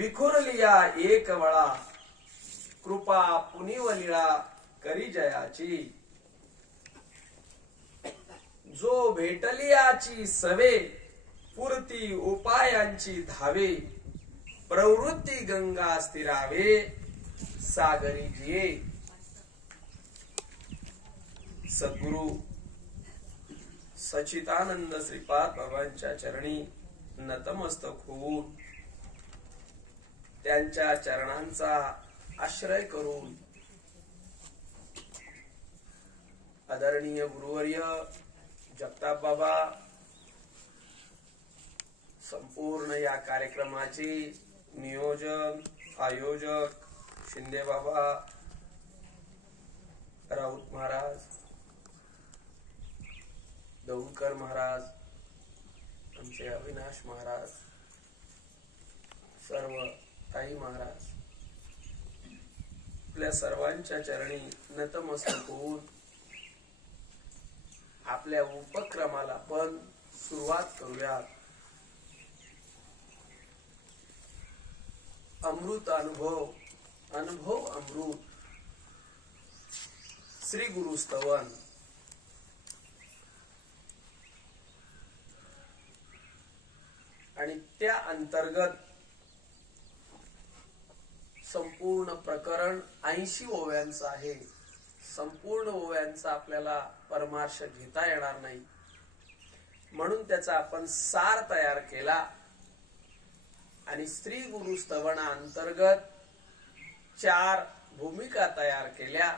विखुरलिया एक वळा कृपा पुनिवलिळा करी जयाची जो भेटलियाची सवे पुरती उपायांची धावे प्रवृत्ती गंगा स्थिरावे सागरी जिये सद्गुरु सच्चिदानंद श्रीपाद बाबांच्या चरणी नतमस्तक होऊन त्यांच्या चरणांचा आश्रय करून आदरणीय गुरुवर्य जगताप बाबा संपूर्ण या कार्यक्रमाचे नियोजन आयोजक शिंदे बाबा राऊत महाराज दौंडकर महाराज आमचे अविनाश महाराज सर्व ताई महाराज आपल्या सर्वांच्या चरणी नतमस्तक होऊन आपल्या उपक्रमाला पण सुरुवात करूया। अमृत अनुभव अनुभव अमृत श्री गुरु स्तवन आणि त्या अंतर्गत संपूर्ण प्रकरण 80 ओव्यांचं आहे। संपूर्ण ओव्यांचा आपल्याला परमार्थ घेता येणार नाही, म्हणून त्याचा आपण सार तयार केला आणि श्री गुरु स्तवना अंतर्गत 4 भूमिका तयार केल्या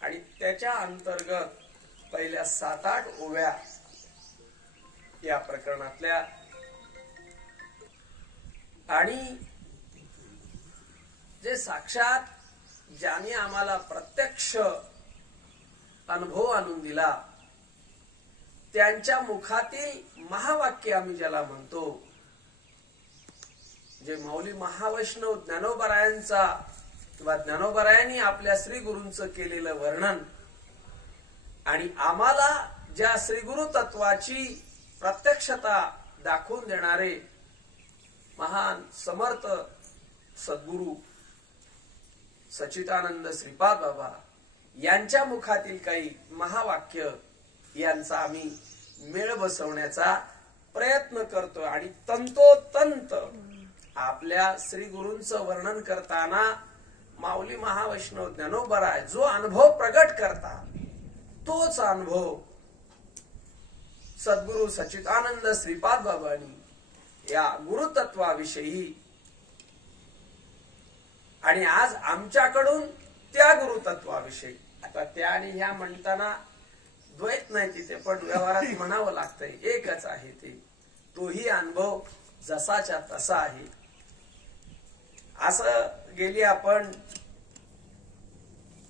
आणि त्याच्या अंतर्गत पहिल्या 7-8 ओव्या या प्रकरणातल्या आणि जे साक्षात ज्याने आम्हाला प्रत्यक्ष अनुभव आणून दिला त्यांच्या मुखातील महावाक्य आम्ही ज्याला म्हणतो, जे माऊली महावैष्णव ज्ञानोबरायांचा किंवा ज्ञानोबरायांनी आपल्या श्री गुरूंचं केलेलं वर्णन आणि आम्हाला ज्या श्री गुरु तत्वाची प्रत्यक्षता दाखवून देणारे महान समर्थ सद्गुरु सच्चिदानंद श्रीपाद बाबा यांच्या मुखातील काही महावाक्य यांचा आम्ही मेळ बसवण्याचा प्रयत्न करतो आणि तंतोतंत आपल्या श्री गुरूंचं वर्णन करताना माऊली महावैष्णव ज्ञानोबराय जो अनुभव प्रगट करतात तोच अनुभव सद्गुरु सच्चिदानंद श्रीपाद बाबांनी या गुरुतत्वाविषयी आणि आज आमच्याकडून त्या गुरुतत्वाविषयी, आता त्या आणि ह्या म्हणताना द्वैत नाही तिथे, पण व्यवहारात म्हणावं लागतंय एकच आहे ते, तोही अनुभव जसाच्या तसा आहे। असं गेली आपण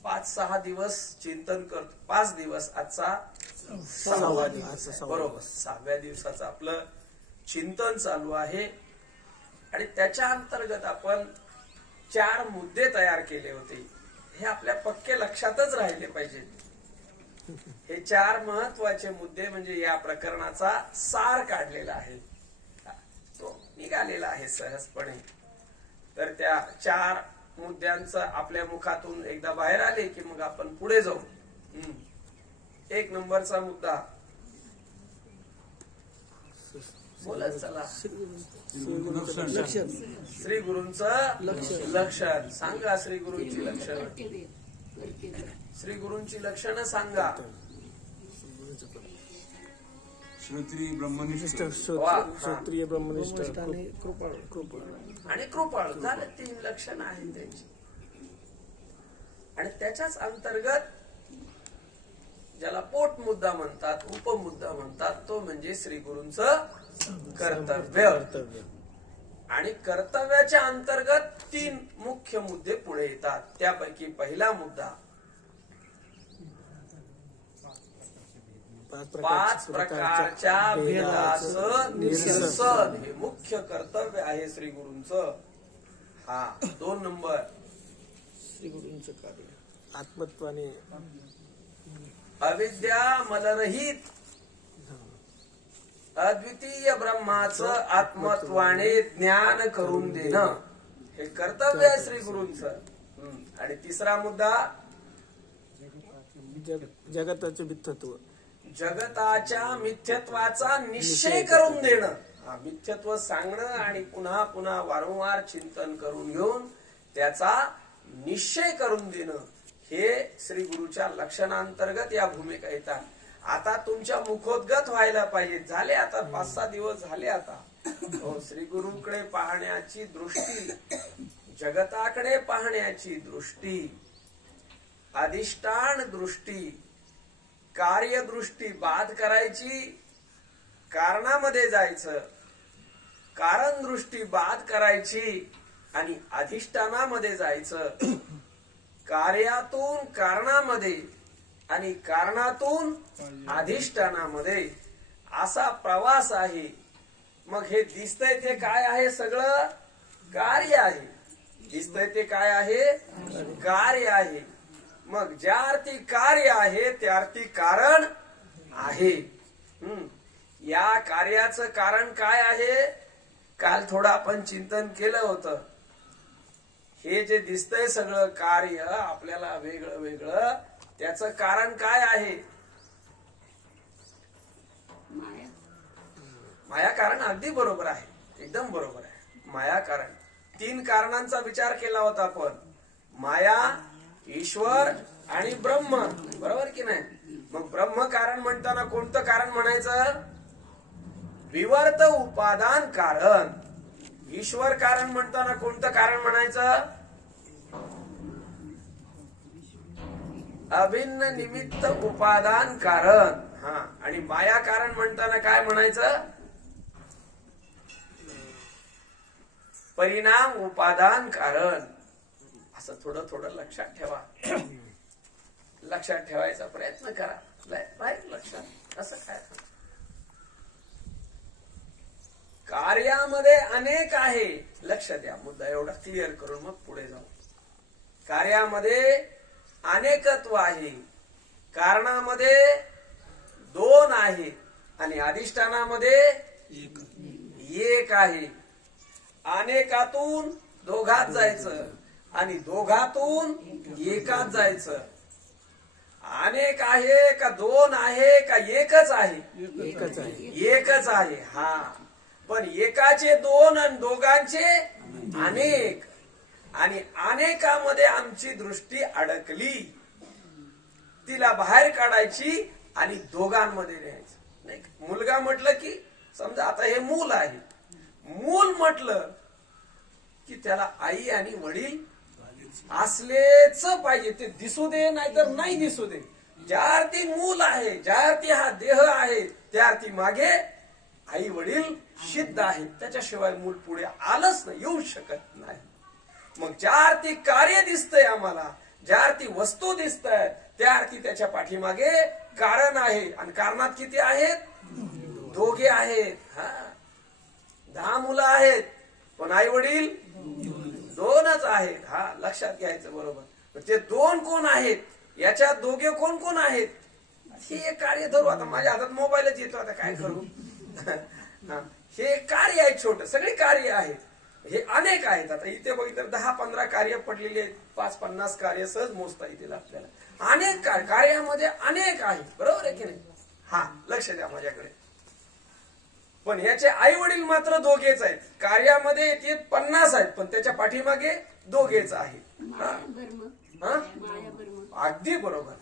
5-6 दिवस चिंतन करतो, 5 दिवस, आजचा 6वा दिवस बरोबर, 6व्या दिवसाचं आपलं चिंतन चालू आहे आणि त्याच्या अंतर्गत आपण 4 मुद्दे तयार केले होते। हे आपल्या पक्के लक्षातच राहिले पाहिजेत। हे 4 महत्वाचे मुद्दे म्हणजे या प्रकरणाचा सार काढलेला आहे, तो निघालेला आहे सहजपणे। तर त्या 4 मुद्द्यांचं आपल्या मुखातून एकदा बाहेर आले की मग आपण पुढे जाऊ। 1 नंबरचा मुद्दा बोलत चला, श्री गुरूंचं लक्षण सांगा। श्री गुरूंची लक्षण, श्री गुरूंची लक्षणं सांगा। श्रोत्रिय ब्रह्मनिष्ठ, क्षत्रिय ब्रह्मनिष्ठ आणि कृपाळू झालं 3 लक्षणं आहेत त्यांची। आणि त्याच्याच अंतर्गत ज्याला पोट मुद्दा म्हणतात, उपमुद्दा म्हणतात, तो म्हणजे श्री गुरूंचं कर्तव्य। आणि कर्तव्याच्या अंतर्गत 3 मुख्य मुद्दे पुढे येतात। त्यापैकी पहिला मुद्दा 5 प्रकारच्या भेदाचं निरसन, हे मुख्य कर्तव्य आहे श्री गुरूंचं। हा 2 नंबर श्री गुरूंचं कार्य आत्मत्वाने अविद्या मलरहित अद्वितीय ब्रह्माचं आत्मत्वाने ज्ञान करून देणं हे कर्तव्य आहे श्री गुरूंचं. आणि तिसरा मुद्दा जगताचे मिथ्यत्व, जगताच्या मिथ्यत्वाचा निश्चय करून देणं. मिथ्यत्व सांगणं आणि पुन्हा पुन्हा वारंवार चिंतन करून घेऊन त्याचा निश्चय करून देणं हे श्री गुरुच्या लक्षणांतर्गत या भूमिका येतात. आता तुमच्या मुखोद्गत व्हायला पाहिजे. झाले आता 5-6 दिवस झाले आता. हो, श्री गुरुकडे पाहण्याची दृष्टी, जगताकडे पाहण्याची दृष्टी, अधिष्ठान दृष्टी, कार्यदृष्टी बाद करायची, कारणामध्ये जायचं, कारण दृष्टी बाद करायची आणि अधिष्ठानामध्ये जायचं. कार्यातून कारणामध्ये आणि कारणातून अधिष्ठानामध्ये असा प्रवास आहे. मग हे दिसतंय ते काय आहे? सगळं कार्य आहे. दिसतंय ते काय आहे? कार्य आहे. मग ज्या अर्थी कार्य आहे त्या अर्थी कारण आहे. या कार्याचं कारण काय आहे? काल थोडं आपण चिंतन केलं होतं. हे जे दिसतंय सगळं कार्य आपल्याला वेगळं वेगळं, त्याचं कारण काय आहे? माया कारण. अगदी बरोबर आहे, एकदम बरोबर आहे. माया कारण. 3 कारणांचा विचार केला होता आपण. माया, ईश्वर आणि ब्रह्म. बरोबर की नाही? मग ब्रह्म कारण म्हणताना कोणतं कारण म्हणायचं? विवर्त उपादान कारण. ईश्वर कारण म्हणताना कोणतं कारण म्हणायचं? अभिन्न निमित्त उपादान कारण. आणि माया कारण म्हणताना काय म्हणायचं? परिणाम उपादान कारण. असं थोडं थोडं लक्षात ठेवा. लक्षात ठेवायचा प्रयत्न करा. राहील लक्षात. असं काय? कार्यामध्ये अनेक आहे. लक्ष द्या, मुद्दा एवढा क्लिअर करून मग पुढे जाऊ. कार्यामध्ये अनेकत्व आहे, कारणामध्ये 2 आहे आणि अधिष्ठानामध्ये 1 आहे. अनेकातून दोघात जायचं आणि दोघातून एकात जायचं. अनेक आहे का 2 आहे का एकच आहे? एकच आहे. एकच आहे. पण एकाचे 2 आणि दोघांचे अनेक. आणि अनेकामध्ये आमची दृष्टी अडकली. तिला बाहेर काढायची आणि दोघांमध्ये न्यायचं. नाही, मुलगा म्हटलं की समजा आता हे मूल आहे. मूल म्हटलं की त्याला आई आणि वडील असलेच पाहिजे. ते दिसू दे नाहीतर नाही दिसू दे. ज्या अर्थी मूल आहे, ज्या अर्थी हा देह आहे, त्या अर्थी मागे आई वडील सिद्ध आहे. त्याच्याशिवाय मूल पुढे आलंच नाही, येऊ शकत नाही. मग ज्या अर्थी कार्य दिसतंय आम्हाला, ज्या अर्थी वस्तू दिसतंय, त्या अर्थी त्याच्या पाठीमागे कारण आहे. आणि कारणात किती आहेत? 2 आहेत. 10 मुलं आहेत पण आई वडील 2च आहेत. लक्षात घ्यायचं बरोबर. ते 2 कोण आहेत? याच्यात 2 कोण कोण आहेत? हे एक कार्य धरू. आता माझ्या हातात मोबाईलच येतो, आता काय करू? हे कार्य आहे छोट. सगळे कार्य आहेत. हे अनेक आहेत. आता इथे बघितलं 10-15 कार्य पडलेले आहेत. 5-50 कार्य सहज मोजता येतील आपल्याला. अनेक कार्यामध्ये अनेक आहेत. बरोबर आहे की नाही? लक्ष द्या माझ्याकडे. पण याचे आई वडील मात्र 2च आहेत. कार्यामध्ये येते 50 आहेत पण त्याच्या पाठीमागे 2च आहेत. अगदी बरोबर.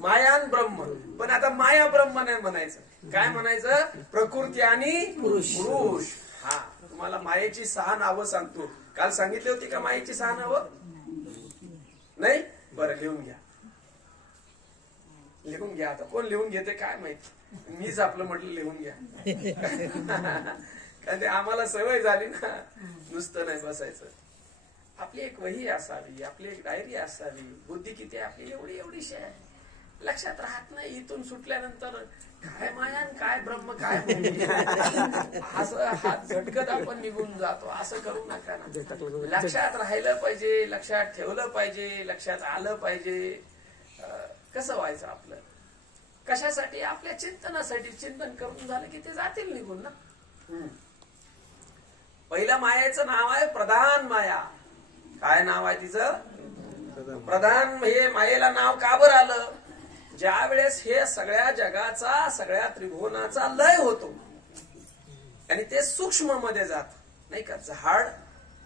मायान ब्रह्म. पण आता माया ब्रह्म नाही म्हणायचं. काय म्हणायचं? प्रकृती आणि पुरुष. तुम्हाला मायेची 6 नावं सांगतो. काल सांगितली होती का मायेची 6 नावं? नाही? बरं, लिहून घ्या. लिहून घ्या. आता कोण लिहून घेते काय माहिती. मीच आपलं म्हटलं लिहून घ्या. कारण ते आम्हाला सवय झाली ना, नुसतं नाही बसायचं. आपली एक वही असावी, आपली एक डायरी असावी. बुद्धी किती आहे आपली? एवढीशी आहे. लक्षात राहत नाही. इथून सुटल्यानंतर काय माया काय ब्रह्म काय असं हात झटकत आपण निघून जातो. असं करू नका ना. लक्षात राहिलं पाहिजे, लक्षात ठेवलं पाहिजे, लक्षात आलं पाहिजे. कसं व्हायचं आपलं? कशासाठी? आपल्या चिंतनासाठी. चिंतन करून झालं की ते जातील निघून ना. पहिल्या मायेचं नाव आहे प्रधान माया. काय नाव आहे तिचं? प्रधान. हे मायेला नाव का बरं आलं? ज्या वेळेस हे सगळ्या जगाचा, सगळ्या त्रिभुवनाचा लय होतो आणि ते सूक्ष्म मध्ये जात, नाही का? झाड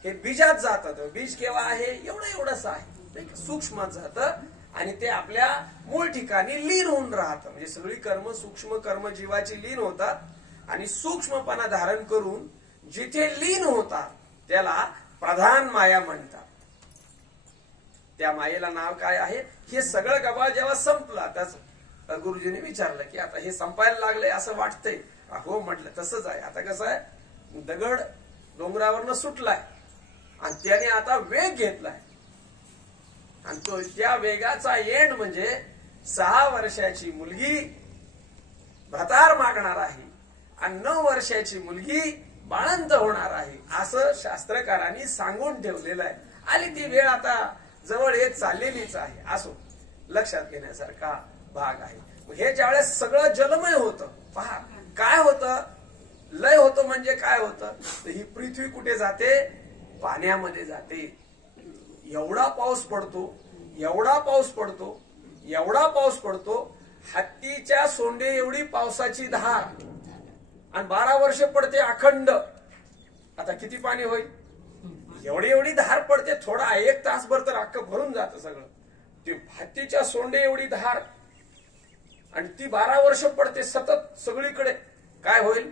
हे बीजात जात. बीज केव्हा आहे? एवढंच आहे, नाही का? सूक्ष्मात जात आणि ते आपल्या मूळ ठिकाणी लीन होऊन राहतं. म्हणजे सगळी कर्म, सूक्ष्म कर्म जीवाची लीन होतात आणि सूक्ष्मपणा धारण करून जिथे लीन होतात त्याला प्रधान माया म्हणतात. त्या मायेला नाव काय आहे? हे सगळं गबाळ जेव्हा संपला, त्याच गुरुजीने विचारलं की आता हे संपायला लागलंय असं वाटतंय. हो म्हटलं, तसंच आहे. आता कसं आहे, दगड डोंगरावरनं सुटलाय आणि त्याने आता वेग घेतलाय आणि तो त्या वेगाचा एंड म्हणजे 6 वर्षाची मुलगी भतार मागणार आहे आणि 9 वर्षाची मुलगी बाळंत होणार आहे, असं शास्त्रकारांनी सांगून ठेवलेलं आहे. आणि ती वेळ आता जवळ येत चाललेलीच आहे. असो, लक्षात घेण्यासारखा भाग आहे. हे ज्यावेळेस सगळं जलमय होतं, पहा काय होतं, लय होतं म्हणजे काय होतं, तर ही पृथ्वी कुठे जाते? पाण्यामध्ये जाते. एवढा पाऊस पडतो, एवढा पाऊस पडतो, एवढा पाऊस पडतो, हत्तीच्या सोंडे एवढी पावसाची धार आणि 12 वर्ष पडते अखंड. आता किती पाणी होईल? एवढी धार पडते. थोडा 1 तासभर तर अख्खं भरून जातं सगळं. ती हत्तीच्या सोंडे एवढी धार आणि ती 12 वर्ष पडते सतत सगळीकडे. काय होईल?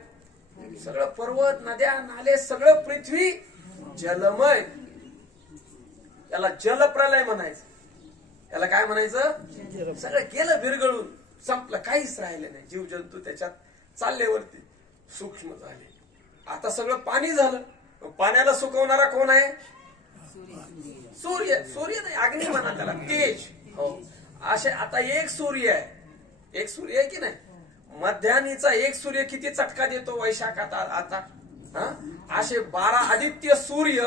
सगळं पर्वत, नद्या, नाले, सगळं पृथ्वी जलमय. याला जलप्रलय म्हणायचं. याला काय म्हणायचं? सगळं गेलं विरघळून, संपलं, काहीच राहिलं नाही. जीवजंतू त्याच्यात चाललेवरती सूक्ष्म झाले. आता सगळं पाणी झालं. पाण्याला सुकवणारा कोण आहे? सूर्य. सूर्य नाही, अग्नी म्हणा त्याला, तेज. हो, असे आता एक सूर्य आहे. एक सूर्य आहे की नाही? मध्यान्हीचा एक सूर्य किती चटका देतो वैशाखात आता? असे 12 आदित्य सूर्य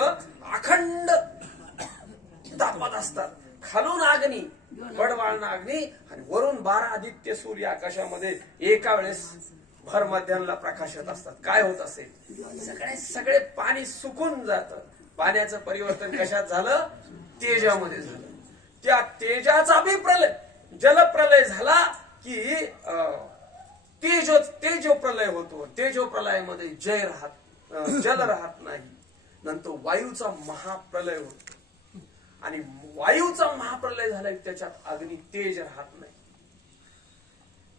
अखंड तापत असतात. खालून अग्नी, बडवाळणा अग्नी आणि वरून 12 आदित्य सूर्य आकाशामध्ये एका वेळेस भर मध्यान्हला प्रकाशत असतात. काय होत असेल? सगळे पाणी सुकून जातं. पाण्याचं परिवर्तन कशात झालं? तेजामध्ये झालं. त्या तेजाचा बी प्रलय, जलप्रलय झाला की तेजो प्रलय होतो. तेजो प्रलयामध्ये जल राहत नाही. नंतर वायूचा महाप्रलय होतो आणि वायूचा महाप्रलय झाला की त्याच्यात अग्नी, तेज राहत नाही.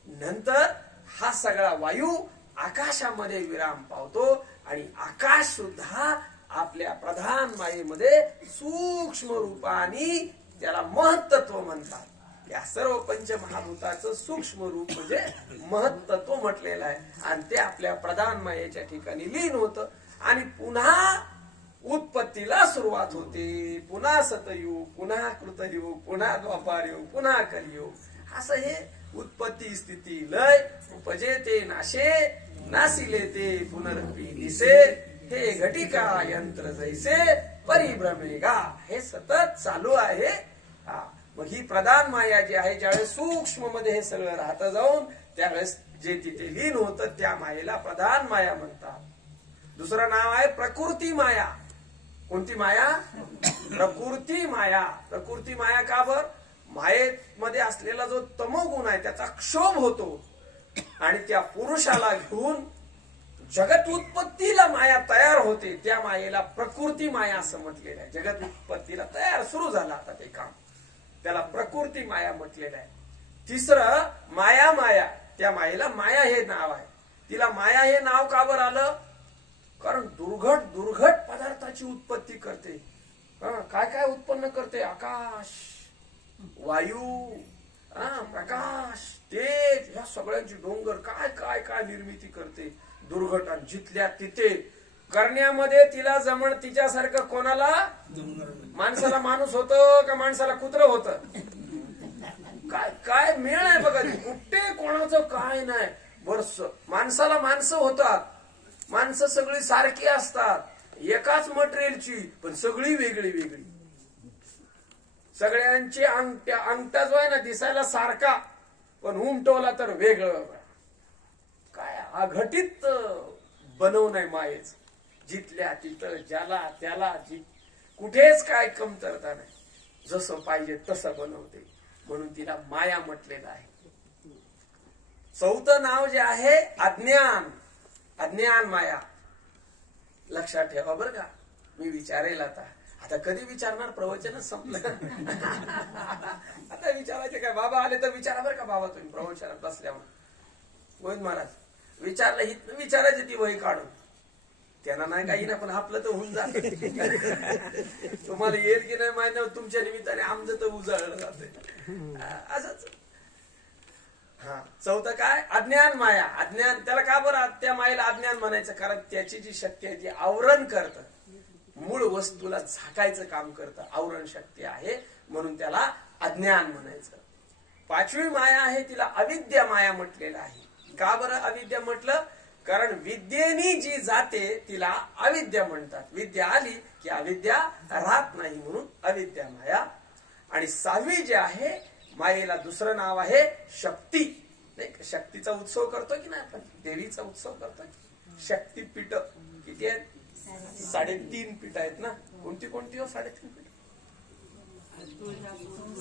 नंतर हा सगळा वायू आकाशामध्ये विराम पावतो आणि आकाश सुद्धा आपल्या प्रधान मायेमध्ये सूक्ष्म रूपाने, त्याला महत्त्व म्हणतात. या सर्व पंचमहाभूताचं सूक्ष्म रूप म्हणजे महत्त्व म्हटलेलं आहे आणि ते आपल्या प्रधान मायेच्या ठिकाणी लीन होतं आणि पुन्हा उत्पत्तीला सुरुवात होते. पुन्हा सतयुग, पुन्हा कृतयुग, पुन्हा द्वापारयुग, पुन्हा कलियुग. असं हे उत्पत्ती, स्थिती, लय, उपजे ते नाशे, नासिले ते पुनरपी दिसे, हे घटिका यंत्र जैसे परिभ्रमेगा. हे सतत चालू आहे. मग ही प्रधान माया जी आहे, ज्यावेळेस सूक्ष्म मध्ये हे सगळं राहतं जाऊन, त्यावेळेस जे तिथे लीन होतं त्या मायेला प्रधान माया म्हणतात. दुसरं नाव आहे प्रकृती माया. कोणती माया? प्रकृती माया. प्रकृती माया का बर? मायेमध्ये असलेला जो तमोगुण आहे त्याचा क्षोभ होतो आणि त्या पुरुषाला घेऊन जगत उत्पत्तीला माया तयार होते. त्या मायेला प्रकृती माया असं म्हटलेलं आहे. जगत उत्पत्तीला तयार सुरू झालं आता ते काम, त्याला प्रकृती माया म्हटलेलं आहे. तिसरं माया. त्या मायेला माया हे नाव आहे. तिला माया हे नाव का बरं आलं? कारण दुर्घट पदार्थाची उत्पत्ती करते. काय काय उत्पन्न करते? आकाश, वायू, प्रकाश, तेज, ह्या सगळ्यांची डोंगर, काय काय काय निर्मिती करते. दुर्घट आणि जिथल्या तिथे करण्यामध्ये तिला जमण तिच्यासारखं कोणाला? माणसाला माणूस होतं का माणसाला कुत्रं होतं? काय काय मेळ आहे बघा. कुठे कोणाचं काय नाही. बरस माणसाला माणसं होतात. माणसं सगळी सारखी असतात, एकाच मटेरियलची, पण सगळी वेगळी वेगळी. सगळ्यांची अंगठा जो आहे ना दिसायला सारखा, पण उमटवला तर वेगळं. काय अघटित बनवणं मायेच. जिथल्या तिथं ज्याला त्याला कुठेच काय कमतरता नाही, जसं पाहिजे तसं बनवते, म्हणून तिला माया म्हटलेलं आहे. चौथं नाव जे आहे अज्ञान. अज्ञान माया. लक्षात ठेवा बरं का. मी विचारेल आता कधी विचारणार, प्रवचनच संपलं. आता विचारायचे काय, बाबा आले तर विचारा बरं का. बाबा तुम्ही प्रवचनात बसल्यावर गोविंद महाराज विचारलं, हित विचारायची ती वही काढून. त्यांना नाही काही ना, पण आपलं तर होऊन जात. तुम्हाला येईल की नाही माहिती नाही, तुमच्या निमित्ताने आमचं तर उजळलं जाते असंच. हा, चौथं काय अज्ञान माया. अज्ञान. त्याला का बरं त्या मायेला अज्ञान म्हणायचं, कारण त्याची जी शक्ती आहे ती आवरण करतं, मूळ वस्तूला झाकायचं काम करतं, आवरण शक्ती आहे, म्हणून त्याला अज्ञान म्हणायचं. पाचवी माया आहे तिला अविद्या माया म्हटलेलं आहे. का बरं अविद्या म्हटलं, कारण विद्येनी जी जाते तिला अविद्या म्हणतात. विद्या आली की अविद्या राहत नाही, म्हणून अविद्या माया. आणि सहावी जी आहे मायेला दुसरं नाव आहे शक्ती. नाही, शक्तीचा उत्सव करतो की नाही आपण, देवीचा उत्सव करतो. शक्तीपीठ किती आहेत? 3.5 पीठ आहेत ना. कोणती कोणती हो? 3.5 पीठ.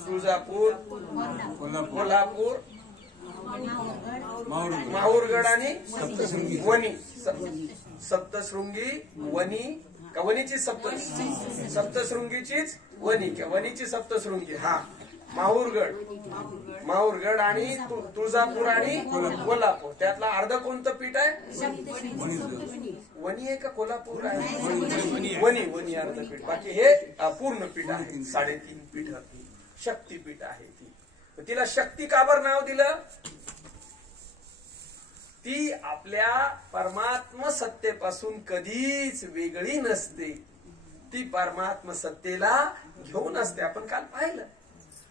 तुळजापूर, कोल्हापूर, माहूरगड आणि वणी. सप्तशृंगी वणी का वणीची सप्तशृंगीचीच वणी का वणीची सप्तशृंगी. हा, माहूरगड आणि तुळजापूर आणि कोल्हापूर. त्यातला अर्ध कोणतं पीठ आहे? वणी आहे का कोल्हापूर आहे? वणी अर्ध पीठ. बाकी हे पूर्ण पीठ आहे. 3.5 पीठ शक्तीपीठ आहे ती. तिला शक्ती का बरं नाव दिलं? ती आपल्या परमात्म सत्तेपासून कधीच वेगळी नसते. ती परमात्म सत्तेला घेऊन असते. आपण काल पाहिलं,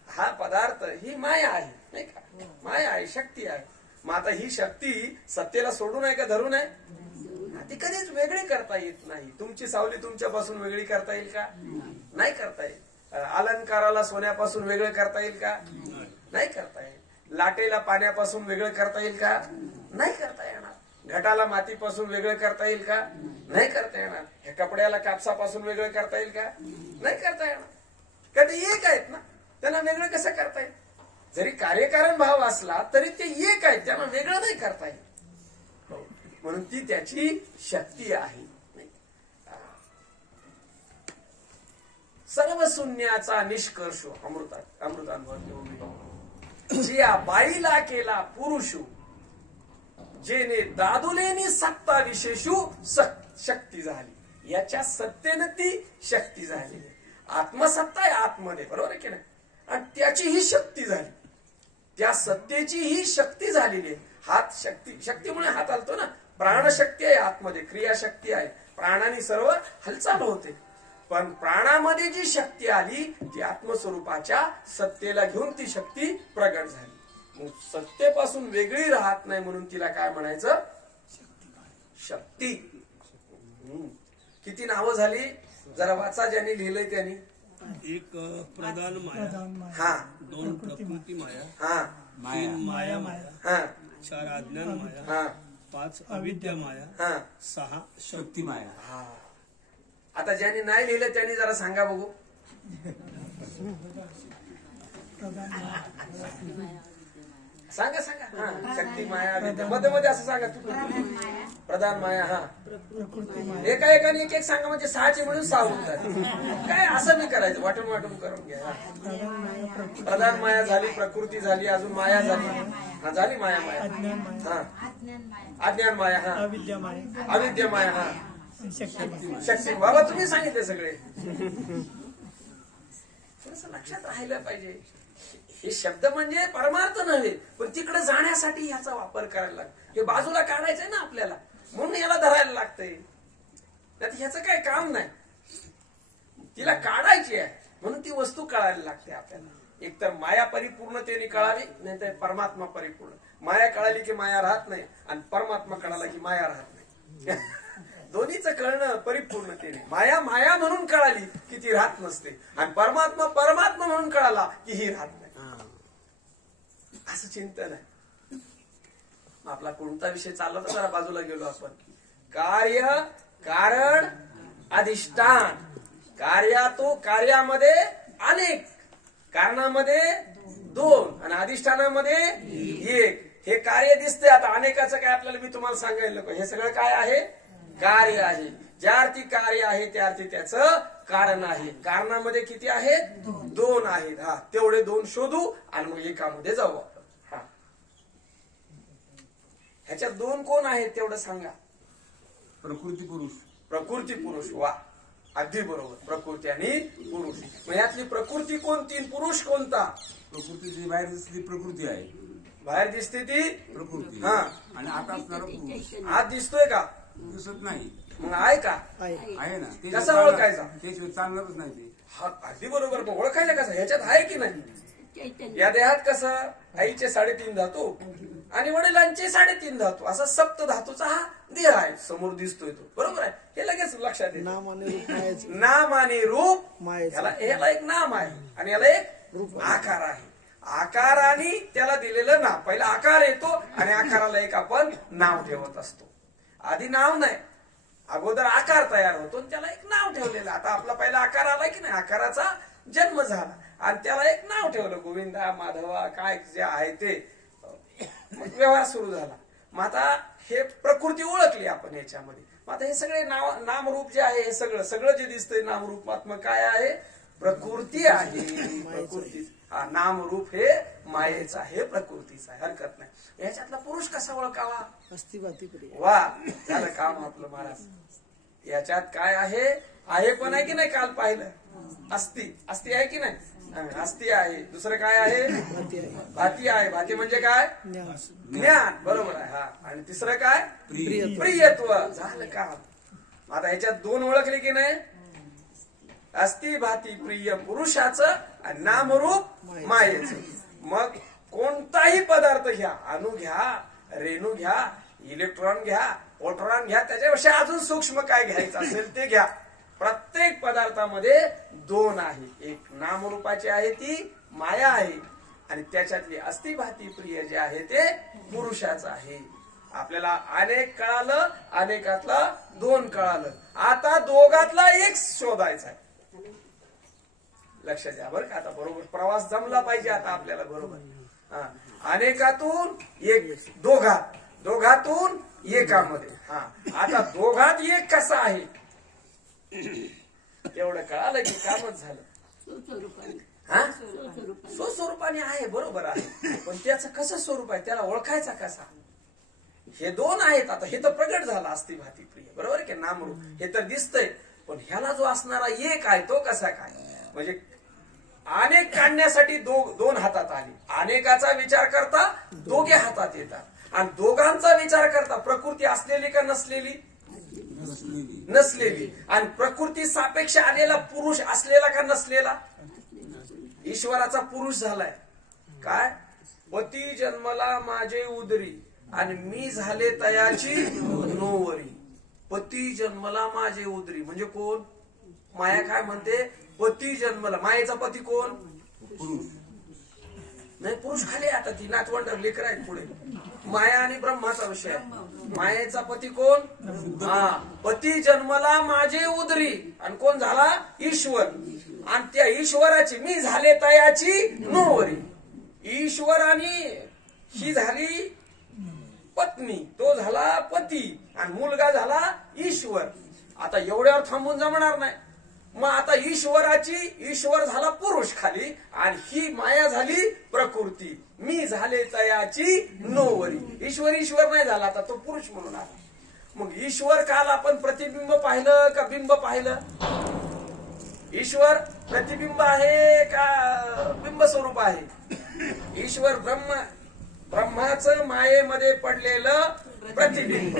हा पदार्थ ही माया आहे, नाही का? माया आहे, शक्ती आहे. मग आता ही शक्ती सत्तेला सोडून आहे का धरून आहे? ती कधीच वेगळी करता येत नाही. तुमची सावली तुमच्यापासून वेगळी करता येईल का? नाही करता येईल. अलंकाराला सोन्यापासून वेगळं करता येईल का? नाही करता येईल. लाटेला पाण्यापासून वेगळं करता येईल का? नाही करता येणार. घटाला मातीपासून वेगळं करता येईल का? नाही करता येणार. ह्या कपड्याला कापसापासून वेगळं करता येईल का? नाही करता येणार. का ते एक आहेत ना, त्यांना वेगळं कसं करता येईल? जरी कार्यकारण भाव असला तरी ते एक आहेत, त्यांना वेगळं नाही करता येईल. म्हणून ती त्याची शक्ती आहे. सर्व शून्याचा निष्कर्ष अमृतानुभव जिया बाईला केला पुरुषू, जेने दादुलेनी सत्ता विशेषू शक्ती झाली. याच्या सत्तेनं ती शक्ती झाली. आत्मसत्ता आहे आतमध्ये, बरोबर आहे की नाही? आणि त्याची ही शक्ती झाली, त्या सत्तेची ही शक्ती झालेली आहे. हात शक्ती, शक्तीमुळे हात हलतो ना. प्राणशक्ती आहे आतमध्ये, क्रियाशक्ती आहे, प्राणाने सर्व हालचाल होते. पण प्राणामध्ये जी शक्ती आली ती आत्मस्वरूपाच्या सत्तेला घेऊन ती शक्ती प्रगट झाली. मग सत्तेपासून वेगळी राहत नाही, म्हणून तिला काय म्हणायचं? शक्ती. किती नावं झाली जरा वाचा, ज्यांनी लिहिलंय त्यांनी. एक प्रधान माया, हा, 2 प्रकृती माया, हा, 3 माया माया, हा, 4 अज्ञान माया, हा, 5 अविद्या माया, हा, 6 शक्ती माया. हा. आता ज्यांनी नाही लिहिलं त्यांनी जरा सांगा बघू. सांगा सांगा. हा, शक्ती माया, विद्या, मध्ये मध्ये असं सांगा. प्रधान माया. हा, एका एकाने एक सांगा, म्हणजे 6चे मिळून 6 होतात. काय असं नाही करायचं, वाटून वाटून करून घ्या. प्रधान माया झाली, प्रकृती झाली, अजून माया झाली. हा, झाली माया माया. हा, अज्ञान माया. हा, अविद्या माया. हा, शक्ती. बाबा तुम्ही सांगितले सगळे. थोडस लक्षात राहिलं पाहिजे. हे शब्द म्हणजे परमार्थ नव्हे, पण तिकडे जाण्यासाठी याचा वापर करायला लागतो. हे बाजूला काढायचंय ना आपल्याला, म्हणून याला धरायला लागतंय. त्यात ह्याचं काय काम नाही, तिला काढायची आहे, म्हणून ती वस्तू कळायला लागते आपल्याला. एकतर माया परिपूर्णतेने कळाली, नाही तर परमात्मा परिपूर्ण. माया कळाली की माया राहत नाही, आणि परमात्मा कळाला की माया राहत नाही. दोन्हीचं कळणं परिपूर्णतेने. माया माया म्हणून कळाली की ती राहत नसते, आणि परमात्मा परमात्मा म्हणून कळाला की ही राहत नाही. असं चिंतन आहे. आपला कोणता विषय चालला तर जरा बाजूला गेलो आपण. कार्य, कारण, अधिष्ठान. कार्यामध्ये अनेक, कारणामध्ये 2 आणि अधिष्ठानामध्ये 1. हे कार्य दिसते. आता अनेकाचं काय आपल्याला मी तुम्हाला सांगायला नको. हे सगळं काय आहे? कार्य आहे. ज्या अर्थी कार्य आहे त्या अर्थी त्याचं कारण आहे. कारणामध्ये किती आहेत? 2 आहेत. हा, तेवढे 2 शोधू आणि मग एकामध्ये जाऊ आपण. हा, ह्याच्यात 2 कोण आहेत तेवढं सांगा. प्रकृती पुरुष. प्रकृती पुरुष. वा, अगदी बरोबर. प्रकृती आणि पुरुष. मग यातली प्रकृती कोणती, पुरुष कोणता? प्रकृतीची बाहेर दिसती प्रकृती आहे. बाहेर दिसते ती प्रकृती. हा, आणि आत असणारा पुरुष आत दिसतोय का? दिसत नाही. मग आहे का? आहे ना. ते कसा ओळखायचा? त्याशिवाय चालणारच नाही ते. हा, अगदी बरोबर. मग ओळखायला कसं? ह्याच्यात आहे की नाही? या देहात कसं आईचे 3.5 धातू आणि वडिलांचे 3.5 धातू, असा सप्त धातूचा हा देह आहे. समोर दिसतोय तो, बरोबर आहे. हे लगेच लक्षात येतं. नाम आणि रूप मायाचं. नाम आणि रूप मायेचं. याला एक नाम आहे आणि याला एक आकार आहे. आकाराने त्याला दिलेलं नाव. पहिला आकार येतो आणि आकाराला एक आपण नाव ठेवत असतो. आधी नाव नाही, अगोदर आकार तयार होतो आणि त्याला एक नाव ठेवलेलं. आता आपला पहिला आकार आला की नाही, आकाराचा जन्म झाला आणि त्याला एक नाव ठेवलं. गोविंदा, माधवा, काय जे आहे ते. मग व्यवहार सुरू झाला. मग आता हे प्रकृती ओळखली आपण याच्यामध्ये. मग आता हे सगळे नामरूप जे आहे, हे सगळं जे दिसतंय नामरूपात्मक काय आहे? प्रकृती आहे. प्रकृती. हा, नामरूप हे मायेचं आहे, प्रकृतीचं आहे. हरकत नाही. याच्यातला पुरुष कसा ओळखावा? अस्तिवाती प्रिय. वा, झालं काम आपलं महाराज. याच्यात काय आहे पण आहे की नाही? काल पाहिलं. अस्ति आहे की नाही? अस्ति आहे. दुसरं काय आहे? भाती आहे. भाती म्हणजे काय? ज्ञान. बरोबर आहे. हा, आणि तिसरं काय? प्रियत्व. झालं काम. आता ह्याच्यात 2 ओळखले की नाही? अस्ति, भाती, प्रिय पुरुषाचं आणि नामरूप मायेचं. मग कोणताही पदार्थ घ्या, अणु घ्या, रेणू घ्या, इलेक्ट्रॉन घ्या, प्रोटॉन घ्या, त्याच्यापेक्षा अजून सूक्ष्म काय घ्यायचं असेल ते घ्या. प्रत्येक पदार्थामध्ये 2 आहे. एक नामरूपाची आहे ती माया आहे आणि त्याच्यातली अस्ति, भाती, प्रिय जे आहे ते पुरुषाचं आहे. आपल्याला अनेक कळालं, अनेकातला 2 कळालं. आता दोघातला एक शोधायचा आहे. लक्ष द्या बरं का. आता बरोबर प्रवास जमला पाहिजे आता आपल्याला. बरोबर. अनेकातून एक, दोघातून एकामध्ये. हा, आता दोघात एक कसा आहे तेवढं कळालं की कामच झालं. स्वस्वरूपाने आहे. बरोबर आहे. पण त्याचं कसं स्वरूप आहे, त्याला ओळखायचा कसा? हे 2 आहेत. आता हे तर प्रगट झालं अस्ति, भाती, प्रिय. बरोबर की नामरूप हे तर दिसतंय. पण ह्याला जो असणारा एक आहे तो कसा काय? म्हणजे अनेक काढण्यासाठी 2 हातात आले. अनेकाचा विचार करता 2 हातात येतात आणि दोघांचा विचार करता प्रकृती असलेली का नसलेली? नसलेली. आणि प्रकृती सापेक्ष आलेला पुरुष असलेला का नसलेला? ईश्वराचा पुरुष झालाय. काय? पती जन्मला माझे उदरी आणि मी झाले तयाची नोवरी. पती जन्मला माझे उदरी म्हणजे कोण? माया काय म्हणते? पती जन्मला. मायेचा पती कोण? पुरुष. नाही, पुरुष खाली. आता ती नातवंड लेकर आहेत पुढे. माया आणि ब्रह्माचा विषय. मायेचा पती कोण? हा, पती जन्मला माझे उदरी आणि कोण झाला? ईश्वर. आणि त्या ईश्वराची मी झाले तयाची नोवरी. ईश्वर आणि ही झाली पत्नी, तो झाला पती आणि मुलगा झाला ईश्वर. आता एवढ्यावर थांबून जमणार नाही. मग आता ईश्वर झाला पुरुष खाली आणि ही माया झाली प्रकृती. मी झाले तयाची नोवरी. ईश्वर नाही झाला, आता तो पुरुष म्हणून आला. मग ईश्वर काल आपण प्रतिबिंब पाहिलं का बिंब पाहिलं? ईश्वर प्रतिबिंब आहे का बिंब स्वरूप आहे? ईश्वर ब्रह्माचं मायेमध्ये पडलेलं प्रतिबिंब.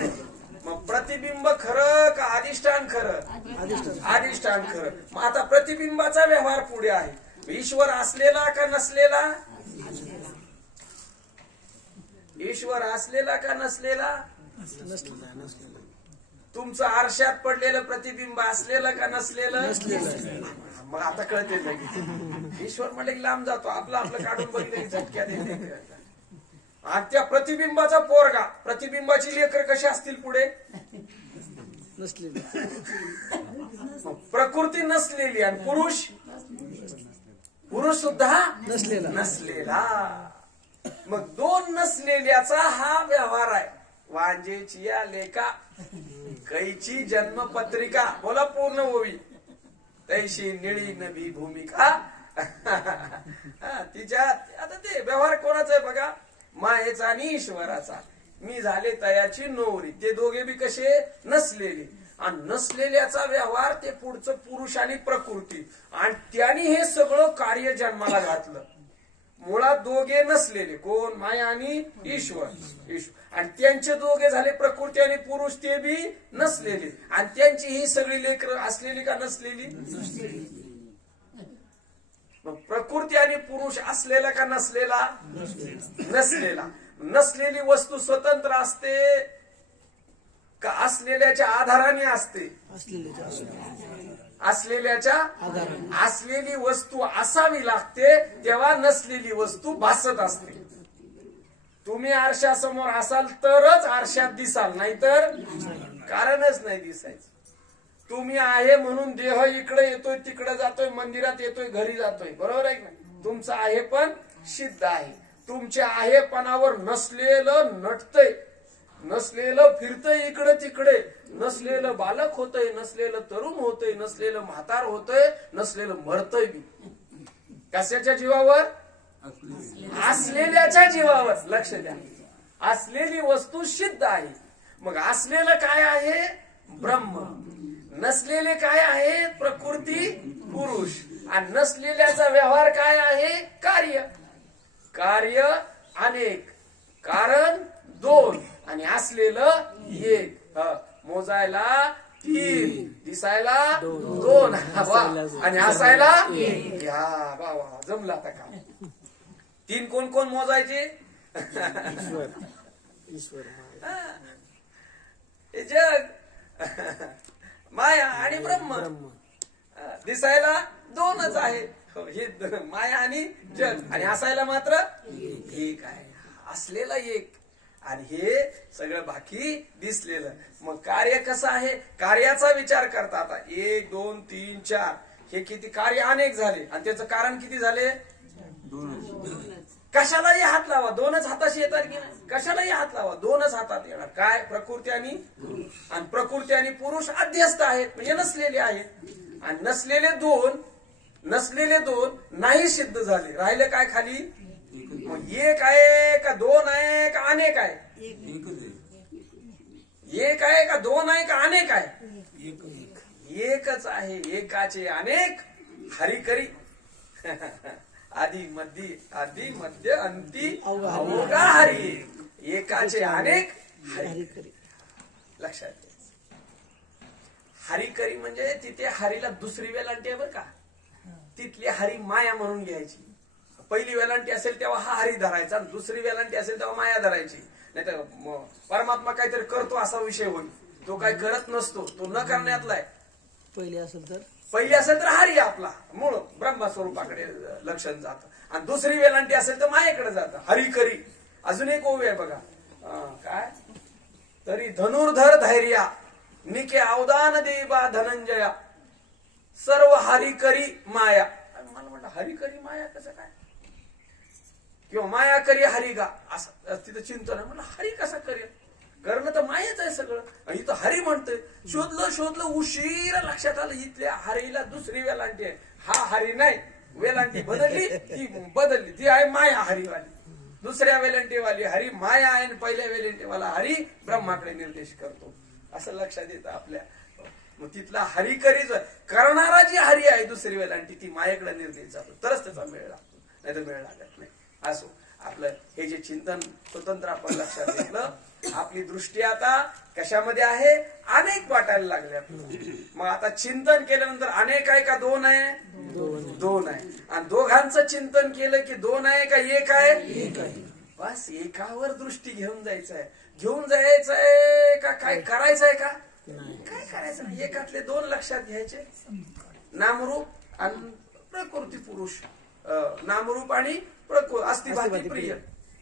मग प्रतिबिंब खरं का अधिष्ठान खरं? अधिष्ठान खरं. मग आता प्रतिबिंबाचा व्यवहार पुढे आहे. ईश्वर असलेला का नसलेला? ईश्वर असलेला का नसलेला? तुमचं आरशात पडलेलं प्रतिबिंब असलेलं का नसलेलं? मग आता कळते लगेच. ईश्वर म्हणजे लांब जातो. आपलं काढून बघितलं झटक्यात येते. आणि त्या प्रतिबिंबाचा पोरगा, प्रतिबिंबाची लेकर कशी असतील पुढे? नसलेली. प्रकृती नसलेली आणि पुरुष, पुरुष सुद्धा नसलेला. नसलेला. मग दोन नसलेल्याचा हा व्यवहार आहे. वांजेची या लेका कैची जन्मपत्रिका, बोला पूर्ण होवी तैशी निळी नवी भूमिका. तिच्यात आता ते व्यवहार कोणाचा आहे बघा, मायेचा आणि ईश्वराचा. मी झाले तयाची नोवरी, ते दोघे बी कसे? नसलेले. आणि नसलेल्याचा व्यवहार ते पुढचं पुरुष आणि प्रकृती, आणि त्याने हे सगळं कार्य जन्माला घातलं. मुळात दोघे नसलेले कोण? माया आणि ईश्वर. आणि त्यांचे दोघे झाले प्रकृती आणि पुरुष, ते बी नसलेले. आणि त्यांची ही सगळी लेकरं असलेली का नसलेली? मग प्रकृती आणि पुरुष असलेला का नसलेला? नसलेला. नसलेली वस्तू स्वतंत्र असते का असलेल्याच्या आधाराने असते? असलेल्याच्या असलेली वस्तू असावी लागते, तेव्हा नसलेली वस्तू भासत असते. तुम्ही आरशासमोर असाल तरच आरशात दिसाल, नाहीतर कारणच नाही दिसायचं. तुम्ही आहे म्हणून देह इकडे येतोय, तिकडे जातोय, मंदिरात येतोय, घरी जातोय, बरोबर आहे ना? तुमचं आहे पण सिद्ध आहे. तुमच्या आहेपणावर नसलेलं नटतंय, नसलेलं फिरतंय इकडे तिकडे, नसलेलं बालक होतंय, नसलेलं तरुण होतंय, नसलेलं म्हातार होतंय, नसलेलं मरतंय बी. कशाच्या जीवावर? असलेल्याच्या जीवावर. लक्ष द्या, असलेली वस्तू सिद्ध आहे. मग असलेलं काय आहे? ब्रह्म. नसलेले काय आहे? प्रकृती, पुरुष. आणि नसलेल्याचा व्यवहार काय आहे? कार्य. कार्य अनेक, कारण दोन, आणि असलेलं एक. मोजायला 3, दिसायला 2, आणि हसायला 1. हा बाबा, जमला आता का? 3 कोण कोण मोजायचे? ईश्वर. हे जग माया आणि ब्रह्म. दिसायला 2च आहे, हे माया आणि जग. आणि हसायला मात्र 1 आहे. असलेला 1 आणि हे सगळं बाकी दिसलेलं. मग कार्य कसं आहे? कार्याचा विचार करता. आता 1, 2, 3, 4 हे किती कार्य अनेक झाले, आणि त्याचं कारण किती झाले? 2. कशालाही हात लावा, 2च हाताशी येतात की नाही? कशालाही हात लावा, 2च हातात येणार. काय? प्रकृती आणि प्रकृती आणि पुरुष अध्यस्त आहेत, म्हणजे नसलेले आहेत. आणि नसलेले दोन नाही सिद्ध झाले. राहिले काय खाली? मग 1 आहे का 2 आहे का अनेक आहे? 1 आहे का 2 आहे का अनेक आहे? 1च आहे. एकाचे अनेक हरिकरी. आदि मध्य अंती अवघा हरी. एकाचे अनेक हरिकरी. लक्षात घ्या. हरिकरी म्हणजे तिथे हरीला दुसरी वेलांटी आहे बरं का. तिथली हरी माया म्हणून घ्यायची. पहिली वेलांटी असेल तेव्हा हा हरी धरायचा, दुसरी वेलांटी असेल तेव्हा माया धरायची. नाही तर परमात्मा काहीतरी करतो असा विषय होईल. तो काही करत नसतो, तो न करण्यातला आहे. पहिली असेल तर हरी आपला मूळ ब्रह्मस्वरूपाकडे लक्षण जातं. आणि दुसरी वेलांटी असेल तर मायेकडे जातं. हरिकरी. अजून एक ओवी आहे बघा, काय? तरी धनुर्धर धैर्या निके अवदान देवा धनंजया सर्व हरिकरी माया. मला म्हटलं हरिकरी माया कसं काय? किंवा माया करी हरिगा असं तिथं चिंतन आहे. म्हणलं हरी कसा करेल? करणं तर मायाच आहे सगळं. इथं हरी म्हणतोय. शोधलं उशीर लक्षात आलं इथल्या हरीला दुसरी वेलांटी आहे. हा हरी नाही, वेलांटी बदलली, ती आहे माया हरीवाली. दुसऱ्या वेलांटीवाली हरी माया आहे, आणि पहिल्या वेलांटीवाला हरी ब्रह्माकडे निर्देश करतो. असं लक्षात येतं आपल्या. मग तिथला हरिकरीच करणारा जी हरी आहे दुसरी वेलांटी, ती मायेकडे निर्देश जातो, तरच त्याचा मेळ लागतो, नाही तर मेळ लागत नाही. असो, आपलं हे जे चिंतन स्वतंत्र आपण लक्षात घेतलं. आपली दृष्टी आता कशामध्ये आहे? अनेक वाटायला लागले आपल्याला. मग आता चिंतन केल्यानंतर अनेक आहे का 2 आहे? 2 आहे. आणि दोघांचं चिंतन केलं की 2 आहे का 1 आहे? 1 आहे. बस एकावर दृष्टी घेऊन जायचंय का काय करायचंय का? काय करायचं नाही. एकातले 2 लक्षात घ्यायचे, नामरूप आणि प्रकृती पुरुष. नामरूप आणि अस्तिभाती प्रिय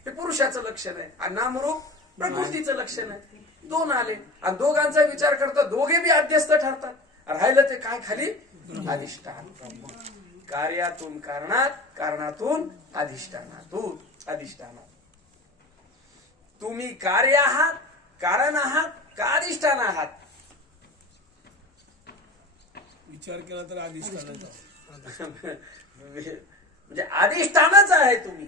हे पुरुषाचं लक्षण आहे आणि नामरूप प्रकृतीचं लक्षण आहे. दोन आले आणि दोघांचा विचार करता दोघे बी अध्यस्त ठरतात. राहिलं ते काय खाली अधिष्ठान. कार्यातून कारणात, कारणातून अधिष्ठानात. तुम्ही कार्य आहात, कारण आहात का अधिष्ठान आहात? विचार केला तर अधिष्ठानाचा म्हणजे अधिष्ठानच आहे तुम्ही.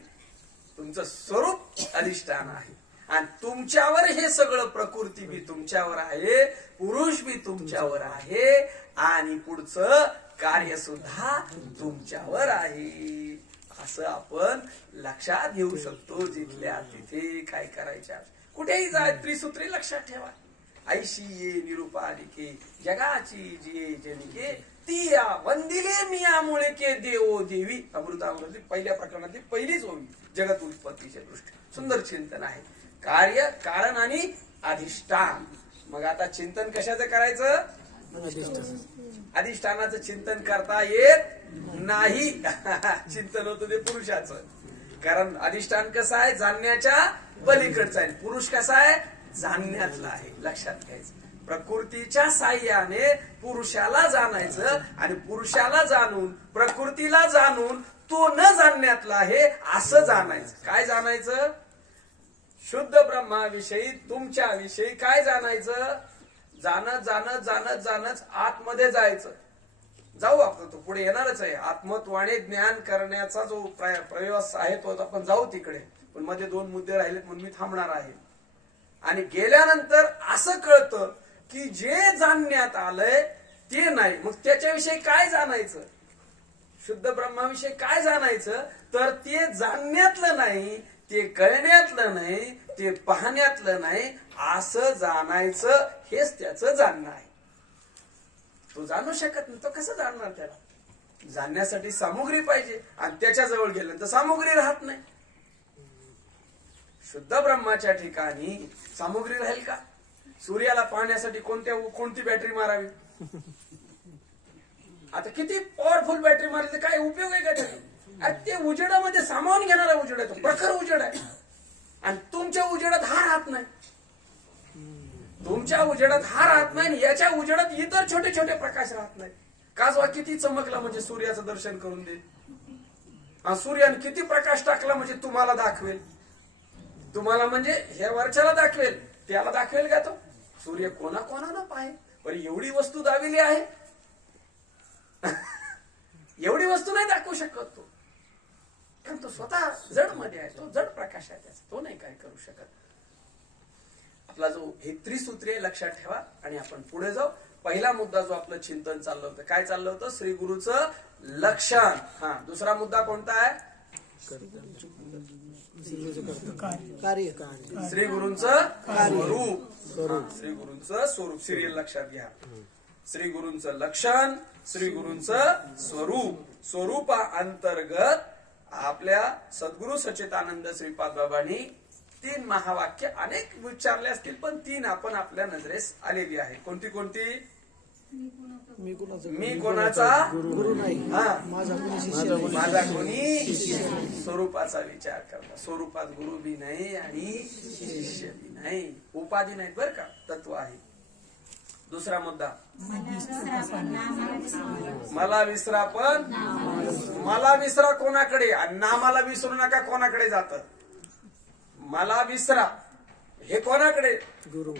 तुमचं स्वरूप अधिष्ठान आहे आणि तुमच्यावर हे सगळं प्रकृती बी तुमच्यावर आहे, पुरुष बी तुमच्यावर आहे आणि पुढचं कार्य सुद्धा तुमच्यावर आहे. असं आपण लक्षात घेऊ शकतो. जिथल्या तिथे काय करायच्या, कुठेही जा, त्रिसूत्री लक्षात ठेवा. ऐशी ये निरुपालिके जगाची जिये जनिके ती या वंदिले मियामुळे के देवो देवी. अमृतामृतली पहिल्या प्रकरणातली पहिलीच ओवी जगत उत्पत्तीच्या दृष्टी. सुंदर चिंतन आहे. कार्य, कारण आणि अधिष्ठान. मग आता चिंतन कशाचं करायचं? अधिष्ठानाचं चिंतन करता येत नाही. चिंतन होतं ते पुरुषाचं. कारण अधिष्ठान कसं आहे? जाणण्याच्या पलीकडचं आहे. पुरुष कसा आहे? जाणण्यातला आहे. लक्षात घ्यायचं. प्रकृतीच्या साह्याने पुरुषाला जाणायचं आणि पुरुषाला जाणून, प्रकृतीला जाणून तो न जाणण्यातला आहे असं जाणायचं. काय जाणायचं? शुद्ध ब्रह्माविषयी, तुमच्याविषयी काय जाणायचं? जाणत आतमध्ये जायचं. जाऊ आपण, तो पुढे येणारच आहे. आत्मत्वाने ज्ञान करण्याचा जो प्रयास आहे तो आपण जाऊ तिकडे. पण मध्ये दोन मुद्दे राहिलेत म्हणून मी थांबणार आहे. आणि गेल्यानंतर असं कळतं की जे जाणण्यात आलंय ते नाही. मग त्याच्याविषयी काय जाणायचं? शुद्ध ब्रह्माविषयी काय जाणायचं? तर ते जाणण्यातलं नाही, ते कळण्यातलं नाही, ते पाहण्यातलं नाही, असं जाणायचं. हेच त्याचं जाणणं आहे. तो जाणू शकत नाही. तो कसं जाणणार? त्याला जाणण्यासाठी सामुग्री पाहिजे आणि त्याच्याजवळ गेल्यानंतर सामुग्री राहत नाही. शुद्ध ब्रह्माच्या ठिकाणी सामुग्री राहील का? सूर्याला पाहण्यासाठी कोणती बॅटरी मारावी? आता किती पॉवरफुल बॅटरी मारली तर काय उपयोग आहे का त्याचा? ते उजेडामध्ये सामावून घेणारा उजेड आहे. तो प्रखर उजेड आहे आणि तुमच्या उजेडात हा राहत नाही. तुमच्या उजेडात हा राहत नाही, याच्या उजेडात इतर छोटे छोटे प्रकाश राहत नाही. काजवा किती चमकला म्हणजे सूर्याचं दर्शन करून दे. सूर्याने किती प्रकाश टाकला म्हणजे तुम्हाला दाखवेल. तुम्हाला म्हणजे हे वरच्याला दाखवेल, त्याला दाखवेल का तो? सूर्य कोणाकोणाला पाहे. पण एवढी वस्तू दाविली आहे, एवढी वस्तू नाही दाखवू शकत तो. कारण तो स्वतः जड मध्ये आहे. तो जड प्रकाश आहे त्याचा. तो नाही काय करू शकत. आपला जो हे त्रिसूत्री लक्षात ठेवा आणि आपण पुढे जाऊ. पहिला मुद्दा जो आपलं चिंतन चाललं होतं, काय चाललं होतं? श्री गुरुचं लक्षण. दुसरा मुद्दा कोणता आहे? कार्य. श्री गुरूंचं स्वरूप. श्री गुरूंचं स्वरूप. सिरियल लक्षात घ्या. श्री गुरूंचं लक्षण, श्री गुरूंचं स्वरूप. स्वरूपा अंतर्गत आपल्या सद्गुरु सच्चिदानंद श्रीपाद बाबांनी 3 महावाक्य अनेक विचारले असतील, पण 3 आपण आपल्या नजरेस आलेली आहे. कोणती कोणती? मी कोणाचा गुरु नाही, माझा कोणी स्वरूपाचा विचार करता. स्वरूपात गुरु बी नाही आणि शिष्य बी नाही. उपाधी नाही बरं का, तत्व आहे. दुसरा मुद्दा, मला विसरा पण मला विसरा कोणाकडे आणि नामाला विसरू नका कोणाकडे जातं. मला विसरा हे कोणाकडे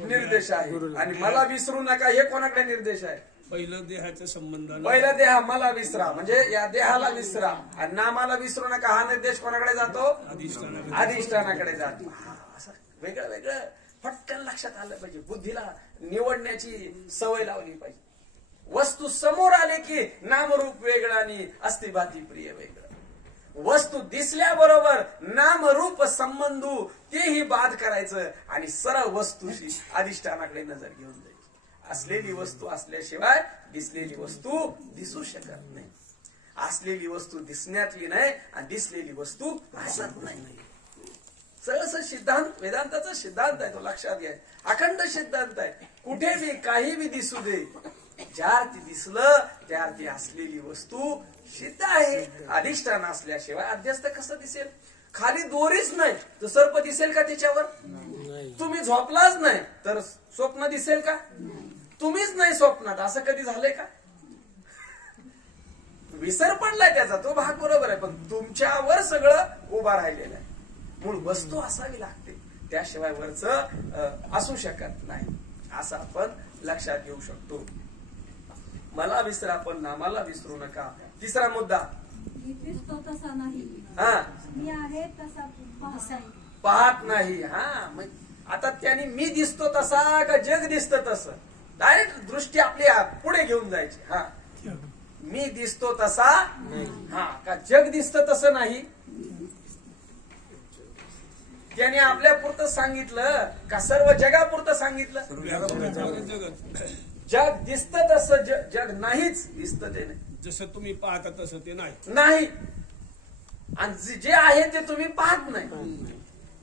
निर्देश आहे आणि मला विसरू नका हे कोणाकडे निर्देश आहे? पहिलं देहाच्या संबंधाने. पहिला देहा मला विसरा म्हणजे या देहाला विसरा आणि नामाला विसरू नका हा निर्देश कोणाकडे जातो? अधिष्ठानाकडे जातो. असं वेगळं वेगळं पटकन लक्षात आलं पाहिजे. बुद्धीला निवडण्याची सवय लावली पाहिजे. वस्तू समोर आले की नामरूप वेगळं आणि अस्तिभाती प्रिय वेगळं. वस्तू दिसल्याबरोबर नामरूप संबंधू तेही बाद करायचं आणि सरळ वस्तूशी अधिष्ठानाकडे नजर घेऊन जायची. असलेली वस्तू असल्याशिवाय दिसलेली वस्तू दिसू शकत नाही. असलेली वस्तू दिसण्यातली नाही आणि दिसलेली वस्तू असत नाही. सरळ सिद्धांत वेदांताचा सिद्धांत आहे तो लक्षात घ्या. अखंड सिद्धांत आहे. कुठे बी काही बी दिसू दे, ज्यार्थी दिसलं त्यार्थी असलेली वस्तू सिद्ध आहे. अधिष्ठान असल्याशिवाय अध्यस्त कसं दिसेल? खाली दोरीच नाही तर सर्प दिसेल का त्याच्यावर? तुम्ही झोपलाच नाही तर स्वप्न दिसेल का? तुम्हीच नाही स्वप्नात, असं कधी झालंय का? विसर पडलाय त्याचा, तो भाग बरोबर आहे, पण तुमच्यावर सगळं उभा राहिलेलं आहे. मूळ वस्तू असावी लागते, त्याशिवाय वरच असू शकत नाही, असं आपण लक्षात घेऊ शकतो. मला विसरा पण नामाला विसरू नका. तिसरा मुद्दा, दिसतो तसा नाही, हा मी आहे तसा पाहत नाही. हा मग आता त्याने मी दिसतो तसा का जग दिसतं तसं, डायरेक्ट दृष्टी आपली पुढे घेऊन जायची. हा मी दिसतो तसा, हा का जग दिसतं तसं नाही. त्याने आपल्या पुरतं सांगितलं का सर्व जगापुरतं सांगितलं? जग दिसतं तसं जग नाहीच, दिसतं ते नाही. जसं तुम्ही पाहता तसं ते नाही. आणि जे आहे ते तुम्ही पाहत नाही.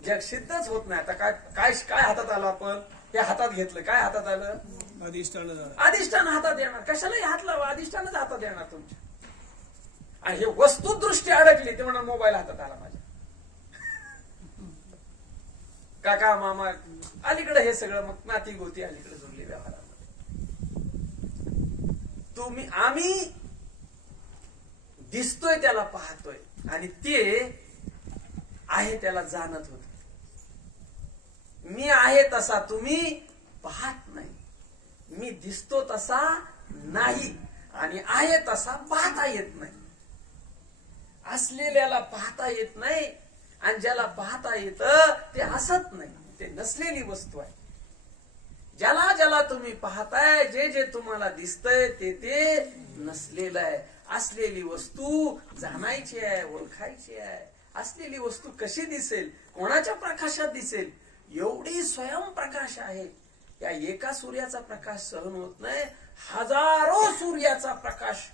जग सिद्धच होत नाही. आता काय काय काय हातात आलं? आपण हे हातात घेतलं, काय हातात आलं? अधिष्ठान हातात येणार. कशालाही हात लावा, अधिष्ठानच हातात येणार तुमच्या. आणि हे वस्तुदृष्टी अडकली ते म्हणा मोबाईल हातात आला माझ्या, काका मामा अलीकडे हे सगळं, मग नाती गोती अलीकडे जोडली व्यवहारामध्ये. आम्ही दिसतोय त्याला पाहतोय आणि ते आहे त्याला जाणत होत. मी आहे तसा तुम्ही पाहत नाही. मी दिसतो तसा नाही आणि आहे तसा पाहता येत नाही. असलेल्याला पाहता येत नाही आणि ज्याला पाहता येतं ते हसत नाही. ते नसलेली वस्तू आहे. ज्याला ज्याला तुम्ही पाहताय, जे जे तुम्हाला दिसतंय ते ते नसलेलं आहे. असलेली वस्तू जाणायची आहे, ओळखायची आहे. असलेली वस्तू कशी दिसेल, कोणाच्या प्रकाशात दिसेल? एवढी स्वयंप्रकाश आहे. या एका सूर्याचा प्रकाश सहन होत नाही, हजारो सूर्याचा प्रकाश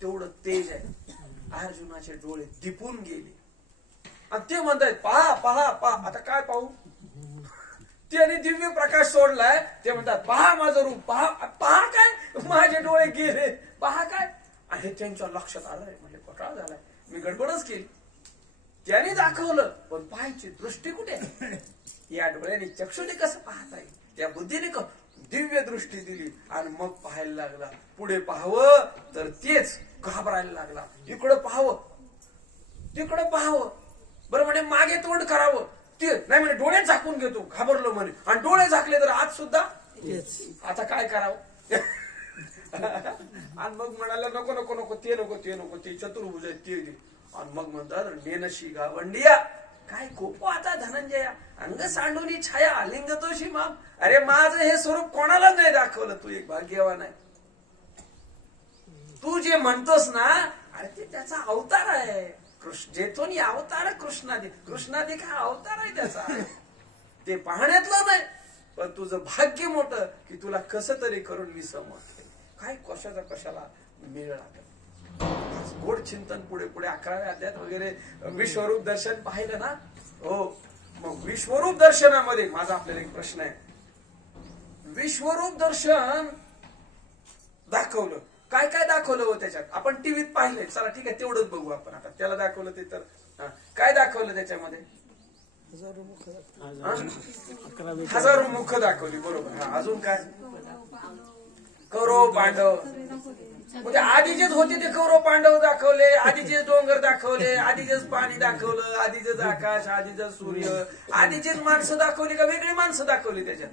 तेवढं तेज आहे. अर्जुनाचे डोळे दिपून गेले आणि ते म्हणतायत पहा पहा पहा. आता काय पाहू? त्याने दिव्य प्रकाश सोडलाय, ते म्हणतात पहा माझं रूप, पहा. पहा काय? माझे डोळे गेले, पहा काय? हे त्यांच्या लक्षात आलंय. म्हणजे घोटाळा झालाय, मी गडबडच केली. त्याने दाखवलं पण पाहायची दृष्टी कुठे? या डोळ्याने चक्षुने कसं पाहता येईल? त्या बुद्धीने दिव्य दृष्टी दिली आणि मग पाहायला लागला. पुढे पाहावं तर तेच घाबरायला लागला. इकडं पाहावं तिकडं पाहावं, बरं म्हणे मागे तोंड करावं, ते नाही म्हणे डोळे झाकून घेतो, घाबरलो म्हणे. आणि डोळे झाकले तर आत सुद्धा. आता काय करावं? आणि मग म्हणाला नको नको नको, ते नको ते नको, ते चतुर्भुज आहे ते दे. आणि मग म्हणतात नेनशी गावंडिया, काय कोपो आता धनंजया, अंग सांडूनी छाया आलिंगतोशी माम. अरे माझं हे स्वरूप कोणाला नाही दाखवलं, तू एक भाग्यवान आहे. तू जे म्हणतोस ना, अरे ते त्याचा अवतार आहे. जेथून अवतार कृष्णादी हा अवतार आहे त्याचा. ते पाहण्यातलं नाही, पण तुझं भाग्य मोठं की तुला कसं तरी करून मी समजते. काय कशाला मेळ लागत. गोड चिंतन पुढे पुढे 11व्या अध्यायात वगैरे विश्वरूप दर्शन पाहिलं ना. हो, मग विश्वरूप दर्शनामध्ये माझा आपल्याला एक प्रश्न आहे. विश्वरूप दर्शन दाखवलं, काय काय दाखवलं हो त्याच्यात? आपण टीव्हीत पाहिलंय, चला ठीक आहे तेवढंच बघू आपण. आता त्याला दाखवलं ते तर काय दाखवलं त्याच्यामध्ये? हजारो मुख दाखवली, बरोबर. अजून काय? कौरव पांडव, म्हणजे आधीचेच होते ते कौरव पांडव दाखवले, आधीचेच डोंगर दाखवले, आधीचेच पाणी दाखवलं, आधीचेच आकाश, आधीचेच सूर्य, आधीचेच माणसं दाखवली का वेगळी माणसं दाखवली त्याच्यात?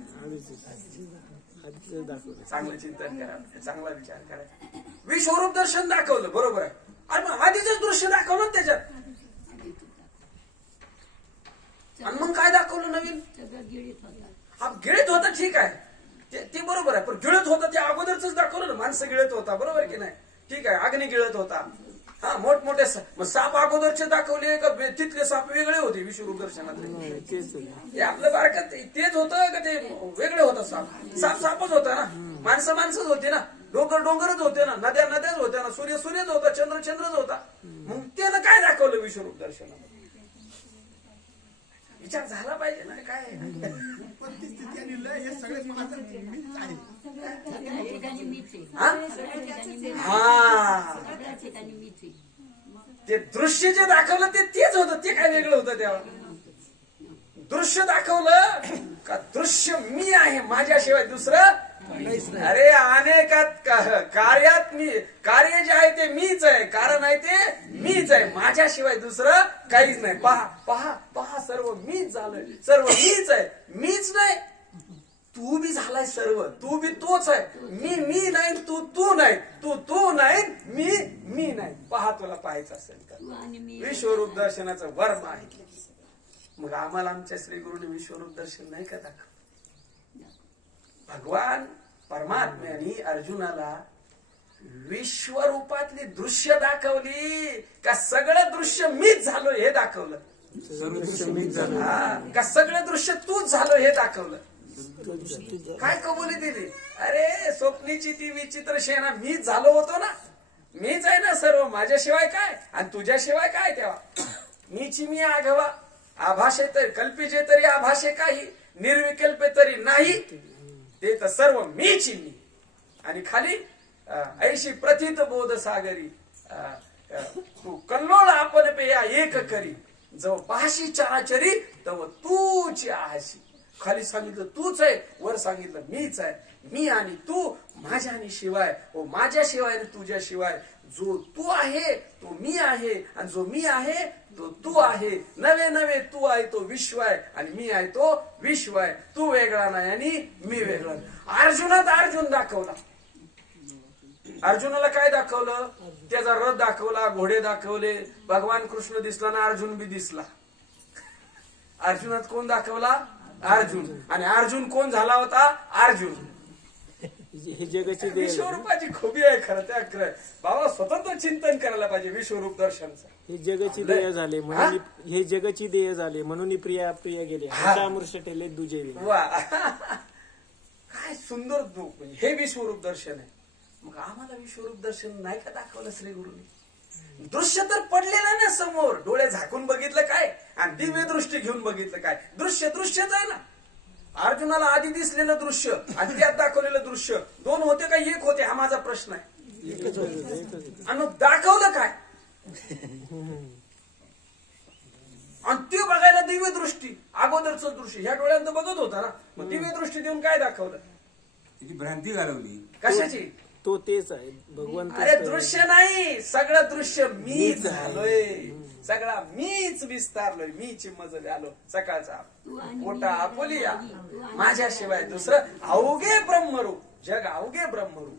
चांगलं चिंतन करा, चांगला विचार करा. विश्वरूप दर्शन दाखवलं, बरोबर आहे. आणि मग आधीचंच दृश्य दाखवलं त्याच्यात. आणि मग काय दाखवलं नवीन? हा गिळत होता, ठीक आहे ते बरोबर आहे. पण गिळत होता ते अगोदरच दाखवलं ना. माणसं गिळत होता, बरोबर की नाही? ठीक आहे, अग्नी गिळत होता. हा, मोठमोठे साप अगोदरचे दाखवले का तिथले साप वेगळे होते विश्वरूप दर्शनात? आपलं बारकात तेच होतं का ते वेगळे होतं? साप सापच होता ना, माणसंच होते ना, डोंगरच होते ना, नद्याच होत्या ना, सूर्यच होता, चंद्रच होता. मग त्यानं काय दाखवलं विश्वरूप दर्शनात? विचार झाला पाहिजे ना. काय ते दृश्य जे दाखवलं ते तेच होतं, ते काय वेगळं होतं तेव्हा? दृश्य दाखवलं का दृश्य मी आहे, माझ्याशिवाय दुसरं अरे अनेकात कार्यात मी, कार्य जे आहे ते मीच आहे, कारण आहे ते मीच आहे, माझ्याशिवाय दुसरं काहीच नाही. पहा पहा पहा, सर्व मीच झालंय, सर्व मीच आहे. मीच नाही, तू बी झालाय सर्व, तू बी तोच आहे. मी नाही, तू नाही, तू नाही, मी नाही. पहा, तुला पाहायचं असेल तर विश्वरूप दर्शनाचं वर्म आहे. मग आम्हाला आमच्या श्री गुरुने विश्वरूप दर्शन नाही का दाखव? भगवान परमात्म्याने अर्जुनाला विश्वरूपातली दृश्य दाखवली का सगळं दृश्य मीच झालो हे दाखवलं? का सगळं दृश्य तूच झालो हे दाखवलं? काय कबुली दिली? अरे स्वप्नीची ती विचित्र शेना मीच झालो होतो ना, मीच आहे ना सर्व, माझ्याशिवाय काय आणि तुझ्याशिवाय काय? तेव्हा मीची मी आघवा, आभाषे तरी कल्पिचे तरी आभाषे काही, निर्विकल्पे तरी नाही, ते तर सर्व मीची मी. आणि खाली ऐशी प्रथित बोध सागरी, तू कल्लोळ आपण पे या एक करी, जव पाशी चराचरी तव तूच आहाशी. खाली सांगितलं तूच आहे, वर सांगितलं मीच आहे. मी आणि तू, माझ्या आणि शिवाय, व माझ्याशिवाय आणि तुझ्याशिवाय जो तू आहे तो मी आहे, आणि जो मी आहे तो तू आहे. नवे नवे तू आहे तो विश्व आहे, आणि मी आहे तो विश्व आहे. तू वेगळा नाही आणि मी वेगळा. अर्जुनात अर्जुन दाखवला. अर्जुनाला काय दाखवलं? त्याचा रथ दाखवला, घोडे दाखवले, भगवान कृष्ण दिसला ना अर्जुन बी दिसला. अर्जुनात कोण दाखवला? अर्जुन. आणि अर्जुन कोण झाला होता? अर्जुन. हे जगाची विश्वरूपाची खूबी आहे खरं. त्या बाबा स्वतंत्र चिंतन करायला पाहिजे विश्वरूप दर्शनचं. हे जगाची देय झाले म्हणून, हे जगाची देय झाले म्हणून प्रिया प्रिया गेली, अमृष ठेले दुजे. वा, काय सुंदर हे विश्वरूप दर्शन आहे. मग आम्हाला विश्वरूप दर्शन नाही का दाखवलं श्री गुरुनी? दृश्य तर पडलेलं ना समोर, डोळे झाकून बघितलं काय आणि दिव्य दृष्टी घेऊन बघितलं काय? दृश्य दृश्यच आहे ना. अर्जुनाला आधी दिसलेलं दृश्य आणि त्यात दाखवलेलं दृश्य दोन होते का एक होते? हा माझा प्रश्न आहे. आणि मग दाखवलं काय? आणि ते बघायला दिव्य दृष्टी, अगोदरचं दृश्य ह्या डोळ्यांत बघत होता ना, मग दिव्य दृष्टी देऊन काय दाखवलं? त्याची भ्रांती घालवली. कशाची? तो तेच आहे भगवंत. अरे दृश्य नाही, सगळं दृश्य मीच झालोय, सगळा मीच विस्तारलोय, मीच मज झालो. सकाळचा मोठा आपोलिया, माझ्याशिवाय दुसरं अवघे ब्रह्मरूप, जग अवघे ब्रह्मरूप,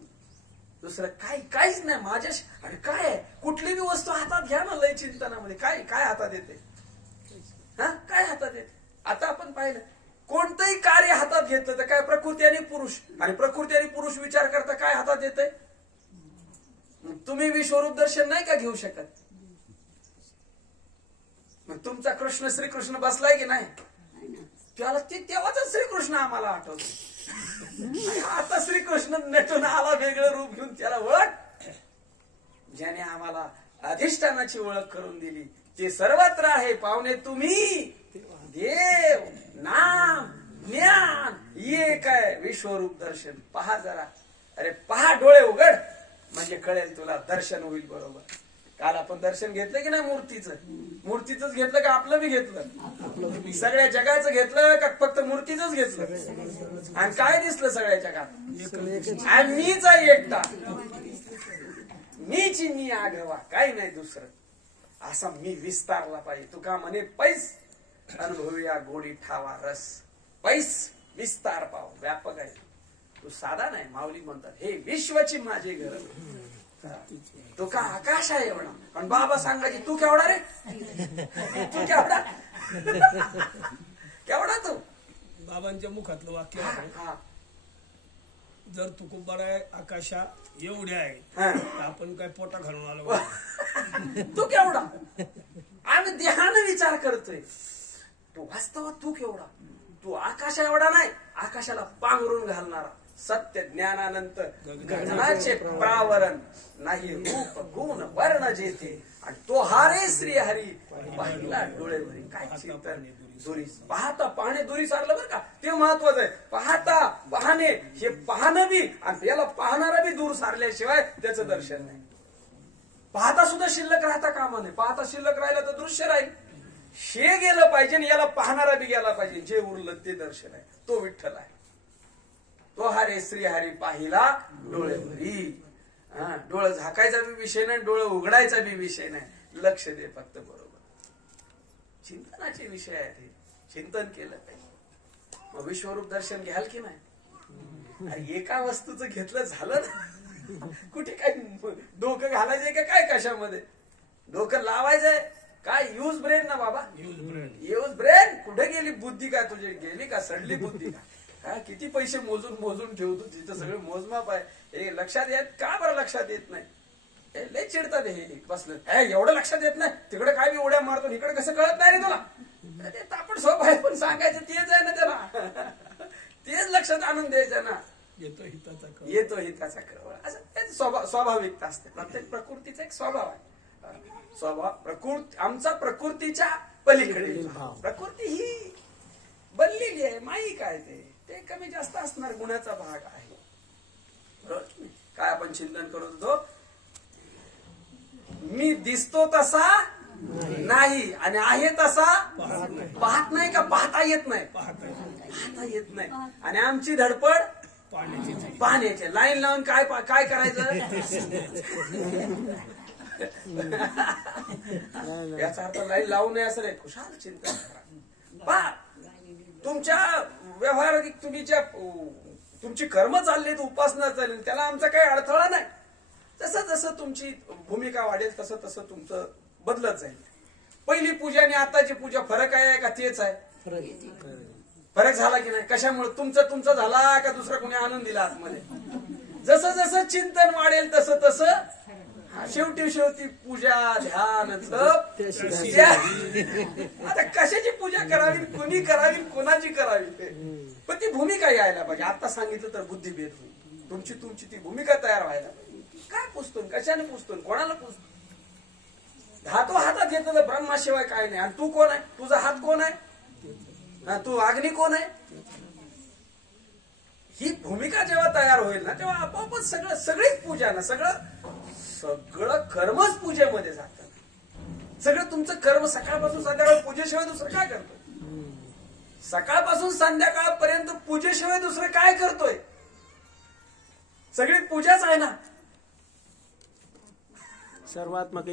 दुसरं काहीच नाही माझ्या. अरे काय आहे? कुठली बी वस्तू हातात घ्या ना लय चिंतनामध्ये, काय काय हातात येते? हा, काय हातात येते? आता आपण पाहिलं कोणतंही कार्य हातात घेतलं तर काय प्रकृती आणि पुरुष, आणि प्रकृती आणि पुरुष विचार करता काय हातात येते? तुम्ही विश्वरूप दर्शन नाही का घेऊ शकत? मग तुमचा कृष्ण श्रीकृष्ण बसलाय की नाही? त्याला तेव्हाच श्रीकृष्ण आम्हाला आठवतो. आता श्रीकृष्ण नटून आला वेगळं रूप घेऊन, त्याला ओळख ज्याने आम्हाला अधिष्ठानाची ओळख करून दिली ते सर्वत्र आहे. पाहुणे तुम्ही देव नाम ज्ञान एक आहे. विश्वरूप दर्शन पहा जरा. अरे पहा, डोळे उघड म्हणजे कळेल तुला, दर्शन होईल बरोबर. काल आपण दर्शन घेतलं की नाही मूर्तीचं? मूर्तीच घेतलं का आपलं बी घेतलं? सगळ्या जगाचं घेतलं का फक्त मूर्तीच घेतलं? आणि काय दिसलं सगळ्या जगात? आणि मीच आहे एकटा, मीची मी आघवा, काही नाही दुसरं. असा मी विस्तारला पाहिजे. तुका म्हणे पैस अनुभवूया गोडी ठावा रस, पैस विस्तार पाव, व्यापक आहे तू, साधा नाही. माऊली म्हणतात हे विश्वची माझे घर. तो का आकाश आहे एवढा, पण बाबा सांगायचे तू केवढा रे, तू केवढा, केवढा तू. बाबांच्या मुखातलं वाक्य आहे, जर तू खूप बडा आहे आकाशा एवढे आहे, आपण काय पोटा घालून आलो. तू केवढा? आम्ही देहानं विचार करतोय. तू वास्तवात तू केवढा? तू आकाशा एवढा नाही, आकाशाला पांघरून घालणारा, सत्य ज्ञानानंतर गगनाचे प्रावरण, नाही रूप गुण वर्ण जेथे, आणि तो हारे श्री हरी पाहिला डोळेवरी. काय चिंतन दुरी पाहता पाहणे दुरी सारलं बरं का, ते महत्वाचं आहे. पाहता पाहणे, हे पाहणं बी आणि याला पाहणारा बी दूर सारल्याशिवाय त्याचं दर्शन नाही. पाहता सुद्धा शिल्लक राहता कामा नये. पाहता शिल्लक राहिला तर दृश्य राहील. हे गेलं पाहिजे आणि याला पाहणारा बी गेला पाहिजे. जे उरलं ते दर्शन आहे, तो विठ्ठल आहे. तो हरे श्री हरी पाहिला डोळे भरी. डोळं झाकायचा बी विषय नाही, डोळं उघडायचा बी विषय नाही. लक्ष दे फक्त बरोबर. चिंतनाचे विषय आहेत हे. चिंतन केलं पाहिजे. मग विश्वरूप दर्शन घ्याल की नाही? एका वस्तूचं घेतलं झालं ना. कुठे काय डोकं घालायचंय का काय कशामध्ये? डोकं लावायचंय काय? यूज ब्रेन ना बाबा. Use brain. कुठे गेली बुद्धी? काय तुझी गेली का? सडली बुद्धी का? काय किती पैसे मोजून मोजून ठेवतो तिथं सगळं मोजमाप आहे. हे लक्षात येत का? बरं लक्षात येत नाही. लय चिडतात हे बसलं. एवढं लक्षात येत नाही. तिकडे काय बी उड्या मारतो, इकडे कसं कळत नाही रे तुला? ते तापड सोप आहे, पण सांगायचं तेच आहे ना त्याला. तेच लक्षात आणून द्यायचं ना. येतो हिताचा कळवळ. असं तेच स्वाभाविकता असते. प्रत्येक प्रकृतीचा एक स्वभाव आहे. स्वभाव आमचा प्रकृतीच्या पलीकडे. प्रकृती ही बनलेली आहे, माईक आहे. ते कमी जास्त असणार गुणाचा भाग आहे. बरोबर. काय आपण चिंतन करत होतो? मी दिसतो तसा नाही आणि आहे तसा पाहत नाही का? पाहता येत नाही. पाहता येत नाही. आणि आमची धडपड पाण्याचे लाईन लावून काय काय करायचं? याचा अर्थ लाईन लावू नये असं नाही. खुशाल चिंतन करा. तुमच्या व्यवहार तुमची कर्म चालली, उपासना चालली, त्याला आमचा काही अडथळा नाही. जसं जसं तुमची भूमिका वाढेल तसं तसं तुमचं बदलत जाईल. पहिली पूजा आणि आताची पूजा फरक आहे का तेच आहे? फरक झाला की नाही? कशामुळे? तुमचा झाला का दुसरा कोणी आणून दिला आतमध्ये? जसं जसं चिंतन वाढेल तसं तसं शेवटी पूजा ध्यान जप. आता कशाची पूजा करावी, कोणी करावी, कोणाची करावी? पण ती भूमिका यायला पाहिजे. आता सांगितलं तर बुद्धिभेद होईल. तुमची ती भूमिका तयार व्हायला पाहिजे. काय पुसतो, कशाने पुसतो, कोणाला पुसतो? हातो हातात घेतलं तर ब्रह्माशिवाय काय नाही. आणि तू कोण आहे? तुझा हात कोण आहे? तू अग्नी कोण आहे? ही भूमिका जेव्हा तयार होईल ना, तेव्हा आपोआपच सगळीच पूजा ना, सगळं कर्मच पूजेमध्ये जातं. सगळं तुमचं कर्म सकाळपासून संध्याकाळ पूजेशिवाय दुसरं काय करतोय? सकाळपासून संध्याकाळपर्यंत पूजेशिवाय दुसरं काय करतोय? सगळी पूजाच आहे ना. सर्वात्मक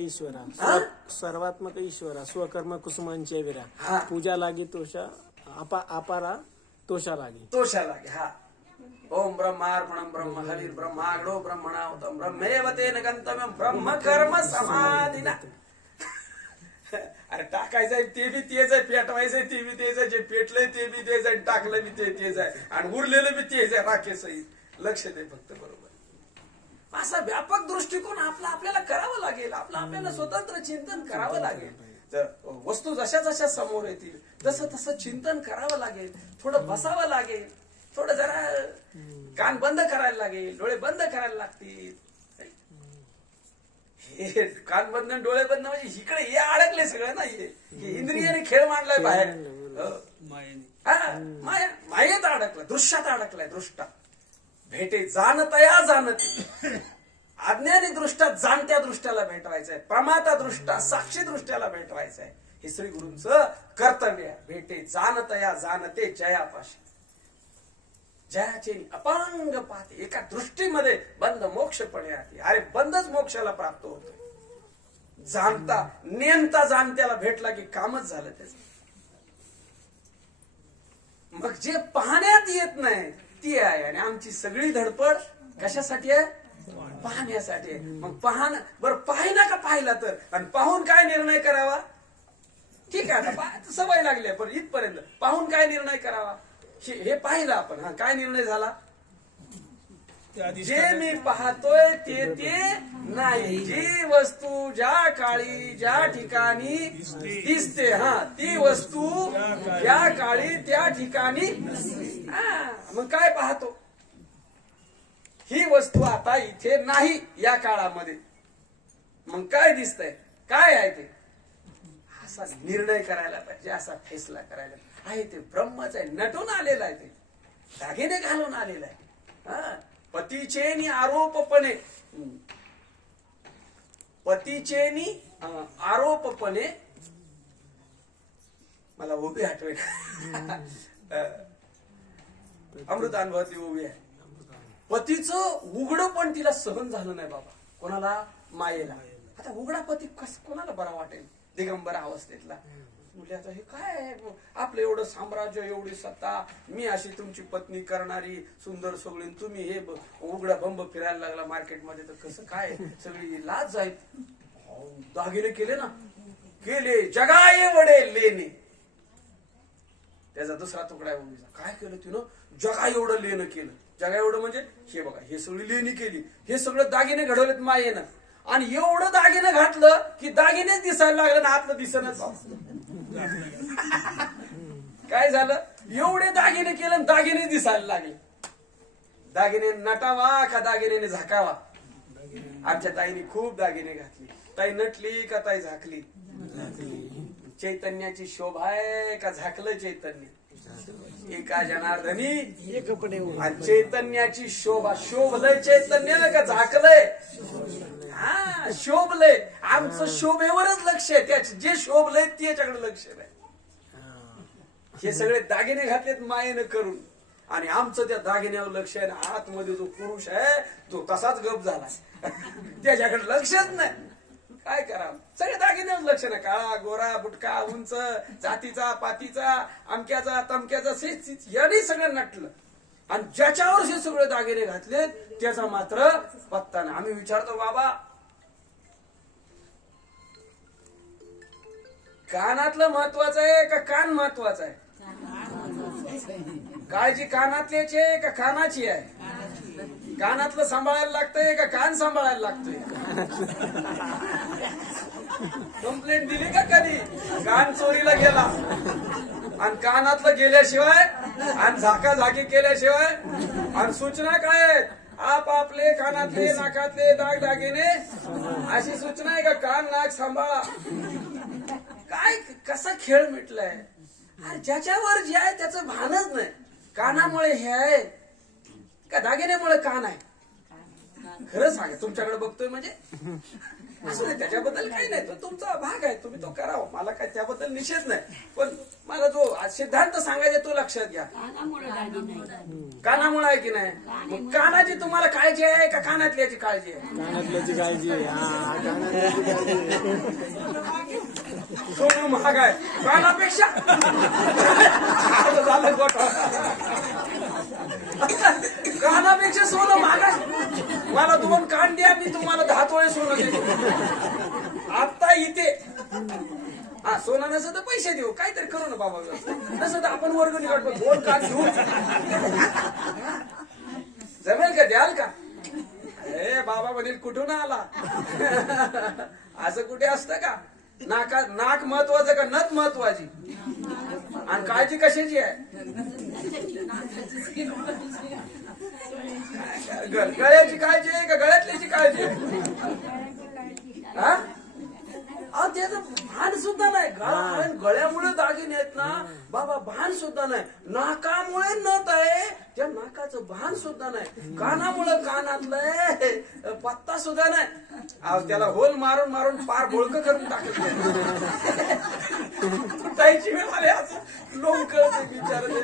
ईश्वरा स्वकर्म कुसुमांच्या विरा. पूजा लागी तोषा अपारा तोषा लागे. हा. ओम ब्रह्मार्पणम ब्रह्म हविर ब्रह्माग्नो ब्रह्मणावतम ब्रह्मेव तेन गंतव्यम ब्रह्म कर्म समाधिना. अरे टाकायचंय ते बी तेच आहे, पेटवायचंय ते बी तेच आहे, जे पेटलंय ते बी तेच आहे, टाकलं बी तेच आहे, आणि उरलेलं बी तेच आहे राखेसहित. लक्ष दे फक्त बरोबर. असा व्यापक दृष्टिकोन आपल्याला करावं लागेल. आपल्याला स्वतंत्र चिंतन करावं लागेल. जर वस्तू जशा जशा समोर येतील तसं तसं चिंतन करावं लागेल. थोडं बसावं लागेल. थोडं जरा कान बंद करायला लागेल, डोळे बंद करायला लागतील. हे कान बंद डोळे बंद म्हणजे इकडे हे अडकले सगळं ना. हे इंद्रियाने खेळ मांडलाय बाहेर. मायेत अडकलाय, दृश्यात अडकलाय. दृष्टा भेटे जाणतया जाणते. अज्ञानी दृष्टात जाणत्या दृष्ट्याला भेटवायचंय. प्रमाता दृष्टा साक्षी दृष्ट्याला भेटवायचंय. हे श्री गुरूंचं कर्तव्य आहे. भेटे जाणतया जाणते जयापाशी. जयाचे अपांग पाहते. एका दृष्टीमध्ये बंद मोक्षपणे आहे. अरे बंदच मोक्षाला प्राप्त होतो. जाणता नेमता जाणत्याला भेटला की कामच झालं त्याच. मग जे पाहण्यात येत नाही ती आहे. आणि आमची सगळी धडपड कशासाठी आहे? पाहण्यासाठी आहे. मग बरं पाहिना का पाहिला तर? आणि पाहून काय निर्णय करावा? ठीक आहे, आता सवय लागली आहे, पण इथपर्यंत पाहून काय निर्णय करावा हे पाहिलं आपण. हा काय निर्णय झाला? जे मी पाहतोय ते नाही. जी वस्तू ज्या काळी ज्या ठिकाणी दिसते, ती वस्तू ज्या काळी त्या ठिकाणी. मग काय पाहतो? ही वस्तू आता इथे नाही या काळामध्ये. मग काय दिसतंय? काय आहे ते? असा निर्णय करायला पाहिजे. असा फैसला करायला आहे. ते ब्रह्मच आहे. नटून आलेला आहे. ते दागिने घालून आलेला आहे. पतीचे आरोपपणे पतीचेनी आरोपपणे, मला उभी आठवे अमृतानुभवातली उभी आहे. पतीचं उघडं पण तिला सहन झालं नाही बाबा. कोणाला? मायेला. आता उघडा पती कोणाला बरा वाटेल दिगंबर अवस्थेतला. म्हणजे आता हे काय आहे? आपलं एवढं साम्राज्य, एवढी सत्ता, मी अशी तुमची पत्नी करणारी सुंदर सगळी, तुम्ही हे उघडा बंब फिरायला लागला मार्केटमध्ये, तर कसं काय? सगळी लाज जाईल. दागिने केले ना, केले जगाये वडे लेणे. त्याचा दुसरा तुकडा आहे उभीचा. काय केलं तिनं? जगा एवढं लेणं केलं. जगा एवढं म्हणजे हे बघा, हे सगळी लेणी केली, हे सगळं दागिने घडवलेत मायेनं, आणि एवढं दागिने घातलं की दागिनेच दिसायला लागलं ना, आतलं दिसनच. काय झालं? एवढे दागिने केलं, दागिने दिसायला लागले. दागिने नटावा का दागिने झाकावा? आमच्या ताईने खूप दागिने घातली. ताई नटली का ताई झाकली? चैतन्याची शोभा आहे का झाकलं चैतन्य? एका जनार्दनी आणि चैतन्याची शोभा. शोभलय चैतन्य का झाकलंय? हा, शोभलय. आमचं शोभेवरच लक्ष आहे. त्याचे जे शोभलय त्याच्याकडे लक्ष नाही. हे सगळे दागिने घातलेत मायेनं करून, आणि आमचं त्या दागिन्यावर लक्ष आहे. आतमध्ये जो पुरुष आहे तो तसाच गप झाला, त्याच्याकडे लक्षच नाही. काय करावं? सगळे दागिन्यावर लक्ष नाही. काळा गोरा बुटका उंच, जातीचा पातीचा, अमक्याचा तमक्याचा, याने सगळं नटलं. आणि ज्याच्यावर हे सगळे दागिने घातले त्याचा मात्र पत्ता नाही. आम्ही विचारतो, बाबा कानातलं महत्वाचं आहे का कान महत्वाचं आहे? काळजी कानातल्याची आहे का कानाची आहे? कानातलं सांभाळायला लागतंय का कान सांभाळायला लागतोय? कंप्लेंट दिली का कधी? कान चोरीला गेला आणि कानातलं गेल्याशिवाय आणि झाकाझाकी केल्याशिवाय, आणि सूचना काय आहेत? आपापले कानातले नाकातले दाग दागिने, अशी सूचना आहे का? कान नाक सांभाळा. काय कसा खेळ मिटलाय? ज्याच्यावर जे आहे त्याचं भानच नाही. कानामुळे हे आहे का दागिन्यामुळे कान आहे? खरं सांगा, तुमच्याकडे बघतोय म्हणजे असं नाही, त्याच्याबद्दल काही नाही, तो तुमचा भाग आहे, तुम्ही तो करावा, मला काय त्याबद्दल निषेध नाही. पण मला जो सिद्धांत सांगायचा तो लक्षात घ्या. कानामुळे आहे की नाही? मग कानाची तुम्हाला काळजी आहे का कानातल्याची काळजी आहे? कानातल्याची काळजी आहे. सोनं महाग आहे कानापेक्षा. झालं घोटाळा. कानापेक्षा सोनं महाग आहे. मला 2 कान द्या, मी तुम्हाला 10 तोळे सोनं देतो. आता इथे हा सोनं नसं तर पैसे देऊ, काहीतरी करू ना बाबा. नसं तर आपण वर्ग निघतो 2 कान घेऊन जमेल का? द्याल का? हे बाबा म्हणेल कुठून आला? असं कुठे असतं का? नाक महत्वाचं का नथ महत्वाची? आणि काळजी कशाची आहे? गळ्याची काळजी आहे का गळ्यातल्याची काळजी आहे? हा, त्याचं भान सुद्धा नाही. गळ्यामुळे दागिने आहेत ना बाबा, भान सुद्धा नाही. नाकामुळे नथ आहे, त्या नाकाचं भान सुद्धा नाही. कानामुळे कानातलं पत्ता सुद्धा नाही. त्याला होल मारून मारून पार बोळकं करून टाकलं. ताईची वेळ आली असं लोक कळते बिचारले.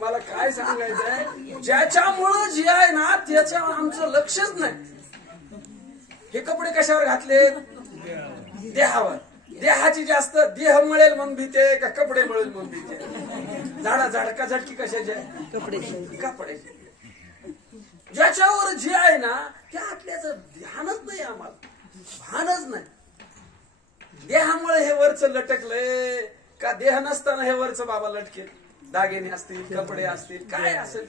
मला काय सांगायचंय, ज्याच्यामुळं जे आहे ना त्याच्यावर आमचं लक्षच नाही. हे कपडे कशावर घातले? देहावर. देहाची जास्त देह मिळेल म्हणून भीते का कपडे मिळेल म्हणून भीते? झाडका झटकी कशाची आहे? कपड्याची. ज्याच्यावर जे आहे ना त्या आतल्याचं ध्यानच नाही, आम्हाला भानच नाही. देहामुळे हे वरच लटकलंय का देह नसताना हे वरच बाबा लटकेल? दागिने असतील, कपडे असतील, काय असेल,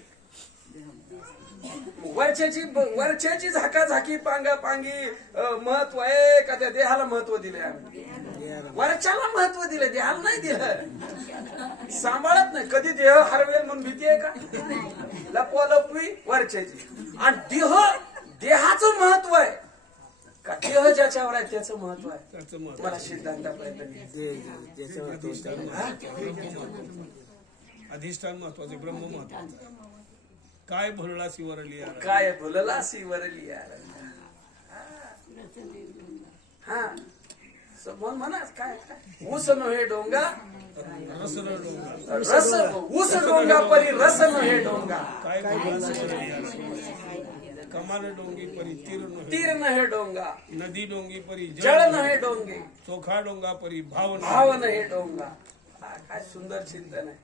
वरच्याची झाकाझाकी पांगी महत्व आहे का त्या देहाला महत्व दिले? वरच्याला महत्व दिले, देहाला नाही दिलं. सांभाळत नाही. कधी देह हरवेल म्हणून भीती आहे का? लपवालपवी वरच्याची. आणि देहाचं महत्व आहे का देह ज्याच्यावर आहे त्याचं महत्व आहे? मला सिद्धांतापर्यंत अधिष्ठान महत्वाचं, ब्रह्म महत्वाचं. काय भुललासी वरली यार. काय भुललासी वरली यार. हा म्हणा काय ऊस नव्हे डोंगा रस न डोंगा. रस ऊस डोंगा परी रस नव्हे डोंगा. काय भुललासी वरली यार. कमाल डोंगी परी तीर नव्हे डोंगा. नदी डोंगी परी जळ नव्हे डोंगे. चोखा डोंगा परी भाव भाव नव्हे डोंगा. काय सुंदर चिंतन आहे.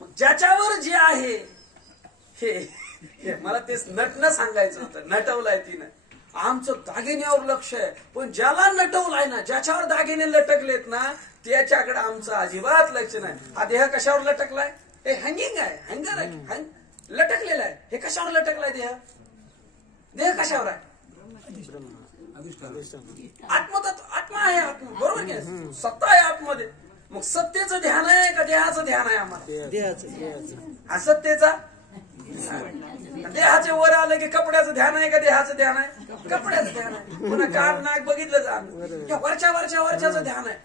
मग ज्याच्यावर जे आहे हे मला तेच नटणं सांगायचं होतं. नटवलंय तिनं. आमचं दागिन्यावर लक्ष आहे, पण ज्याला नटवलाय ना, ज्याच्यावर दागिने लटकलेत ना, त्याच्याकडे आमचं अजिबात लक्ष नाही. हा देह कशावर लटकलाय? हे हँगिंग आहे, हँगर आहे, लटकलेला आहे. हे कशावर लटकलाय देह? देह कशावर आहे? आत्मा आहे. आत्मा बरोबर की सत्ता आहे आतमध्ये. मग सत्तेचं ध्यान आहे का देहाचं ध्यान आहे आम्हाला? देहाचं. असत्तेचा देहाचे वर आलं की कपड्याचं ध्यान आहे का देहाचं ध्यान आहे? कपड्याचं ध्यान आहे. पुन्हा कान नाक बघितलं जा वरच्याचं ध्यान आहे.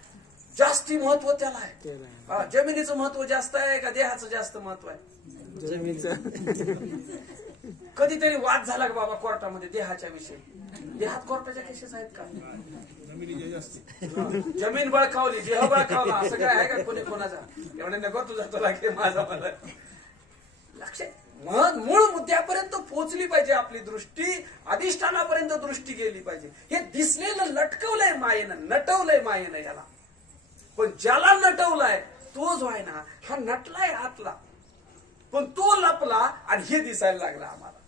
जास्ती महत्व त्याला आहे. जमिनीचं महत्व जास्त आहे का देहाचं जास्त महत्व आहे? कधीतरी वाद झाला का बाबा कोर्टामध्ये देहाच्या विषयी? देहात कोर्टाच्या केसेस आहेत का? जमीन बळकावली, देह बळकावला, असं काय आहे का कोणी कोणाचा? एवढे नको तुझा तुला की माझा मला. लक्ष मूळ मुद्द्यापर्यंत पोहोचली पाहिजे आपली दृष्टी. अधिष्ठानापर्यंत दृष्टी गेली पाहिजे. हे दिसलेलं लटकवलंय मायेनं, नटवलंय मायेनं याला. पण ज्याला नटवलाय तो जो आहे ना, हा नटलाय आतला, पण तो लपला आणि हे दिसायला लागला आम्हाला.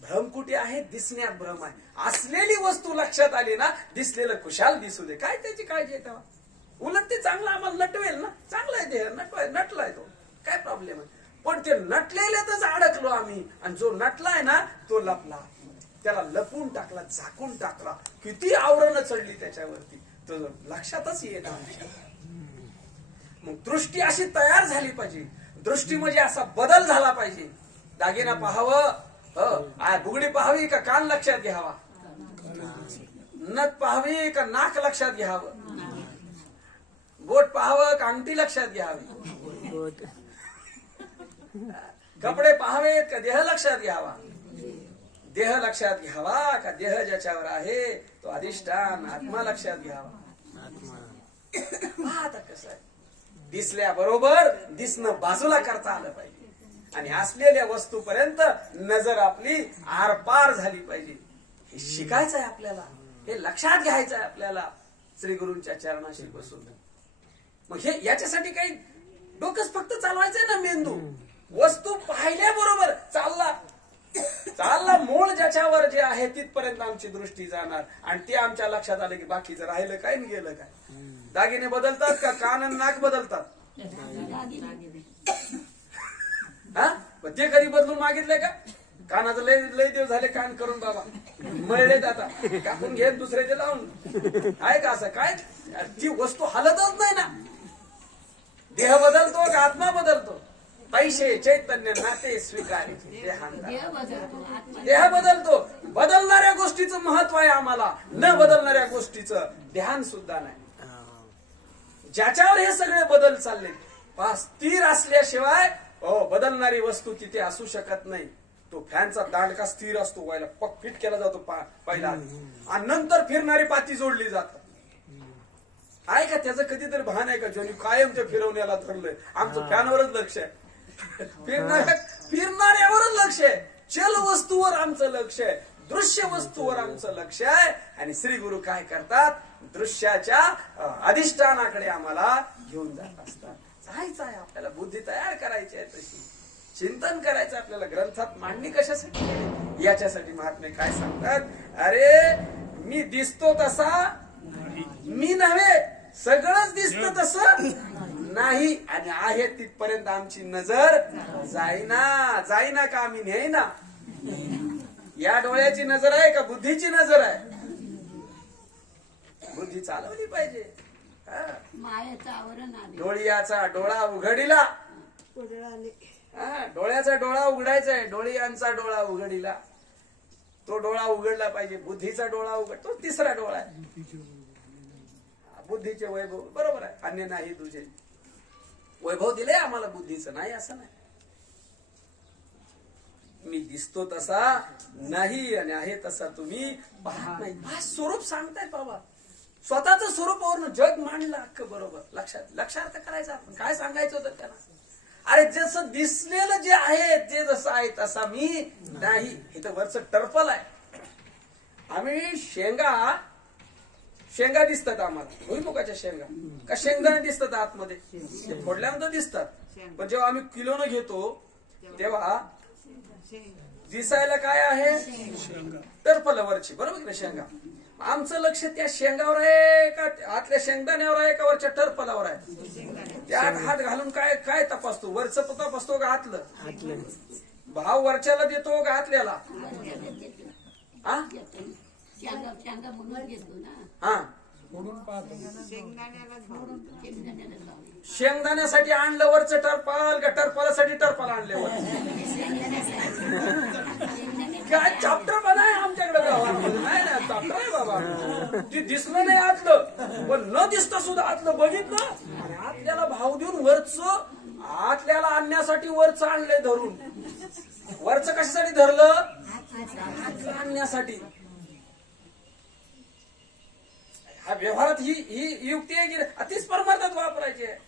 भ्रम कुठे आहे? दिसण्यात भ्रम आहे. असलेली वस्तू लक्षात आली ना, दिसलेलं खुशाल दिसू दे. काय त्याची काळजी आहे तेव्हा? उलट ते चांगलं आम्हाला नटवेल ना. चांगला आहे देह, नटलाय तो, काय प्रॉब्लेम आहे? पण ते नटलेल्यातच अडकलो आम्ही. आणि जो नटलाय ना तो लपला. त्याला लपून टाकला, झाकून टाकला. किती आवरणं चढली त्याच्यावरती, तो लक्षातच येत आमच्या. मग दृष्टी अशी तयार झाली पाहिजे. दृष्टी म्हणजे असा बदल झाला पाहिजे. दागिना पाहावं, बुगडी पाहावी का कान लक्षात घ्यावा? नथ पाहावी का नाक लक्षात घ्यावं? बोट पाहावं का अंगठी लक्षात घ्यावी? कपडे पाहावेत का देह लक्षात घ्यावा? देह लक्षात घ्यावा का देह ज्याच्यावर आहे तो अधिष्ठान आत्मा लक्षात घ्यावा? आता कसं आहे, दिसल्याबरोबर दिसणं बाजूला करता आलं पाहिजे. आणि असलेल्या वस्तूपर्यंत नजर आपली आरपार झाली पाहिजे. हे शिकायचं आहे आपल्याला, हे लक्षात घ्यायचं आहे आपल्याला श्री गुरूंच्या चरणाशी बसून. मग हे याच्यासाठी काही डोकंच फक्त चालवायचंय ना, मेंदू. वस्तू पाहिल्याबरोबर चालला मूळ ज्याच्यावर जे आहे तिथपर्यंत आमची दृष्टी जाणार. आणि ते आमच्या लक्षात आलं की बाकीचं राहिलं काय आणि गेलं काय. दागिने बदलतात का? कान आणि नाक बदलतात. हा, ते कधी बदलून मागितलंय का? कानाचं लय दिवस झाले कान करून बाबा मळलेत, आता कापून घे दुसऱ्याचे लावून. आहे का असं काय? ती वस्तू हलतच नाही ना. देह बदलतो का आत्मा बदलतो? पैसे चैतन्य नाते स्वीकारायचे. देह बदलतो. बदलणाऱ्या गोष्टीचं महत्व आहे आम्हाला, न बदलणाऱ्या गोष्टीचं ध्यान सुद्धा नाही. ज्याच्यावर हे सगळे बदल चालले, स्थिर असल्याशिवाय बदलणारी वस्तू तिथे असू शकत नाही. तो फॅनचा दांडका स्थिर असतो, व्हायला पक फिट केला जातो पहिला, आणि नंतर फिरणारी पाती जोडली जातात. आहे का त्याचं कधीतरी भान आहे का? ज्यांनी कायम ते फिरवण्याला धरलंय. आमचं फॅनवरच लक्ष आहे, फिरणाऱ्यावरच लक्ष आहे. चल वस्तूवर आमचं लक्ष आहे, दृश्य वस्तूवर आमचं लक्ष आहे. आणि श्री गुरु काय करतात? दृश्याच्या अधिष्ठानाकडे आम्हाला घेऊन जात असतात. जायचं आहे आपल्याला, बुद्धी तयार करायची आहे, तशी चिंतन करायचं आपल्याला. ग्रंथात मांडणी कशासाठी? याच्यासाठी महात्मे काय सांगतात? अरे मी दिसतो तसा मी नव्हे, सगळंच दिसतं तसं नाही. आणि आहे तिथपर्यंत आमची नजर जाईना का आम्ही नेईना? या डोळ्याची नजर आहे का बुद्धीची नजर आहे? बुद्धी चालवली पाहिजे. डोळ्याचा डोळा उघडीला, डोळ्याचा डोळा उघडायचा आहे. डोळ्यांचा डोळा उघडीला, तो डोळा उघडला पाहिजे. बुद्धीचा डोळा उघडतो, तिसरा डोळा आहे बुद्धीचे वैभव. बरोबर आहे, अन्य नाही तुझे वैभव दिले आम्हाला बुद्धीचं, नाही असं नाही. मी दिसतो तसा नाही आणि आहे तसा तुम्ही पाहत नाही. हा स्वरूप सांगतायत बाबा. स्वतःच स्वरूपावरून जग मांडलं अख्खं. बरोबर. लक्षार्थ करायचा आपण. काय सांगायचं होतं त्याला? अरे जसं दिसलेलं जे आहे ते जसं आहे तसा मी नाही. इथं वरचं टर्पल आहे. आम्ही शेंगा दिसतात आम्हाला. भुईमुगाच्या शेंगा का शेंगदाणे दिसतात आतमध्ये फोडल्यानंतर दिसतात. पण जेव्हा आम्ही किलोनं घेतो तेव्हा दिसायला काय आहे? टर्पलवरची. बरोबर ना शेंगा. आमचं लक्ष त्या शेंगावर आहे का आतल्या शेंगदाण्यावर आहे का वरच्या टर्पलावर आहे? त्यात हात घालून काय काय तपासतो? वरचं तपासतो का आतलं? भाव वरच्याला देतो का आतल्याला? हा शेंगदाण्यासाठी आणलं वरचं टर्पल का टर्पलासाठी टर्पल आणले वर? काय चॅप्टर पण आहे आमच्याकडे गावामध्ये? नाही ना चॅप्टर आहे बाबा. ती दिसलं नाही आतलं पण न दिसता सुद्धा आतलं बघितलं आणि आतल्याला भाव देऊन वरचं आतल्याला आणण्यासाठी वरचं आणलंय धरून. वरचं कशासाठी धरलं? आणण्यासाठी. हा व्यवहारात ही युक्ती आहे की अतिच परमार्थात वापरायची आहे.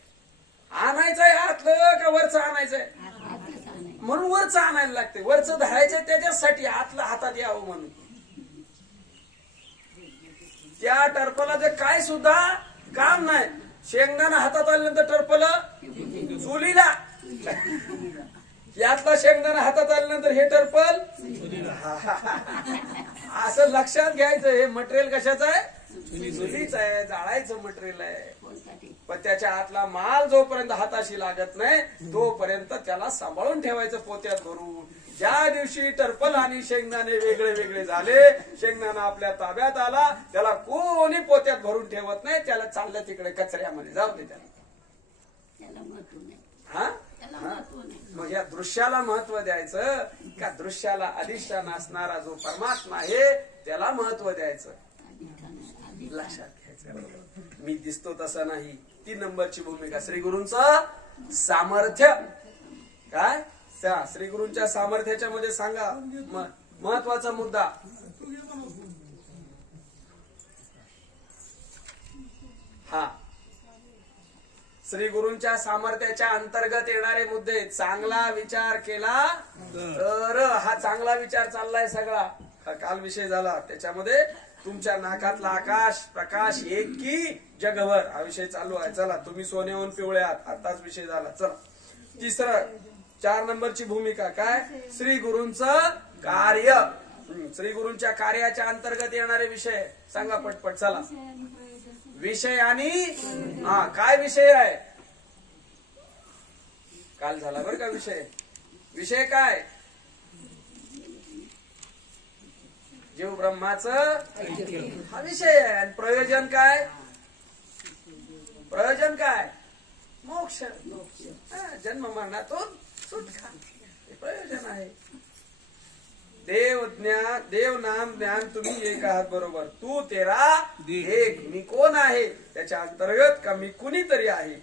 आणायचंय आतलं का वरचं आणायचंय? म्हणून वरचं आणायला लागते. वरचं धरायचंय त्याच्यासाठी आतलं हातात यावं म्हणून. त्या टर्पलाचं काय सुद्धा काम नाही. शेंगदाणा हातात आल्यानंतर टर्पल चुलीला. यातला शेंगदाणा हातात आल्यानंतर हे टर्पल असं लक्षात घ्यायचं. हे मटेरियल कशाचं आहे? चुलीच आहे. जाळायचं मटेरियल आहे. पण त्याच्या आतला माल जोपर्यंत हाताशी लागत नाही तोपर्यंत त्याला सांभाळून ठेवायचं पोत्यात भरून. ज्या दिवशी टर्पल आणि शेंगदाणे वेगळे वेगळे झाले, शेंगदाणा आपल्या ताब्यात आला, त्याला कोणी पोत्यात भरून ठेवत नाही. त्याला चाललं तिकडे कचऱ्यामध्ये. जाऊ दे त्याला. हा मग या दृश्याला महत्व द्यायचं का दृश्याला अधिष्ठान असणारा जो परमात्मा आहे त्याला महत्व द्यायचं? लक्षात घ्यायचं. मी दिसतो तसा नाही. 3 नंबरची भूमिका श्री गुरूंचं सामर्थ्य. काय श्री गुरूंच्या सामर्थ्याच्या मध्ये सांगा महत्वाचा मुद्दा. हा श्री गुरूंच्या सामर्थ्याच्या अंतर्गत येणारे मुद्दे. चांगला विचार केला तर हा चांगला विचार चाललाय सगळा. काल विषय झाला त्याच्यामध्ये तुमच्या नाकातला आकाश प्रकाश एक की जगभर हा विषय चालू आहे. चला तुम्ही सोन्याहून पिवळे आहात. आताच विषय झाला. चला तिसरं 4 नंबरची भूमिका काय? श्री गुरूंचं कार्य. श्री गुरूंच्या कार्याच्या अंतर्गत येणारे विषय सांगा पटपट. चला विषय आणि काय विषय आहे? काल झाला बरं का विषय. विषय काय? जीव ब्रह्माचं हा विषय आहे. आणि प्रयोजन काय? प्रयोजन काय? मोक्ष. जन्म मरणातून सुटका हे प्रयोजन आहे. देव नाम ज्ञान तुम्ही एक आहात. बरोबर. तू तेरा एक. मी कोण आहे त्याच्या अंतर्गत का मी कुणीतरी आहे.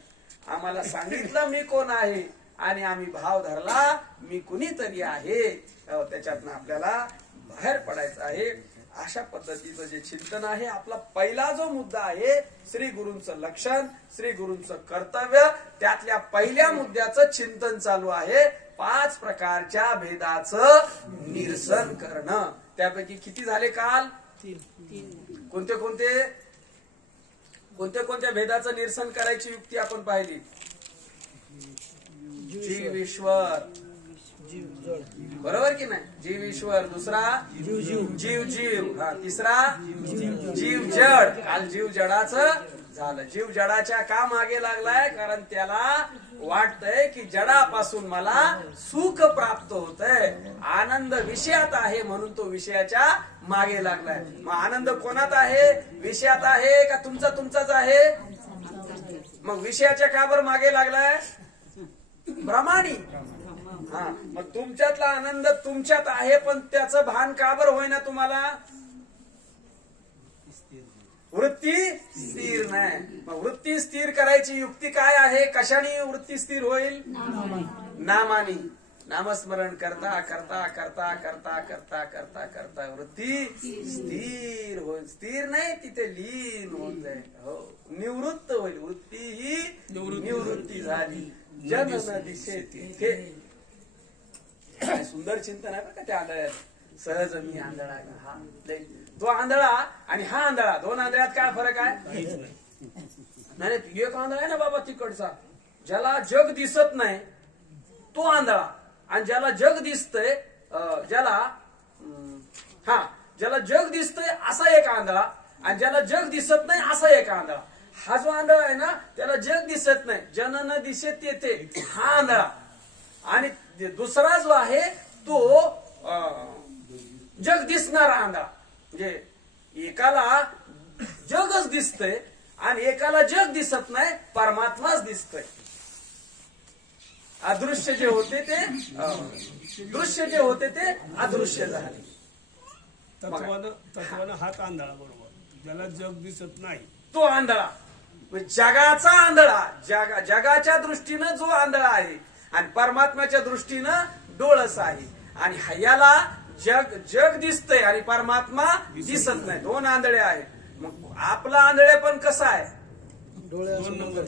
आम्हाला सांगितलं मी कोण आहे आणि आम्ही भाव धरला मी कुणीतरी आहे. त्याच्यातनं आपल्याला बाहेर पडायचं आहे. अशा पद्धतीचं जे चिंतन आहे. आपला पहिला जो मुद्दा आहे श्री गुरूंचं लक्षण श्री गुरूंचं कर्तव्य त्यातल्या पहिल्या मुद्द्याचं चिंतन चालू आहे. 5 प्रकारच्या भेदाचं निरसन करणं. त्यापैकी किती झाले काल? 3. कोणत्या भेदाचं निरसन करायची युक्ती आपण पाहिली? जीव ईश्वर. बरोबर की नाही? जीव ईश्वर. दुसरा जीव. हा तिसरा जीव जड. काल जीव जडाचं झालं. जीव जडाच्या का मागे लागलाय? कारण त्याला वाटतंय की जडापासून मला सुख प्राप्त होतंय. आनंद विषयात आहे म्हणून तो विषयाच्या मागे लागलाय. मग आनंद कोणात आहे? विषयात आहे का तुमचाच आहे? मग विषयाच्या का बरं मागे लागलाय? भ्रमानी. हा मग तुमच्यातला आनंद तुमच्यात आहे पण त्याचं भान का बरं होईना तुम्हाला? वृत्ती स्थिर नाही. मग वृत्ती स्थिर करायची युक्ती काय आहे? कशाने वृत्ती स्थिर होईल? नामानी. नामस्मरण करता करता करता करता करता करता करता वृत्ती स्थिर होईल. स्थिर नाही, तिथे लीन होऊन जाईल. हो, निवृत्त होईल. वृत्ती ही निवृत्ती झाली. जन न दिसे तिथे. सुंदर चिंतन आहे बरं का त्या आंधळ्यात. सहज मी आंधळा हा तो आंधळा आणि हा आंधळा, दोन आंधळ्यात काय फरक आहे? नाही, एक आंधळा आहे ना बाबा तिकडचा, ज्याला जग दिसत नाही तो आंधळा, आणि ज्याला जग दिसतंय ज्याला जग दिसतंय असा एक आंधळा, आणि ज्याला जग दिसत नाही असा एक आंधळा. हा जो आंधळा आहे ना त्याला जग दिसत नाही, जन न दिसे तेथे, हा आंधळा. आणि दुसरा जो आहे तो जग दिसणारा आंधळा. म्हणजे एकाला जगच दिसतंय आणि एकाला जग दिसत नाही, परमात्माच दिसतोय. अदृश्य जे होते ते दृश्य जे होते ते अदृश्य झाले. तत्वानं हात आंधळा बरोबर, ज्याला जग दिसत नाही तो आंधळा. जगाचा आंधळा, जगाच्या दृष्टीनं जो आंधळा आहे आणि परमात्म्याच्या दृष्टीनं डोळस आहे. आणि याला जग दिसतंय आणि परमात्मा दिसत नाही, दोन आंधळे आहेत. मग आपला आंधळे पण कसा आहे? दोन नंबर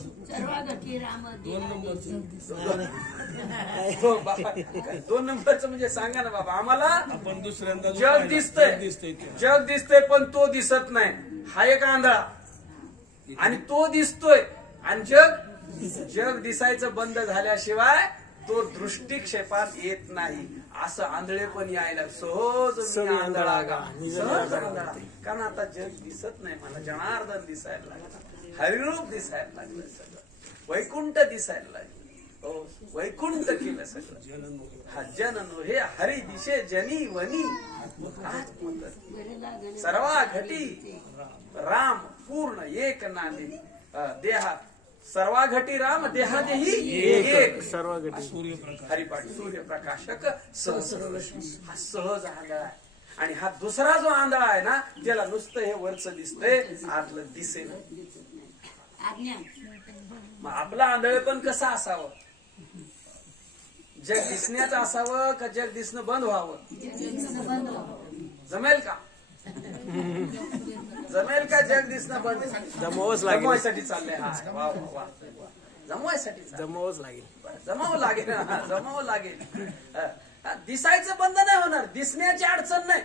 दोन नंबरचं म्हणजे सांगा ना बाबा आम्हाला. आपण दुसऱ्यांदा जग दिसतंय पण तो दिसत नाही, हा एक आंधळा. आणि तो दिसतोय आणि जग दिसायचं बंद झाल्याशिवाय तो दृष्टिक्षेपात येत नाही. असं आंधळे पण यायला सहज आंधळा गा, सहज आंधळा. कारण आता जग दिसत नाही मला, जनार्दन दिसायला लागला, हरिरूप दिसायला लागलं, सगळं वैकुंठ दिसायला लागलं. हो, वैकुंठ केलं सगळं. हा जननो हे हरी दिशे जनी वनी सर्वा घटी राम पूर्ण एक नांदी देहा सर्वा घटी राम देहादेही एक सर्व घटी सूर्यप्रकाश हरिपाठ सूर्यप्रकाशक सहस्ररश्मी. हा सहज आंधळा आहे. आणि हा दुसरा जो आंधळा आहे ना त्याला नुसतं हे वरचं दिसतंय, आतलं दिसे ना. मग आपला आंधळे पण कसं असावं? जग दिसण्याचं असावं का जग दिसणं बंद व्हावं? जमेल का? जमेल का जग दिसणं बंद? जमवायसाठी चाललंय. हा वा वा वा, जमवायसाठी जमवच लागेल. जमावं लागेल, जमावं लागेल. दिसायचं बंद नाही होणार, दिसण्याची अडचण नाही.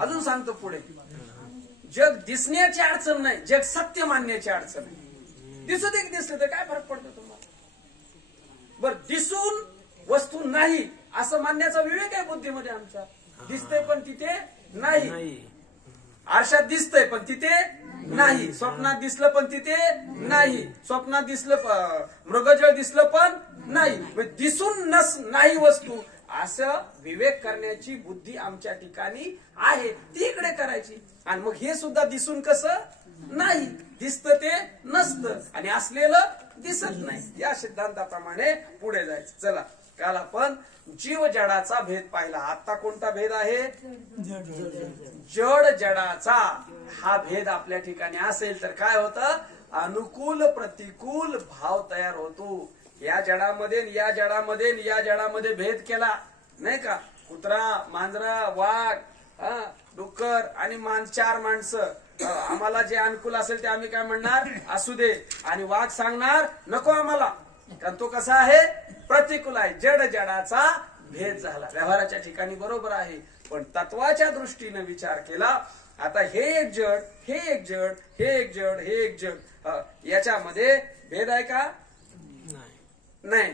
अजून सांगतो पुढे, जग दिसण्याची अडचण नाही, जग सत्य मानण्याची अडचण आहे. दिसू दे दिसलं तर काय फरक पडतो तुम्हाला? बर, दिसून वस्तू नाही असं मानण्याचा विवेक आहे बुद्धीमध्ये आमच्या. दिसतंय पण तिथे नाही, आरशात दिसतंय पण तिथे नाही, स्वप्नात दिसलं पण तिथे नाही, स्वप्नात दिसलं मृगजळ दिसलं पण नाही. दिसून नाही वस्तू असं विवेक करण्याची बुद्धी आमच्या ठिकाणी आहे, ती इकडे करायची. आणि मग हे सुद्धा दिसून कसं नाही, दिसतं ते नसतं आणि असलेलं दिसत नाही. या सिद्धांताप्रमाणे पुढे जायचं. चला, काल आपण जीव जडाचा भेद पाहिला. आता कोणता भेद आहे? जड जडाचा. हा भेद आपल्या ठिकाणी असेल तर काय होतं? अनुकूल प्रतिकूल भाव तयार होतो. या जडामध्ये या जडामध्ये या जडामध्ये भेद केला नाही का? कुत्रा, मांजरा, वाघ, डुक्कर आणि चार माणसं. आम्हाला जे अनुकूल असेल ते आम्ही काय म्हणणार? असू दे. आणि वाघ सांगणार नको आम्हाला, कारण तो कसा आहे? प्रतिकूल आहे. जड जडाचा भेद झाला. व्यवहाराच्या ठिकाणी बरोबर आहे, पण तत्वाच्या दृष्टीने विचार केला. आता हे एक जड, हे एक जड, हे एक जड, हे एक जड, याच्यामध्ये भेद आहे का? नाही.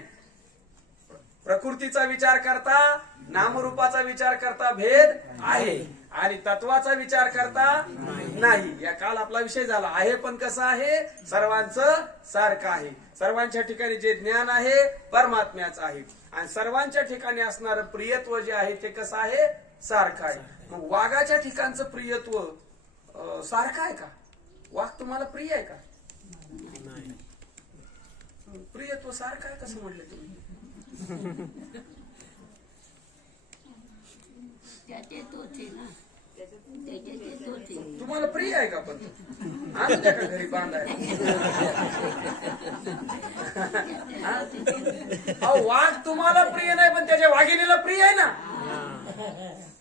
प्रकृतीचा विचार करता, नामरूपाचा विचार करता भेद आहे, आणि तत्वाचा विचार करता नाही. या काल आपला विषय झाला. आहे पण कसं आहे? सर्वांचं सारखं आहे. सर्वांच्या ठिकाणी जे ज्ञान आहे परमात्म्याचं आहे, आणि सर्वांच्या ठिकाणी असणारं प्रियत्व जे आहे ते कसं आहे? सारखं आहे. मग वाघाच्या ठिकाणचं प्रियत्व सारखं आहे का? वाघ तुम्हाला प्रिय आहे का? प्रियत्व सारखं आहे कसं म्हटलं तुम्ही? त्याचे तोच आहे ना, त्याचे तोच तुम्हाला प्रिय आहे का? पण आणू द्या का घरी बांधायला? वाघ तुम्हाला प्रिय नाही पण त्याच्या वाघिणीला प्रिय आहे ना.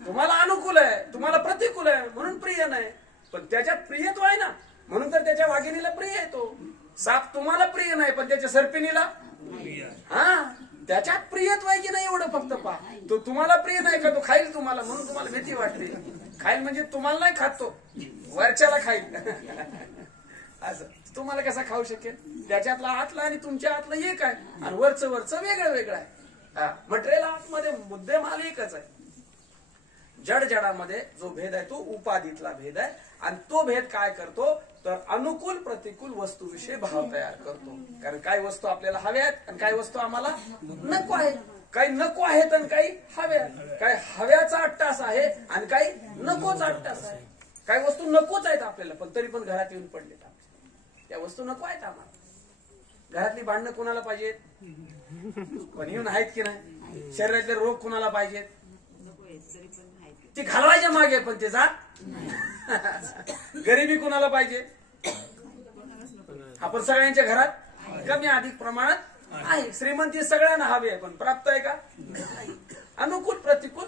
तुम्हाला अनुकूल आहे, तुम्हाला प्रतिकूल आहे म्हणून प्रिय नाही, पण त्याच्यात प्रियत्व आहे ना म्हणून तर त्याच्या वाघिणीला प्रिय आहे. तो साप तुम्हाला प्रिय नाही पण त्याच्या सर्पिणीला त्याच्यात प्रियत्व आहे की नाही एवढं फक्त पहा. तो तुम्हाला प्रिय नाही का? तो खाईल तुम्हाला म्हणून तुम्हाला भीती वाटते. खाईल म्हणजे तुम्हाला नाही खात, तो वरच्याला खाईल. असं तुम्हाला कसा खाऊ शकेल? त्याच्यातला आतला आणि तुमच्या आतला एक आहे आणि वरचं वेगळं वेगळं आहे. मटेरियल आतमध्ये मुद्देमाल एकच आहे. जड जडामध्ये जो भेद आहे तो उपाधीतला भेद आहे आणि तो भेद काय करतो तर अनुकूल प्रतिकूल वस्तूविषयी भाव तयार करतो. कारण काही वस्तू आपल्याला हव्या आहेत आणि काही वस्तू आम्हाला नको आहेत. काही नको आहेत आणि काही हव्या. काही हव्याचा अट्टास आहे आणि काही नकोचा अट्टास आहे. काही वस्तू नकोच आहेत आपल्याला पण तरी पण घरात येऊन पडलेत. त्या वस्तू नको आहेत आम्हाला. घरातली भांडणं कोणाला पाहिजेत? पण येऊन आहेत की नाही? शरीरातले रोग कोणाला पाहिजेत? ती घालवायच्या मागे पण ते जात. गरिबी कोणाला पाहिजे? आपण सगळ्यांच्या घरात कमी अधिक प्रमाणात आहे. श्रीमंती सगळ्यांना हवी आहे पण प्राप्त आहे का? अनुकूल प्रतिकूल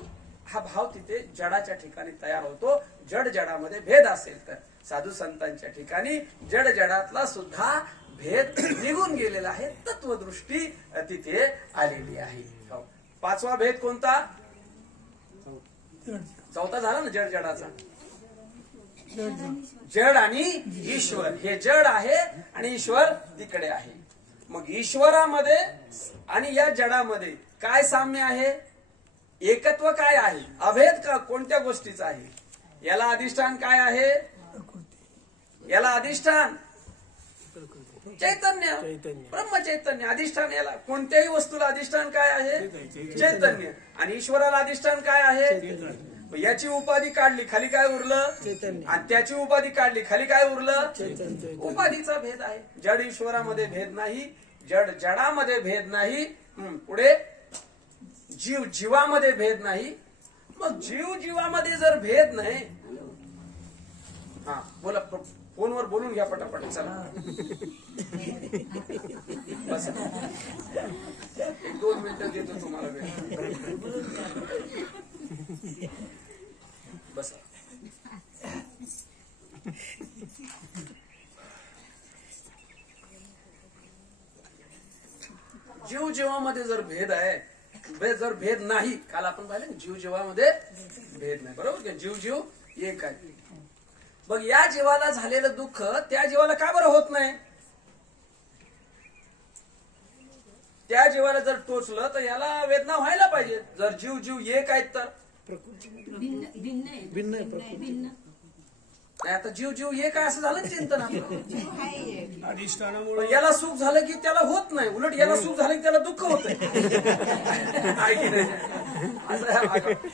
हा भाव तिथे जडाच्या ठिकाणी तयार होतो. जड जडामध्ये भेद असेल तर साधू संतांच्या ठिकाणी जड जडातला सुद्धा भेद निघून गेलेला आहे. तत्वदृष्टी तिथे आलेली आहे. पाचवा भेद कोणता? चौथा झाला ना जड जडाचा. जड आणि ईश्वर. हे जड आहे आणि ईश्वर तिकडे आहे. मग ईश्वरामध्ये आणि या जडामध्ये काय साम्य आहे? एकत्व काय आहे? अभेद का कोणत्या गोष्टीचा आहे? याला अधिष्ठान काय आहे? याला अधिष्ठान चैतन्य, ब्रह्मचैतन्य. अधिष्ठान याला कोणत्याही वस्तूला अधिष्ठान काय आहे? चैतन्य. आणि ईश्वराला अधिष्ठान काय आहे? याची उपाधी काढली खाली काय उरलं? आणि त्याची उपाधी काढली खाली काय उरलं? उपाधीचा भेद आहे. जड ईश्वरामध्ये भेद नाही, जड जडामध्ये भेद नाही. पुढे जीव जीवामध्ये भेद नाही. मग जीव जीवामध्ये जर भेद नाही, बोला फोनवर बोलून घ्या पटापट. चला बस 1-2 मिनिटं देतो तुम्हाला वेळ. बस जीव जीवामध्ये जर भेद आहे, जर भेद नाही, काल आपण पाहिलं जीव जीवामध्ये भेद नाही, बरोबर का? जीव जीव एक आहे. मग या जीवाला झालेलं दुःख त्या जीवाला का बरं होत नाही? त्या जीवाला जर टोचलं तर याला वेदना व्हायला पाहिजे. जर जीव जीव एक आहेत तर आता जीव जीव एक आहे असं झालं चिंतन आपलं. अधिष्ठानामुळे याला सुख झालं की त्याला होत नाही, उलट याला सुख झालं की त्याला दुःख होत.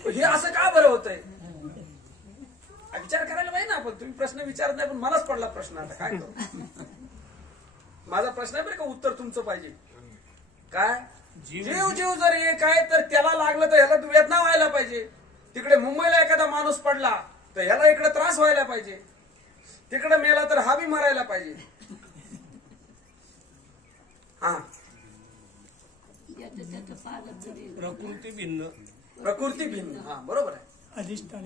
हे असं का बरं होतंय? विचार करायला पाहिजे ना आपण. तुम्ही प्रश्न विचारत नाही पण मलाच पडला प्रश्न. आता काय करू? माझा प्रश्न आहे बरं का, उत्तर तुमचं पाहिजे. काय? जीव जीव जर एक आहे तर त्याला लागलं तर ह्याला वेदना व्हायला पाहिजे. तिकडे मुंबईला एखादा माणूस पडला तर ह्याला इकडे त्रास व्हायला पाहिजे. तिकडे मेला तर हा बी मरायला पाहिजे. प्रकृती भिन्न, प्रकृती भिन्न. बरोबर आहे. अधिष्ठान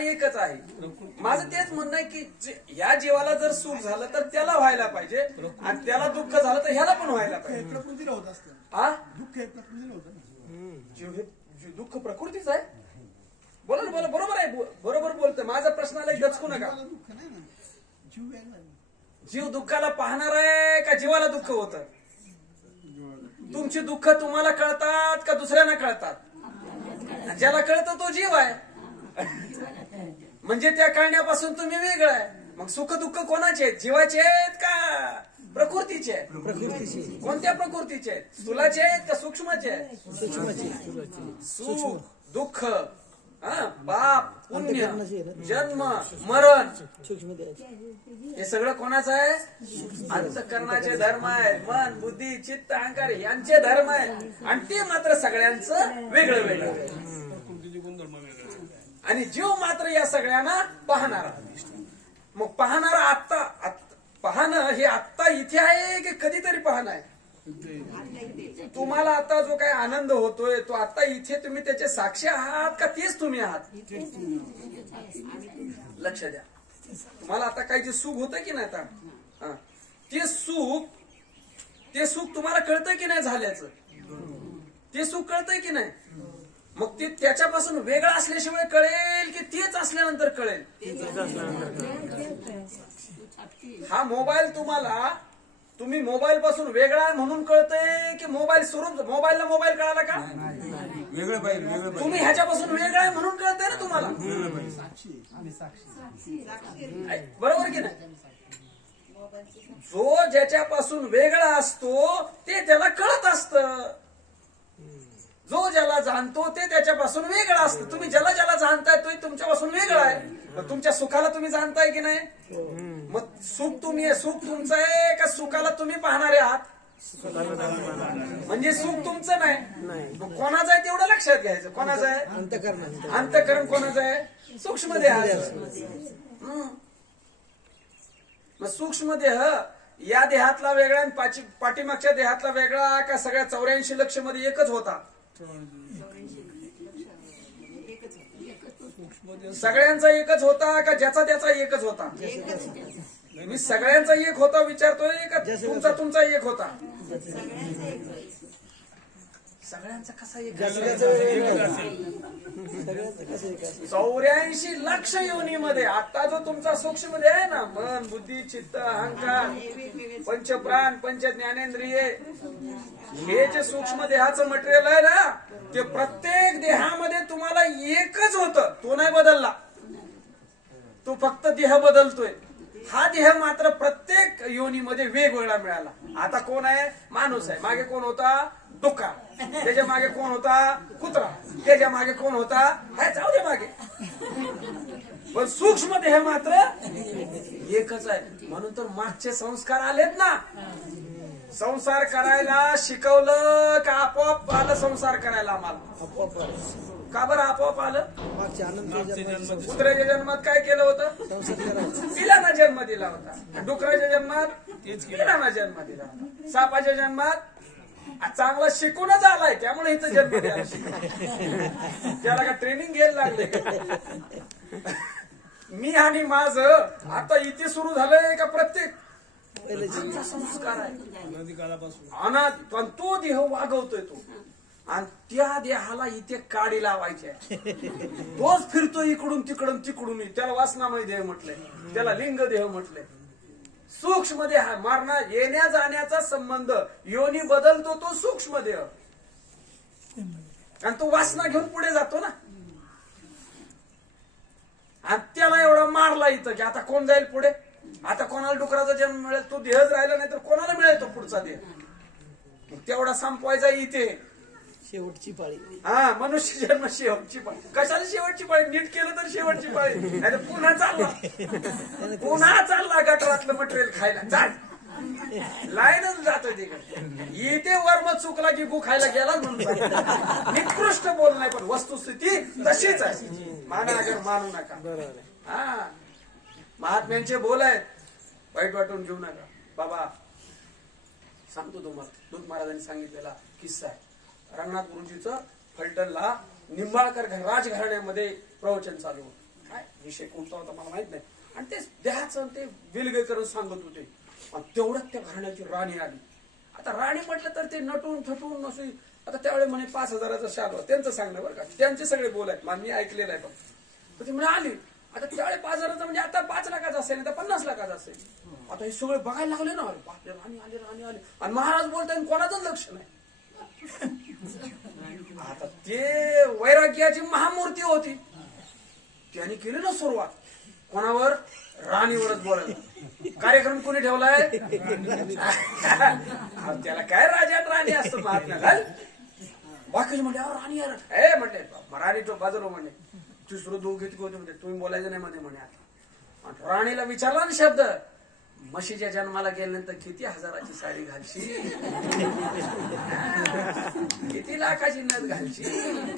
एकच आहे. माझं तेच म्हणणं आहे की या जीवाला जर सुख झालं तर त्याला व्हायला पाहिजे आणि त्याला दुःख झालं तर ह्याला पण व्हायला पाहिजे. प्रकृतीला होत असतं. दुःख हे प्रकृतीला होतं ना. दुःख प्रकृतीच आहे. बोला ना, बोला. बरोबर आहे, बरोबर बोलतोय. माझा प्रश्नाला गचकू नका. दुःख नाही ना, जीव यायला. जीव दुःखाला पाहणार आहे का जीवाला दुःख होतं? तुमची दुःख तुम्हाला कळतात का दुसऱ्यांना कळतात? ज्याला कळतं तो जीव आहे. म्हणजे त्या कळण्यापासून तुम्ही वेगळं आहे. मग सुख दुःख कोणाचे आहेत? जीवाचे आहेत का प्रकृतीचे आहेत? कोणत्या प्रकृतीचे आहेत? स्थूलाचे आहेत का सूक्ष्माचे आहेत? सुख दुःख, पाप पुण्य, जन्म मरण, हे सगळं कोणाचं आहे? अंतःकरणाचे धर्म आहेत. मन बुद्धी चित्त अहंकार यांचे धर्म आहेत आणि ते मात्र सगळ्यांचं वेगळं वेगळं. आणि जीव मात्र या सगळ्यांना पाहणारा. मग पाहणारा आत्ता पाहणं हे आत्ता इथे आहे की कधीतरी पाहणं आहे? तुम्हाला आता जो काही आनंद होतोय तो आता इथे तुम्ही त्याचे साक्षी आहात का तेच तुम्ही आहात? लक्ष द्या. तुम्हाला आता काही जे सुख होतं की नाही आता ते सुख तुम्हाला कळतंय की नाही झाल्याचं? ते सुख कळतंय की नाही? मग ते त्याच्यापासून वेगळं असल्याशिवाय कळेल की तेच असल्यानंतर कळेल? हा मोबाईल तुम्ही मोबाईल पासून वेगळा आहे म्हणून कळतंय की मोबाईल स्वरूप मोबाईलला मोबाईल कळाला का? वेगळं पाहिजे. तुम्ही ह्याच्यापासून वेगळा आहे म्हणून कळतंय ना तुम्हाला. बरोबर की नाही? जो ज्याच्यापासून वेगळा असतो ते त्याला कळत असतं. जो ज्याला जाणतो ते त्याच्यापासून वेगळा असतं. तुम्ही ज्याला जाणताय तो तुमच्यापासून वेगळा आहे. मग तुमच्या सुखाला तुम्ही जाणताय की नाही? मग सुख तुमचं आहे का सुखाला तुम्ही पाहणारे आहात? म्हणजे सुख तुमचं नाही. मग कोणाचं आहे तेवढं लक्षात घ्यायचं. कोणाचं आहे? अंतःकरण कोणाचं आहे? सूक्ष्म देहाचं. मग सूक्ष्म देह या देहातला वेगळा आणि पाठीमागच्या देहातला वेगळा का सगळ्या 84 लक्ष मध्ये एकच होता? सगळ्यांचा एकच होता का ज्याचा त्याचा एकच होता? मी सगळ्यांचा एक होता विचारतोय का तुमचा एक होता? सगळ्यांचा कसा एक? 84 लक्ष योनीमध्ये आता जो तुमचा सूक्ष्म आहे ना, मन बुद्धी चित्त अहंकार पंचप्राण पंच ज्ञानेंद्रिये हे जे सूक्ष्म देहाचं मटेरियल आहे ना ते प्रत्येक देहामध्ये तुम्हाला एकच होतं. तो नाही बदलला. तो फक्त देह बदलतोय. हा देह मात्र प्रत्येक योनीमध्ये वेगवेगळा मिळाला. आता कोण आहे? माणूस आहे. मागे कोण होता? डुक्कर. त्याच्या मागे कोण होता? कुत्रा. त्याच्या मागे कोण होता? हाय जाऊ दे मागे. पण सूक्ष्म देह मात्र एकच आहे. म्हणून तर मागचे संस्कार आलेत ना. संसार करायला शिकवलं का आपोआप आलं संसार करायला आम्हाला? का बरं आपोआप आलं? कुत्र्याच्या जन्मात काय केलं होतं? पिलांना जन्म दिला होता. डुकराच्या जन्मात पिलांना जन्म दिला होता. सापाच्या जन्मात चांगला शिकूनच आलाय त्यामुळे इथं जन्म द्यायला त्याला का ट्रेनिंग घ्यायला लागले? मी आणि माझं आता इथे सुरू झालंय का प्रत्येक संस्कार आहे अनाथ. पण तो देह वागवतोय तो आणि त्या देहाला इथे काडी लावायच्या. तोच फिरतो इकडून तिकडून. त्याला वासनामय देह म्हटलंय, त्याला लिंग देह म्हटलंय. सूक्ष्म देह मारणार येण्या जाण्याचा संबंध योनी बदलतो तो सूक्ष्म देह आणि तो वासना घेऊन पुढे जातो ना. आणि त्याला एवढा मारला इथं की आता कोण जाईल पुढे? आता कोणाला डुकराचा जन्म मिळेल? तो देहच राहिला नाही तर कोणाला मिळेल तो पुढचा देह? तेवढा संपवायचा इथे शेवटची पाळी. हा मनुष्य जन्म शेवटची पाळी. कशाला शेवटची पाळी? नीट केलं तर शेवटची पाळी. नाही तर पुन्हा चालला गटरातलं मटेरियल खायला. चाल लाईनच जातोय तिकडे. इथे वर्म चुकला की गु खायला गेला म्हणून निकृष्ट बोल नाही. पण वस्तुस्थिती तशीच आहे. माना अगर मानू नका. हा महात्म्यांचे बोल आहेत. वाईट वाटून घेऊ नका. बाबा सांगतो तुम्हाला दूत महाराजांनी सांगितलेला किस्सा आहे. रंगनाथ गुरुजीचं फलटणला निंबाळकर राजघराण्यामध्ये प्रवचन चालू होतं. काय विषय कोणता होता मला माहित नाही. आणि ते देहाचं ते विलगीकरण सांगत होते. आणि तेवढ्यात त्या घराण्याची राणी आली. आता राणी म्हटलं तर ते नटून थटून नसे. आता त्यावेळी म्हणे 5,000चा शाल. त्यांचं सांगणं बरं का. त्यांचे सगळे बोल आहेत. मी ऐकलेलं आहे. पण ती म्हणे आली. आता त्यावेळी 5,000चा म्हणजे आता 5 लाखाचा असेल नाही तर 50 लाखाचा असेल. आता हे सगळे बघायला लागले ना. राणी आली आणि महाराज बोलताय कोणाचंच लक्ष नाही. आता ते वैराग्याची महामूर्ती होती. त्यांनी केली ना सुरुवात कोणावर? राणीवरच बोलायला. कार्यक्रम कोणी ठेवलाय? त्याला काय राजा राणी असतं महात्म्या घाल. बाकीचे म्हणले राणी हे म्हणले राणी तो बाजूला म्हणले दुसरं दोघे होते म्हणजे तुम्ही बोलायचं नाही मध्ये म्हणे. आता राणीला विचारला ना शब्द म्हशीच्या जन्माला गेल्यानंतर किती हजाराची साडी घालशील, किती लाखाची नथ घालशील,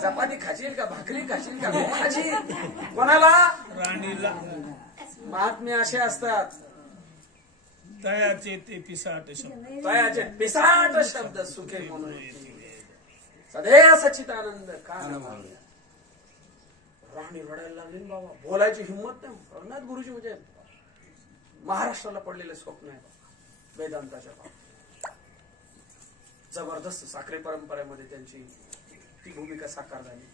चपाती खाशील का भाकरी खाशील का गहू खाशील, कोणाला? राणीला महात्मे असे असतात, दयाचे ते पिसाट शब्द, तयाचे पिसाट शब्द सुखे म्हणून सदैव सच्चिदानंद का राणी रडायला लागली ना बाबा, बोलायची हिंमत नाही. रघुनाथ गुरुजी म्हणजे महाराष्ट्राला पडलेले स्वप्न आहे बाबा, वेदांताच्या बाबा. जबरदस्त साखरे परंपरेमध्ये त्यांची ती भूमिका साकार झाली.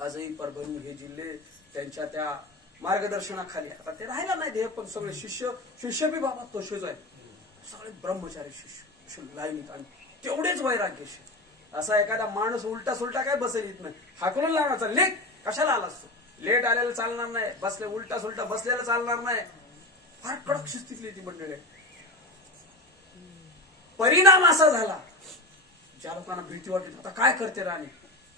आजही परभणी हे जिल्हे त्यांच्या त्या मार्गदर्शनाखाली, आता ते राहायला नाही ध्येय, पण सगळे शिष्य बी बाबा तसेच आहे, सगळे ब्रह्मचारी शिष्य लाईनीत, आणि तेवढेच वैराग्यशील. असा एखादा माणूस उलटा सुलटा काय बसेल येत नाही, हाकलून लावायचा, लेट कशाला आलास तू, लेट आलेला चालणार नाही, बसले उलटा सुलटा बसलेला चालणार नाही. फार कडक शिस्तीतली ती मंडळी. परिणाम असा झाला, ज्या लोकांना भीती वाटली आता काय करते राणी,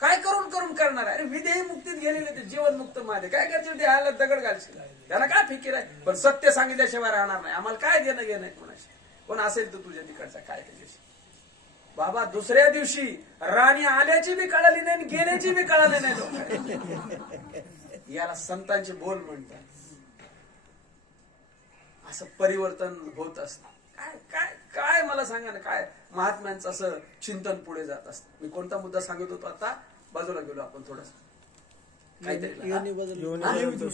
काय करून करणार आहे, अरे विदेही मुक्तीत गेलेले ते जीवन मुक्त मध्ये काय करतील, ते आला दगड घालशील, त्याला काय फिकीर आहे. पण सत्य सांगितल्याशिवाय राहणार नाही, आम्हाला काय देणं घेणं कोणाशी, कोण असेल तर तुझ्या तिकडचा काय त्याच्याशी. बाबा दुसऱ्या दिवशी राणी आल्याची बी कळाली नाही, गेल्याची बी कळाली नाही लोकांना. याला संतांचे बोल म्हणतात. असं परिवर्तन होत असतं. काय काय काय मला सांगा ना, काय महात्म्यांचं असं चिंतन पुढे जात असतं. मी कोणता मुद्दा सांगत होतो आता, बाजूला गेलो आपण थोडस, काहीतरी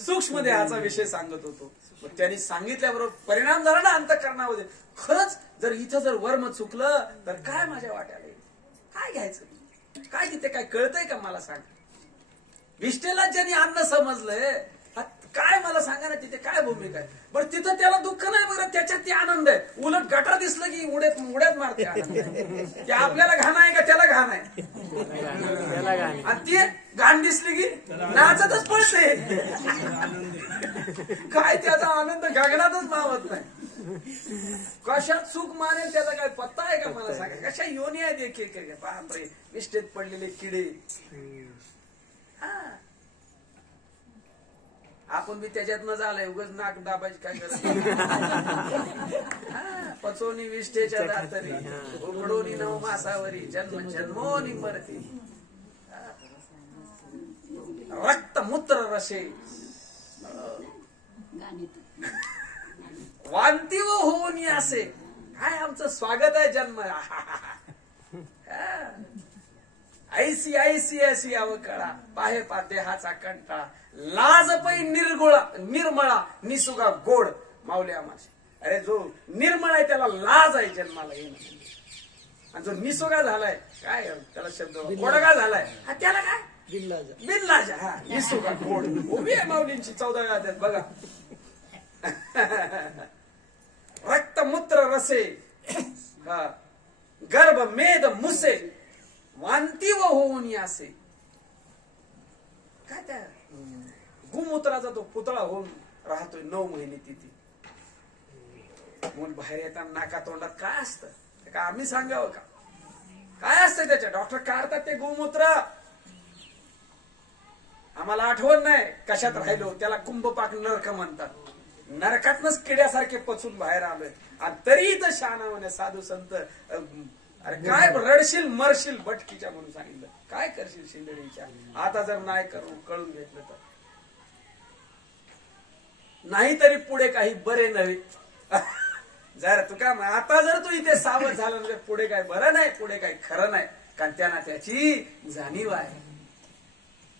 सूक्ष्म देहाचा विषय सांगत होतो. त्यांनी सांगितल्याबरोबर परिणाम झाला ना अंतःकरणामध्ये. खरंच जर इथं जर वर्म चुकलं तर काय माझ्या वाट्याला येईल, काय घ्यायचं, काय तिथे काय कळतंय का मला सांग. विष्ठेला ज्यांनी अन्न समजलंय, काय मला सांगा ना तिथे काय भूमिका आहे. बरं तिथं त्याला दुःख नाही, बरं त्याच्यात ते आनंद आहे. उलट गटार दिसलं की उड्यात मारते ते. आपल्याला घाण आहे का त्याला घाण आहे, आणि ती घाण दिसली की नाचतच पडते. काय त्याचा आनंद गगनातच मावत नाही. कशात सुख मानेल त्याचा काय पत्ता आहे का मला सांगा. कशा योनी आहेत एक बापरे, निष्ठेत पडलेले किडे. आपण बी त्याच्यात न झालंय, उगाच नाक दाबायची काय गरज. पचोनी विष्ठेच्या दातरी, उघडोनी नव मासावरी, जन्म जन्मोनी मरती. रक्त मूत्र रसे वांती व होऊनी असे. काय आमचं स्वागत आहे जन्म. ऐसी ऐसी ऐसी अवकळा, पाहे देहाचा कंटाळा, लाज पै निर्मळा निसुगा गोड. माऊली आमाशी, अरे जो निर्मळ आहे त्याला लाज आहे जन्माला येणं, आणि जो निसुगा झालाय काय त्याला शब्द गोडगा झालाय त्याला काय बिनलाज. हा निसुगा गोड उभी आहे माऊलींची 14व्या अध्यायात बघा. रक्तमूत्र रसे, गर्भ मेद मुसे, वांती व होऊन असे. काय त्या गुमूत्राचा तो पुतळा होऊन राहतोय 9 महिने तिथे. मूल बाहेर येताना नाका तोंडात काय असतं का आम्ही सांगावं का, काय असतं त्याच्या. डॉक्टर काढतात ते गोमूत्र, आम्हाला आठवण नाही कशात राहिलो, त्याला कुंभपाक नरक म्हणतात. नरकातनच किड्यासारखे पचून बाहेर आलोय, आणि तरी इथं शहाणा म्हणे साधू संत. अरे काय रडशील मरशील भटकीच्या म्हणून सांगितलं, काय करशील शिंदडीच्या. आता जर नाही कळून घेतलं तर नाहीतरी पुढे काही बरे नव्हे. जर तू काय आता जर तू इथे सावध झाला तर पुढे काय बरं नाही, पुढे काही खरं नाही. कारण त्यांना त्याची जाणीव आहे.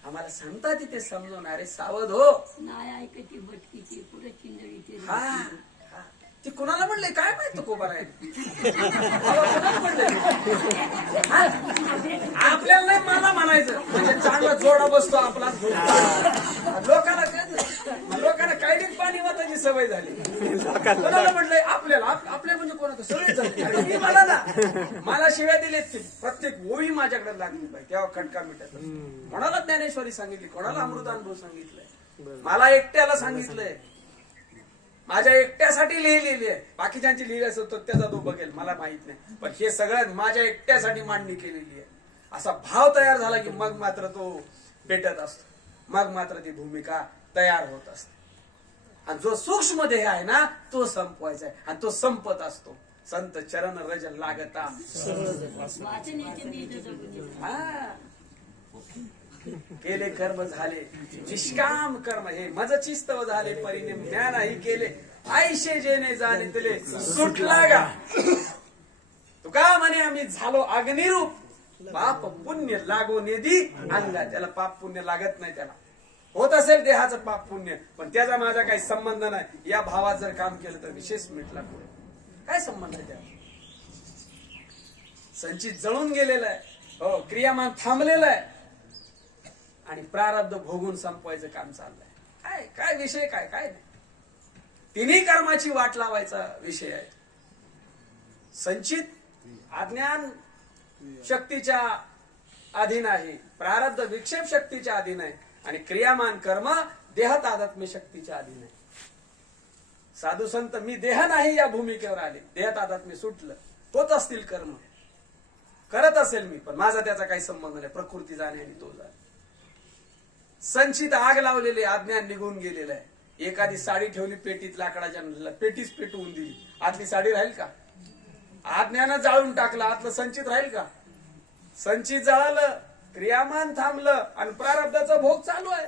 आम्हाला सांगतात तिथे समजवणारे सावध हो. नाही ऐकती भटकीची पुढे चिंदडीची. हा ती कुणाला म्हणले काय माहित कोबा आहे. आपल्याला नाही मला म्हणायचं, म्हणजे चांगला जोडा बसतो आपला. लोकांना कायडीत पाणी वाचायची सवय झाली. कोणाला म्हटलंय आपल्याला, आपल्या म्हणजे कोणाचं सवय झाली. मी मला ना मला शिव्या दिलेत, प्रत्येक ओळी माझ्याकडे लागली पाहिजे तेव्हा खटका मिटत. कोणाला ज्ञानेश्वरी सांगितली, कोणाला अमृतानुभव सांगितलंय, मला एकट्याला सांगितलंय, माझ्या एकट्यासाठी लिहिलेली आहे. बाकीच्यांची लिहिली असं तर त्याचा तो बघेल मला माहित नाही, पण हे सगळ्यात माझ्या एकट्यासाठी मांडणी केलेली आहे. असा भाव तयार झाला की मग मात्र तो पेटत असतो, मग मात्र ती भूमिका तयार होत असते. आणि जो सूक्ष्म देह आहे ना तो संपवायचा आहे आणि तो संपत असतो. संत चरण रज लागता. वाचण्याचे नीट जगून हा. केले कर्म झाले निष्काम कर्म हे मजचिस्तव झाले परिणे ज्ञानही केले आयशे जेने जाणे तुले सुटला गा. तुका म्हणे आम्ही झालो अग्निरूप पाप पुण्य लागो नेदी अंगा. त्याला पाप पुण्य लागत नाही. त्याला होत असेल देहाचं पाप पुण्य पण त्याचा माझा काही संबंध नाही. या भावात जर काम केलं तर विशेष मिटला पुढे काय संबंध आहे त्याला. संचित जळून गेलेला आहे. हो क्रियामान थांबलेला आहे आणि प्रारब्ध भोगून संपवायचं काम चाललंय. काय काय विषय काय काय नाही. तिन्ही कर्माची वाट लावायचा विषय आहे. संचित अज्ञान शक्तीच्या अधीन आहे. प्रारब्ध विक्षेप शक्तीच्या अधीन आहे आणि क्रियामान कर्म देह तादात्म्य शक्तीच्या अधीन आहे. साधू संत मी देह नाही या भूमिकेवर आले. देह तादात्म्य सुटलं. होत असतील कर्म करत असेल मी पण माझा त्याचा काही संबंध नाही. प्रकृती जाणे आणि तो जाणे. संचित आग लावलेले अज्ञान निघून गेलेलं आहे. एखादी साडी ठेवली पेटीत लाकडाच्या पेटीच पेटवून दिली. आतली साडी राहील का. अज्ञानं जाळून टाकलं आतलं संचित राहील का. संचित जळालं क्रियामान थांबलं आणि प्रारब्धाचा भोग चालू आहे.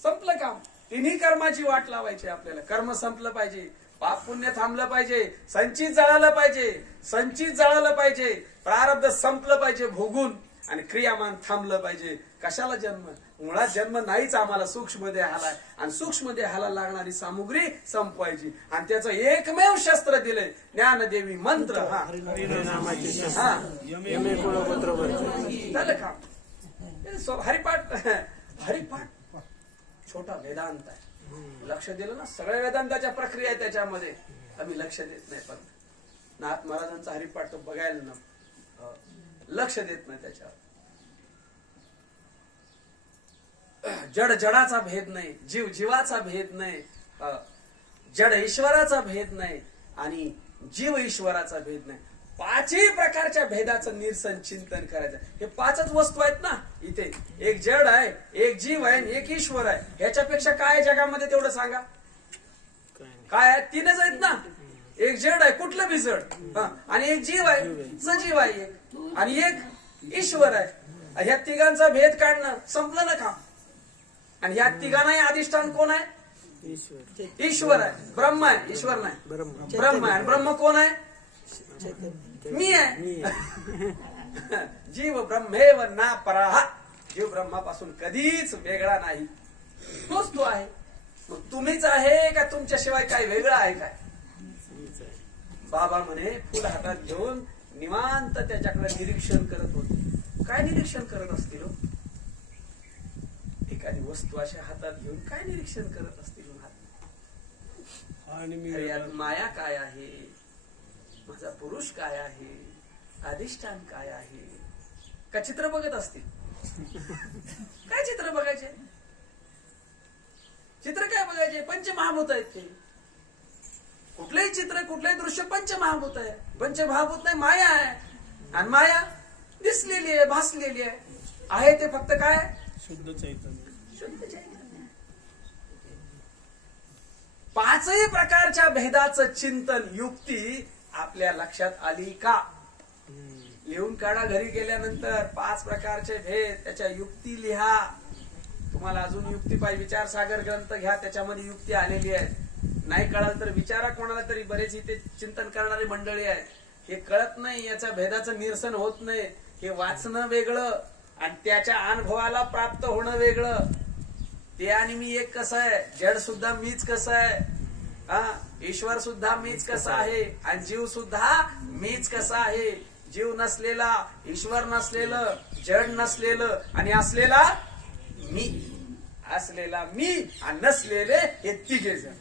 संपलं काम. तिन्ही कर्माची वाट लावायची आपल्याला. कर्म संपलं पाहिजे. पाप पुण्य थांबलं पाहिजे. संचित जळालं पाहिजे. संचित जळालं पाहिजे. प्रारब्ध संपलं पाहिजे भोगून आणि क्रियामान थांबलं पाहिजे. कशाला जन्म. मुळात जन्म नाहीच आम्हाला. सूक्ष्म देहाला आणि सूक्ष्म देहाला लागणारी सामुग्री संपवायची आणि त्याचं एकमेव शस्त्र दिलंय ज्ञानदेवी मंत्र. हा झालं का. हरिपाठ हरिपाठ छोटा वेदांत आहे. लक्ष दिलं ना सगळ्या वेदांताच्या प्रक्रिया आहे त्याच्यामध्ये. आम्ही लक्ष देत नाही. पण नाथ महाराजांचा हरिपाठ तो बघायला ना लक्ष देत नाही त्याच्यावर. जड जडाचा भेद नाही. जीव जीवाचा भेद नाही. जड ईश्वराचा भेद नाही आणि जीव ईश्वराचा भेद नाही. पाचही प्रकारच्या भेदाचं निरसन चिंतन करायचं. हे पाचच वस्तू आहेत ना इथे. एक जड आहे, एक जीव आहे, एक ईश्वर आहे. ह्याच्यापेक्षा काय जगामध्ये तेवढं सांगा. काय आहे. तीनच आहेत ना. एक जड आहे कुठलं बी जड आणि एक जीव आहे सजीव आहे एक आणि एक ईश्वर आहे. ह्या तिघांचा भेद काढणं संपलं ना काम. आणि ह्या तिघांनाही अधिष्ठान कोण आहे. ईश्वर आहे. ब्रह्म आहे. ईश्वर नाही ब्रह्म आहे. ब्रह्म कोण आहे. मी आहे. जीव ब्रह्मेव ना पराहा. जीव ब्रह्मापासून कधीच वेगळा नाही. तोच तो आहे. मग तुम्हीच आहे का तुमच्याशिवाय काही वेगळं आहे काय. बाबा म्हणे फुल हातात घेऊन निवांत त्याच्याकडे निरीक्षण करत होते. काय निरीक्षण करत असतील. एखादी वस्तू अशा हातात घेऊन काय निरीक्षण करत असतील. यात माया काय आहे. माझा पुरुष काय आहे. अधिष्ठान काय आहे. का चित्र बघत असतील. काय चित्र बघायचे. चित्र काय बघायचे. पंचमहाभूत आहेत ते. कुठलंही चित्र कुठलंही दृश्य पंचमहाभूत आहे. पंचमहाभूत नाही माया आहे. आणि माया दिसलेली आहे भासलेली आहे ते फक्त काय शुद्ध चैतन्य. शुद्ध चैतन्य. पाचही प्रकारच्या भेदाचं चिंतन युक्ती आपल्या लक्षात आली का. लिहून काढा घरी गेल्यानंतर. 5 प्रकारचे भेद त्याच्या युक्ती लिहा. तुम्हाला अजून युक्ती पाहिजे विचारसागर ग्रंथ घ्या. त्याच्यामध्ये युक्ती आलेली आहे. नाही कळाल तर विचारा कोणाला तरी. बरेच इथे चिंतन करणारी मंडळी आहे. हे कळत नाही. याच्या भेदाचं निरसन होत नाही. हे वाचणं वेगळं आणि त्याच्या अनुभवाला प्राप्त होणं वेगळं. ते आणि मी एक कसं आहे. जड सुद्धा मीच कसं आहे. ईश्वर सुद्धा मीच कसा आहे आणि जीव सुद्धा मीच कसा आहे. जीव नसलेला ईश्वर नसलेलं जड नसलेलं आणि असलेला मी. असलेला मी आणि नसलेले हे तिघे जण.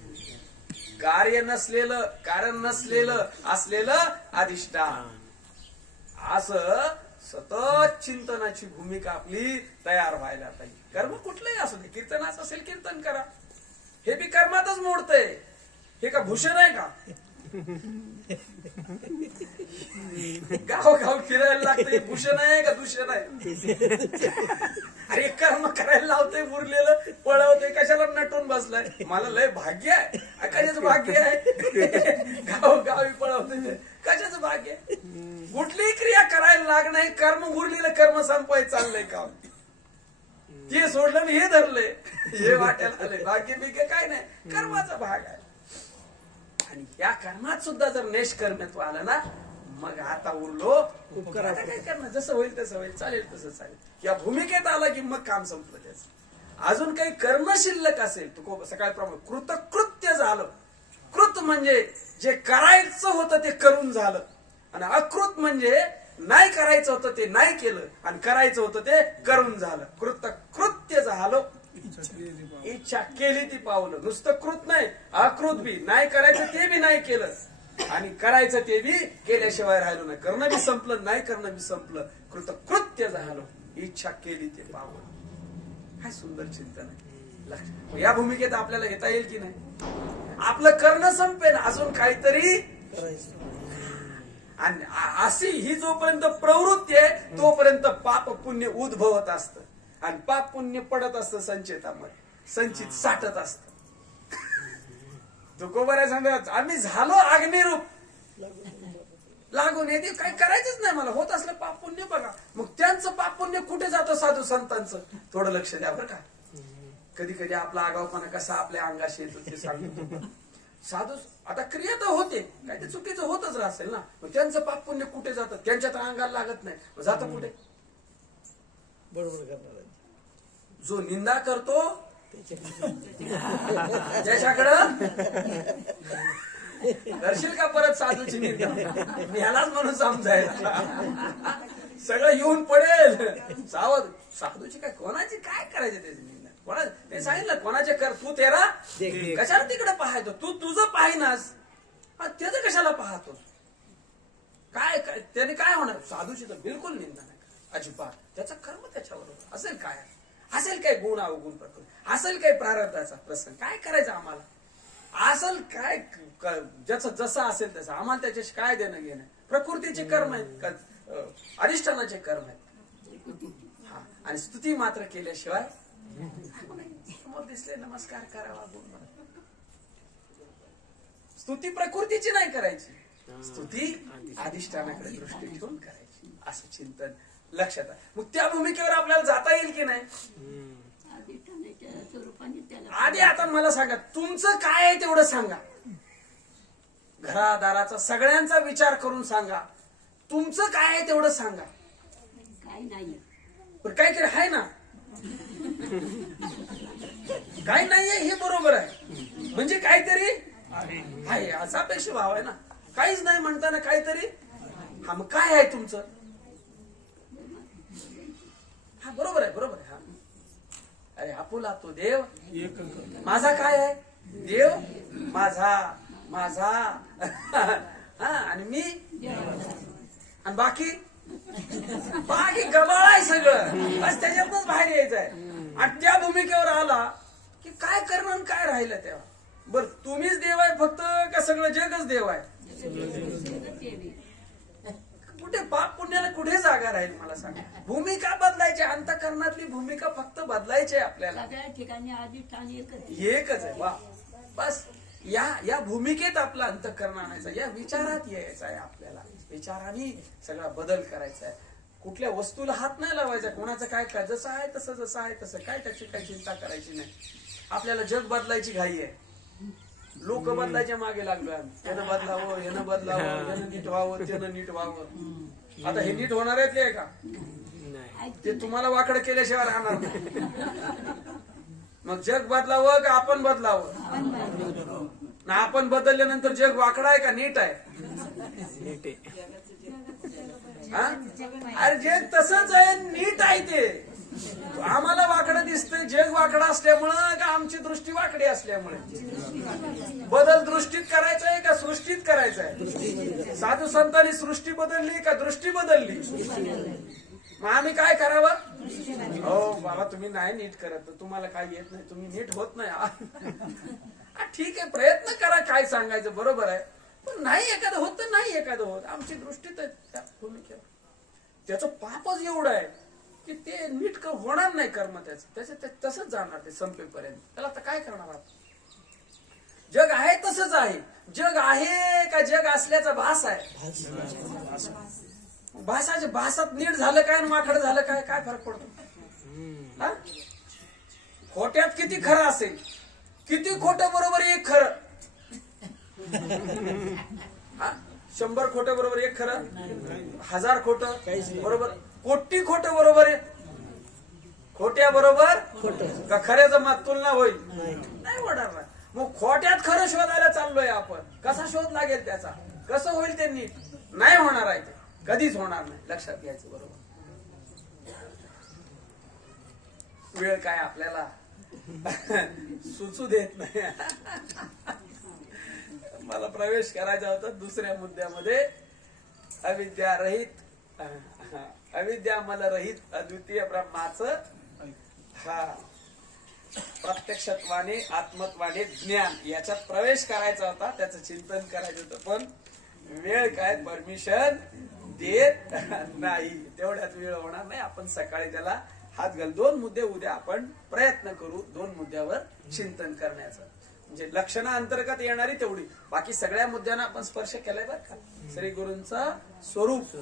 कार्य नसलेलं कारण नसलेलं असलेलं अधिष्ठान. असं सतत चिंतनाची भूमिका आपली तयार व्हायला पाहिजे. कर्म कुठलंही असू दे. कीर्तनाचं असेल कीर्तन करा. हे बी कर्मातच मोडतंय. हे का भूषण आहे का. गाव गाव फिरायला लागतं. हे भूषण आहे का दूषण आहे. अरे कर्म करायला लावतोय उरलेलं पळवतोय, कशाला नटून बसलाय? मला लय भाग्य आहे. कशाचं भाग्य आहे? गावी पळवतोय, कशाचं भाग्य आहे? कुठलीही क्रिया करायला लागणार, कर्म उरलेलं कर्म संपवायचं चाललंय काम. ते सोडलं आणि हे धरलंय, हे वाट्याला आलंय. भाग्य बिग्य काय नाही, कर्माचा भाग आहे. आणि या कर्मात सुद्धा जर निष्कर्मत्व आलं ना, मग आता उरलो आता काय करणार, जसं होईल तसं होईल, चालेल तसं चालेल. या भूमिकेत आला की मग काम संपलं त्याचं. अजून काही कर्म शिल्लक असेल, तू सकाळप्रमाणे कृतकृत्य झालं. कृत म्हणजे जे करायचं होतं ते करून झालं, आणि अकृत म्हणजे नाही करायचं होतं ते नाही केलं, आणि करायचं होतं ते करून झालं. कृतकृत्य झालं, इच्छा केली ती पावलं. नुसतं कृत नाही, अकृत बी नाही करायचं ते बी नाही केलं, आणि करायचं ते बी केल्याशिवाय राहिलो नाही. करणं बी संपलं, नाही करणं बी संपलं. कृतकृत्य झालं, इच्छा केली ते पावलं. काय सुंदर चिंतन आहे. या भूमिकेत आपल्याला येता येईल की नाही? आपलं करणं संपेन, अजून काहीतरी. आणि अशी ही जोपर्यंत प्रवृत्ती आहे तोपर्यंत पाप पुण्य उद्भवत असतं, आणि पाप पुण्य पडत असतं संचितामध्ये, संचित साठत असत. तुकोबऱ्या सांगत आम्ही झालो अग्निरूप, लागून येते काही करायचंच नाही मला, होत असलं पाप पुण्य बघा. मग त्यांचं पाप पुण्य कुठे जातं? साधू संतांचं. थोडं लक्ष द्या बरं का. कधी कधी आपला आगाऊपणा कसा आपल्या अंगाशी येतो ते सांगतो. साधू आता क्रिया तर होते, काय ते चुकीचं होतच असेल ना, मग त्यांचं पाप पुण्य कुठे जातं? त्यांच्या तर अंगाला लागत नाही, मग जातं कुठे? बरोबर करणार. जो निंदा करतो त्याच्याकडं करशील का परत साधूची निंदा? ह्यालाच म्हणून समजायला सगळं येऊन पडेल. सावध. साधूची काय, कोणाची काय करायची त्याची निंदा? कोणा ते सांगितलं कोणाचे कर तू तेरा, कशाला तिकडे पाहायचो? तू तुझं पाहिनास, त्याचं कशाला पाहतो? काय त्याने काय होणार? साधूची तर बिलकुल निंदा नाही अजिबात. त्याचं कर्म त्याच्याबरोबर असेल, काय असेल, काय गुण अवगुण प्रकृती असेल, काय प्रारब्धाचा प्रसंग, काय करायचं आम्हाला असेल, काय ज्याचं जसं असेल तसं, आम्हाला त्याच्याशी काय देणं घेणं? प्रकृतीचे कर्म आहेत का अधिष्ठानाचे कर्म आहेत? हा, आणि स्तुती मात्र केल्याशिवाय समोर दिसले नमस्कार करावा. स्तुती प्रकृतीची नाही करायची, स्तुती अधिष्ठानाकडे दृष्टी ठेवून करायची. असं चिंतन लक्षात आहे. मग त्या भूमिकेवर आपल्याला जाता येईल की नाही? आधी आता मला सांगा, तुमचं काय आहे तेवढं सांगा. घरादाराचा सगळ्यांचा विचार करून सांगा. तुमचं काय आहे तेवढं सांगा. काय नाही, पण काहीतरी आहे ना? काही नाहीये हे बरोबर आहे, म्हणजे काहीतरी आहे असा अपेक्षा भाव आहे ना. काहीच नाही म्हणताना काहीतरी. हा, मग काय आहे तुमचं? हा, बरोबर आहे, बरोबर आहे. हा, अरे आपुला तो देव माझा काय आहे? देव माझा माझा हा, आणि मी, आणि बाकी बाकी गबाळ आहे सगळं, बस त्याच्यातच बाहेर यायचं आहे. आणि त्या भूमिकेवर आला की काय करणं आणि काय राहिलं तेव्हा? बर, तुम्हीच देव आहे फक्त का सगळं जगच देव आहे? कुठे पाप पुण्याला कुठे जागा राहील मला सांगा? भूमिका बदलायची, अंतःकरणातली भूमिका फक्त बदलायची आपल्याला. सगळ्या ठिकाणी अधिष्ठान एकच आहे. वा, बस या भूमिकेत आपला अंतःकरण आणायचा, या विचारात यायचा आहे आपल्याला. विचाराने सगळा बदल करायचा आहे. कुठल्या वस्तूला हात नाही लावायचा. कोणाचं काय काय जसं आहे तसं, जसं आहे तसं, काय त्याची काही चिंता करायची नाही. आपल्याला जग बदलायची घाई आहे. लोक बदलायच्या मागे लागलोय आम्ही. त्यानं बदलावं, यानं बदलावं, यानं नीट व्हावं, त्यानं नीट व्हावं. आता हे नीट होणार आहे का? ते तुम्हाला वाकडं केल्याशिवाय राहणार नाही. मग जग बदलावं का आपण बदलावं? ना आपण बदलल्यानंतर जग वाकडा आहे का नीट आहे? नीट आहे. अरे जग तसंच आहे, नीट आहे. ते आम्हाला वाकडं दिसतंय, जग वाकडं असल्यामुळं का आमची दृष्टी वाकडी असल्यामुळे? बदल दृष्टीत करायचा आहे का सृष्टीत करायचा आहे? साधू संतांनी सृष्टी बदलली का दृष्टी बदलली? मग आम्ही काय करावं? हो बाबा, तुम्ही नाही नीट करत, तुम्हाला काय येत नाही, तुम्ही नीट होत नाही. ठीक आहे, प्रयत्न करा, काय सांगायचं बरोबर आहे. पण नाही एखादं होत तर नाही एखादं होत. आमची दृष्टी तर त्या भूमिकेवर, त्याचं पापच एवढं आहे. की ते नीट होणार नाही कर्म त्याचं ते तसंच जाणार ते संपेपर्यंत. त्याला आता काय करणार आपण? जग आहे तसंच आहे. जग आहे का जग असल्याचा भास आहे. भासात नीट झालं काय आणि वाकड झालं काय फरक पडतो? हा? खोट्यात किती खरं असेल, किती खोटं बरोबर एक खरं. 100 खोटं बरोबर एक खरं, 1000 खोटं बरोबर, कोटी खोटं बरोबर आहे. खोट्या बरोबर का खऱ्याचा मात तुलना होईल? नाही होणार ना. मग खोट्यात खरं शोधायला चाललोय आपण. कसा शोध लागेल त्याचा? कसं होईल ते नीट? नाही होणार आहे ते, कधीच होणार नाही. लक्षात घ्यायचं बरोबर. वेळ काय आपल्याला सुचू देत नाही. मला प्रवेश करायचा होता दुसऱ्या मुद्द्यामध्ये. अविद्या मला रहित अद्वितीय ब्रह्माचं प्रत्यक्षत्वाने आत्मत्वाने ज्ञान याच्यात प्रवेश करायचा होता, त्याचं चिंतन करायचं होतं. पण वेळ काय परमिशन देत नाही. तेवढ्यात वेळ होणार नाही. आपण सकाळी त्याला हात घाल. 2 मुद्दे उद्या आपण प्रयत्न करू 2 मुद्द्यावर चिंतन करण्याचं. म्हणजे लक्षणा अंतर्गत येणारी तेवढी, बाकी सगळ्या मुद्द्यांना आपण स्पर्श केलाय बरं का. श्री गुरूंचं स्वरूप,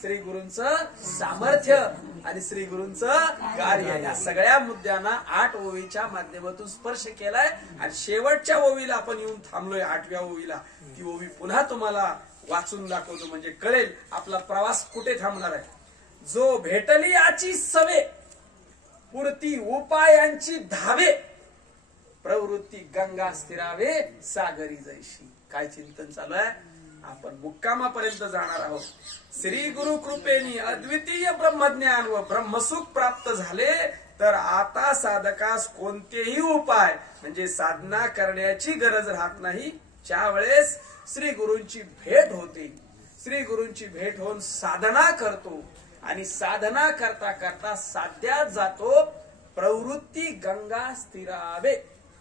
श्री गुरूंचं सामर्थ्य आणि श्री गुरूंचं कार्य, या सगळ्या मुद्द्यांना 8 ओवीच्या माध्यमातून स्पर्श केलाय. आणि शेवटच्या ओवीला आपण येऊन थांबलोय, 8व्या ओवीला. ती ओवी पुन्हा तुम्हाला वाचून दाखवतो म्हणजे कळेल आपला प्रवास कुठे थांबणार आहे. जो भेटली याची सवे, पुरती उपायांची धावे, प्रवृत्ती गंगा स्थिरावे सागरी जैशी. काय चिंतन चालू आहे? आपण मुक्कामापर्यंत जाणार आहोत. श्री गुरु कृपेनी अद्वितीय ब्रह्मज्ञान व ब्रह्मसुख प्राप्त झाले तर आता साधकास कोणतेही उपाय म्हणजे साधना करण्याची गरज राहत नाही. ज्यावेळेस श्री गुरूंची भेट होते, श्री गुरूंची भेट होऊन साधना करतो आणि साधना करता करता साध्यात जातो. प्रवृत्ती गंगा स्थिरावे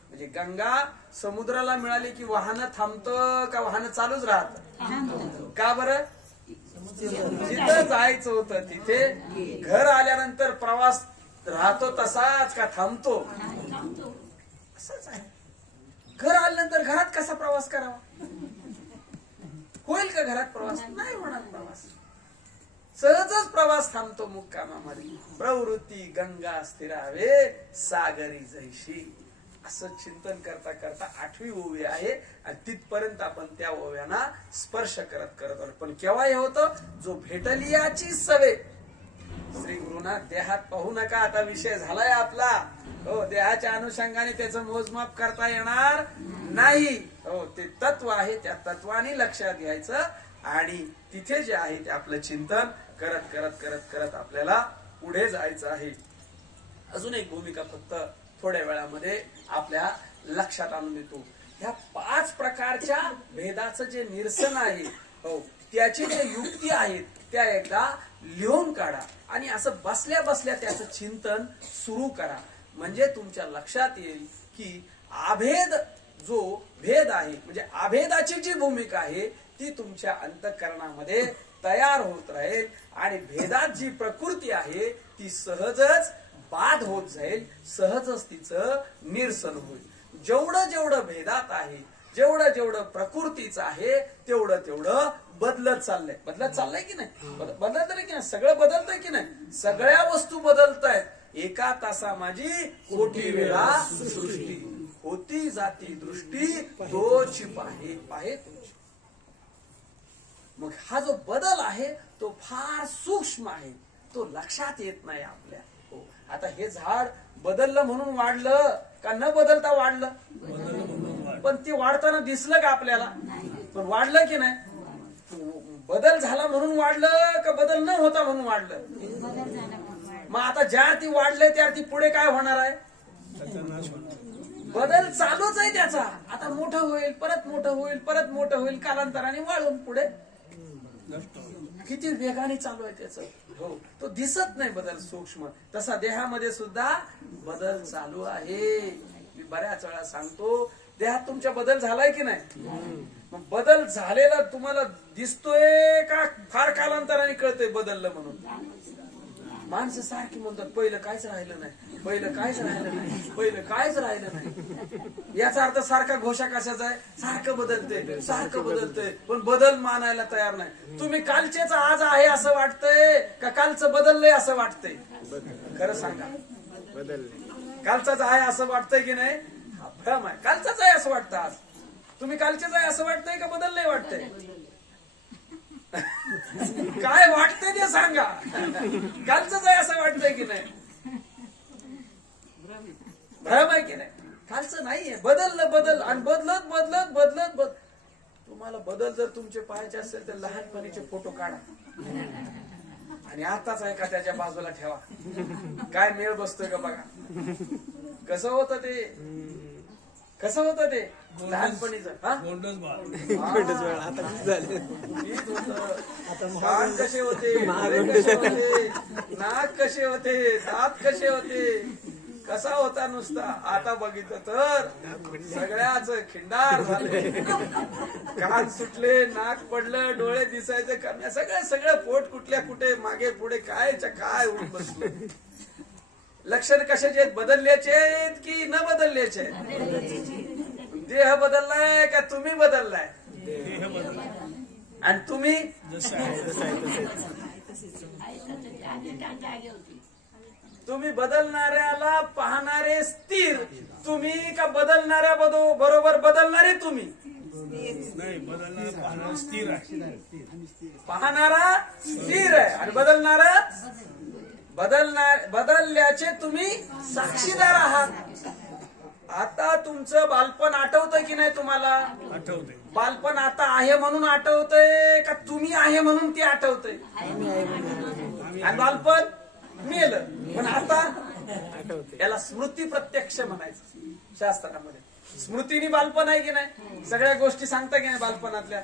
म्हणजे गंगा समुद्राला मिळाली की वाहन थांबतं का वाहन चालूच राहत? का बरं? जिथं जायचं होतं तिथे. घर आल्यानंतर प्रवास राहतो तसाच का थांबतो? असंच आहे. घर आल्यानंतर घरात कसा प्रवास करावा? होईल का घरात प्रवास? नाही होणार प्रवास. सहजच प्रवास थांबतो मुक्कामामध्ये. प्रवृत्ती गंगा स्थिरावे सागरी जैशी. असं चिंतन करता करता 8वी ओवी आहे आणि तिथपर्यंत आपण त्या ओव्यांना स्पर्श करत आलो. पण केव्हा हे होतं? जो भेटली याची सवे. श्री गुरुना देहात पाहू नका, आता विषय झालाय आपला. हो, देहाच्या अनुषंगाने त्याचं मोजमाप करता येणार नाही. हो, ते तत्व आहे, त्या तत्वाने लक्षात घ्यायचं आणि तिथे जे आहे ते आपलं चिंतन करत करत करत करत आपल्याला पुढे जायचं आहे. अजून एक भूमिका फक्त थोड्या वेळामध्ये आपल्या लक्षात आणून देतो. ह्या 5 प्रकारच्या भेदाचं जे निरसन आहे, हो, त्याची जे युक्ती आहेत त्या एकदा लिहून काढा आणि असं बसल्या बसल्या त्याचं चिंतन सुरू करा. म्हणजे तुमच्या लक्षात येईल की आभेद जो भेद आहे म्हणजे आभेदाची जी भूमिका आहे ती तुमच्या अंतःकरणामध्ये तयार होत राहील आणि भेदात जी प्रकृती आहे ती सहजच बाद होत जाईल, सहजच तिचं निरसन होईल. जेवढं जेवढं भेदात आहे, जेवढं जेवढं प्रकृतीचं आहे तेवढं तेवढं बदलत चाललंय की नाही? बदलत की नाही? सगळं बदलतंय की नाही? सगळ्या वस्तू बदलत आहेत. एका तासा माझी कोटी वेळा सृष्टी होती जाती दृष्टी तोची पाहे तुझी. मग हा जो बदल आहे तो फार सूक्ष्म आहे, तो लक्षात येत नाही आपल्या. हो, आता हे झाड बदललं म्हणून वाढलं का न बदलता वाढलं? पण ते वाढताना दिसलं का आपल्याला? पण वाढलं की नाही? बदल झाला म्हणून वाढलं का बदल न होता म्हणून वाढलं? मग आता ज्या ती वाढलंय त्या ती पुढे काय होणार आहे? बदल चालूच आहे त्याचा. आता मोठं होईल, परत मोठं होईल, परत मोठं होईल, कालांतराने वाढून पुढे किती वेगाने चालू आहे त्याचं. हो, तो दिसत नाही बदल सूक्ष्म. तसा देहामध्ये सुद्धा बदल चालू आहे. मी बऱ्याच वेळा सांगतो, देहात तुमच्या बदल झालाय की नाही? मग बदल झालेला तुम्हाला दिसतोय का फार कालांतराने कळतोय बदललं म्हणून? माणसं सारखी म्हणतात पहिलं कायच राहिलं नाही, पहिलं कायच राहिलं नाही, पहिलं कायच राहिलं नाही. याचा अर्थ सारखा घोषा कशाचा आहे? सारखं बदलतंय पण बदल मानायला तयार नाही. तुम्ही कालचेच आज आहे असं वाटतंय का कालचं बदललंय असं वाटतंय? खरं सांगा. कालचाच आहे असं वाटतंय की नाही? हा भ्रम आहे. कालचाच आहे असं वाटतं आज. तुम्ही कालचेच आहे असं वाटतंय का बदललंय वाटतंय? काय वाटतंय ते सांगा. कालचंच आहे असं वाटतंय की नाही? भ्रम आहे की नाही? कालचं नाहीये. बदल आणि बदलत तुम्हाला बदल जर तुमचे पाहायचे असेल तर लहानपणीचे फोटो काढा आणि आताच आहे का त्याच्या बाजूला ठेवा. काय मेळ बसतोय का बघा. कसं होतं ते लहानपणीचं. कान कसे होते, नाक कसे होते, दात कसे होते, कसा होता नुसता. आता बघितलं तर सगळ्याच खिंडार झाले. कान सुटले, नाक पडलं, डोळे दिसायचे कमी, सगळं पोट कुठल्या कुठे मागे पुढे काय होऊन बसले. लक्षण कशाचे आहेत? बदलल्याचे आहेत की न बदलल्याचे? देह बदललाय का तुम्ही बदललाय? आणि तुम्ही तुम्ही बदलणाऱ्याला पाहणारे स्थिर तुम्ही का बदलणाऱ्या बरोबर बदलणारे तुम्ही? नाही, बदलणारा स्थिर आहे. पाहणारा स्थिर आहे आणि बदलल्याचे तुम्ही साक्षीदार आहात. आता तुमचं बालपण आठवतंय की नाही तुम्हाला? आठवते. बालपण आता आहे म्हणून आठवतंय का तुम्ही आहे म्हणून ते आठवतंय? आणि बालपण मेलं पण आता याला स्मृती प्रत्यक्ष म्हणायचं शास्त्रामध्ये. स्मृतीने बालपण आहे की नाही? सगळ्या गोष्टी सांगता की नाही बालपणातल्या?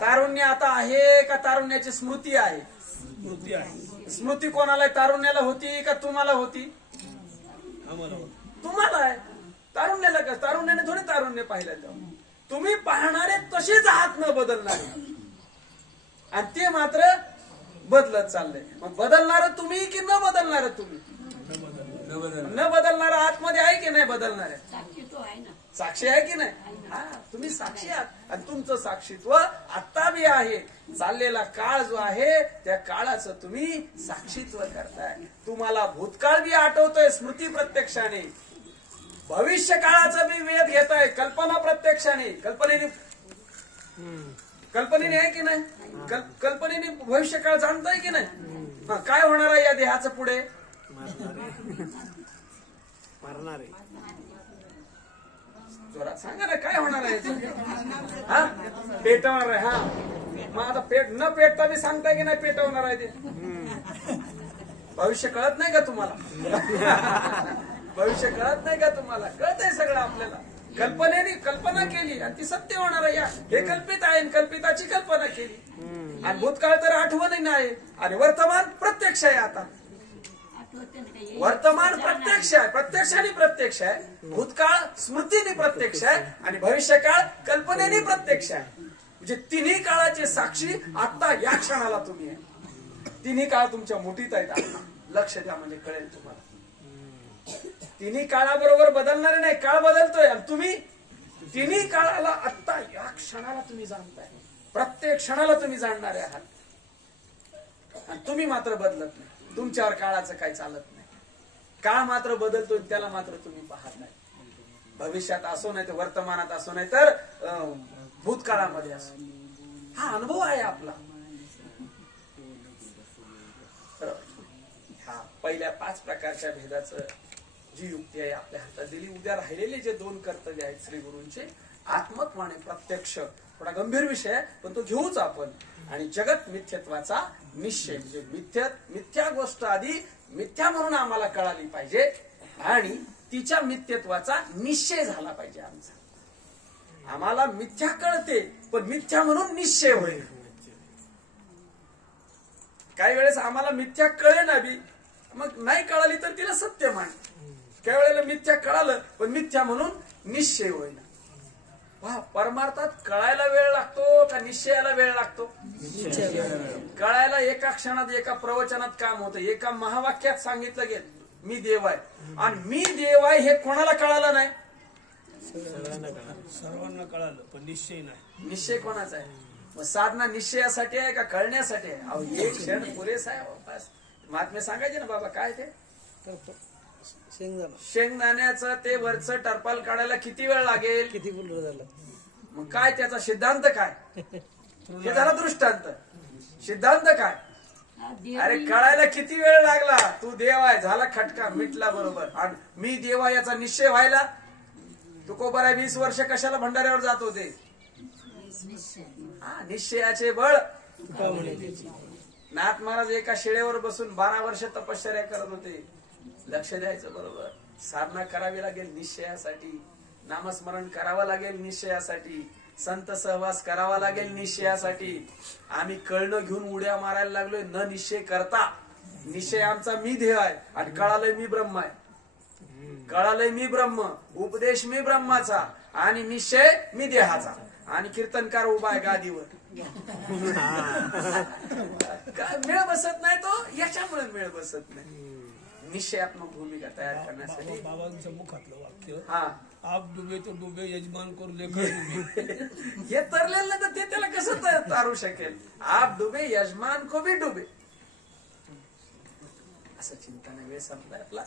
तारुण्य आता आहे का तारुण्याची स्मृती आहे? स्मृती आहे. स्मृती कोणाला? तारुण्याला होती का तुम्हाला होती? तुम्हाला आहे. तारुण्याला का? तारुण्याने थोडे तारुण्य पाहिलं. तुम्ही पाहणारे तसेच आहात न बदलणारे आणि ते मात्र बदलत चाललंय. मग बदलणार तुम्ही की न बदलणार तुम्ही? न बदलणार आतमध्ये आहे की नाही? बदलणारे साक्षी आहे की नाही? हा, तुम्ही साक्षी आहात आणि तुमचं साक्षीत्व आता बी आहे. चाललेला काळ जो आहे त्या काळाचं तुम्ही साक्षीत्व करताय. तुम्हाला भूतकाळ बी आठवतोय स्मृती प्रत्यक्षाने, भविष्य काळाचा बी वेध घेताय कल्पना प्रत्यक्षाने. कल्पनेने आहे की नाही? कल्पनेने भविष्य काळ जाणताय की नाही? काय होणार आहे या देहाचं पुढे? मरणार आहे. जोरात सांगा ना काय होणार आहे? हा, पेटवणार आहे. हा, मग आता न पेटता बी सांगताय की नाही पेटवणार आहे ते? भविष्य कळत नाही का तुम्हाला? भविष्य कळत नाही का तुम्हाला? कळत आहे सगळं आपल्याला. कल्पनेने कल्पना केली आणि ती सत्य होणार आहे. हे कल्पित आहे, कल्पिताची कल्पना केली आणि भूतकाळ तर आठवणही नाही आणि वर्तमान प्रत्यक्ष आहे. आता वर्तमान प्रत्यक्ष आहे, प्रत्यक्षाने प्रत्यक्ष आहे. भूतकाळ स्मृतीने प्रत्यक्ष आहे आणि भविष्यकाळ कल्पनेने प्रत्यक्ष आहे. म्हणजे तिन्ही काळाचे साक्षी आता या क्षणाला तुम्ही आहे. तिन्ही काळ तुमच्या मुठीत आहेत. आता लक्ष द्या म्हणजे कळेल तुम्हाला. तिन्ही काळाबरोबर बदलणारे नाही, काळ बदलतोय आणि तुम्ही तिन्ही काळाला आता या क्षणाला तुम्ही जाणताय. प्रत्येक क्षणाला तुम्ही जाणणारे आहात आणि तुम्ही मात्र बदलत नाही. तुमच्यावर काळाचं काही चालत नाही. काळ मात्र बदलतोय, त्याला मात्र तुम्ही पाहत नाही. भविष्यात असो नाही तर वर्तमानात असो नाही तर भूतकाळामध्ये असो. हा अनुभव आहे आपला. हा पहिल्या 5 प्रकारच्या भेदाचं जी युक्ती आहे आपल्या हातात दिली. उद्या राहिलेले जे 2 कर्तव्य आहेत श्री गुरूंचे, आत्मत्व आणि प्रत्यक्ष, थोडा गंभीर विषय आहे पण तो घेऊच आपण. आणि जगत मिथ्यत्वाचा निश्चय, म्हणजे मिथ्या गोष्ट आधी मिथ्या म्हणून आम्हाला कळाली पाहिजे आणि तिच्या मिथ्यत्वाचा निश्चय झाला पाहिजे आमचा. आम्हाला मिथ्या कळते पण मिथ्या म्हणून निश्चय होईल. काही वेळेस आम्हाला मिथ्या कळे ना बी, मग नाही कळाली तर तिला सत्य मान. काही वेळेला मिथ्या कळालं पण मिथ्या म्हणून निश्चय होईल. हा परमार्थात कळायला वेळ लागतो का निश्चयाला वेळ लागतो? कळायला एका क्षणात एका प्रवचनात काम होतं, एका महावाक्यात सांगितलं गेलं मी देव आहे. आणि मी देव आहे हे कोणाला कळालं नाही? सर्वांना कळालं पण निश्चय नाही. निश्चय कोणाचा आहे? मग साधना निश्चयासाठी आहे का कळण्यासाठी आहे? अहो एक क्षण पुरेसा आहे बस. महात्मे सांगायचे ना बाबा काय ते शेंगदाण्याचं ते वरचं टरपाल काढायला किती वेळ लागेल? किती फुल झालं? मग काय त्याचा सिद्धांत काय? हे झाला दृष्टांत. सिद्धांत काय? अरे कळायला किती वेळ लागला? तू देव आहे, झाला खटका मिटला बरोबर. आणि मी देव आहे याचा निश्चय व्हायला तुकोबराय 20 वर्ष कशाला भंडाऱ्यावर जात होते? हा निश्चयाचे बळ. नाथ महाराज एका शिळेवर बसून 12 वर्ष तपश्चर्या करत होते. लक्ष द्यायचं बरोबर. साधना करावी लागेल निश्चयासाठी, नामस्मरण करावं लागेल निश्चयासाठी, संत सहवास करावा लागेल निश्चयासाठी. आम्ही कळणं घेऊन उड्या मारायला लागलोय न निश्चय करता. निश्चय आमचा मी देह आहे आणि कळालंय मी ब्रह्म आहे. कळालंय मी ब्रह्म, उपदेश मी ब्रह्माचा आणि निश्चय मी देहाचा. आणि कीर्तनकार उभा आहे गादीवर. काय मेळ बसत नाही तो, याच्यामुळे मेळ बसत नाही. निश्चयात्मक भूमिका तयार करण्यासाठी बाबांच्या मुखातलं वाक्य, हा आप डुबे तो डुबे यजमान करू लेकर डुबे. हे तरलेलं नाही तर ते त्याला कसं तारू शकेल? आप डुबे यजमान को भी डुबे. असं चिंतन वेळ संपलाय आपला.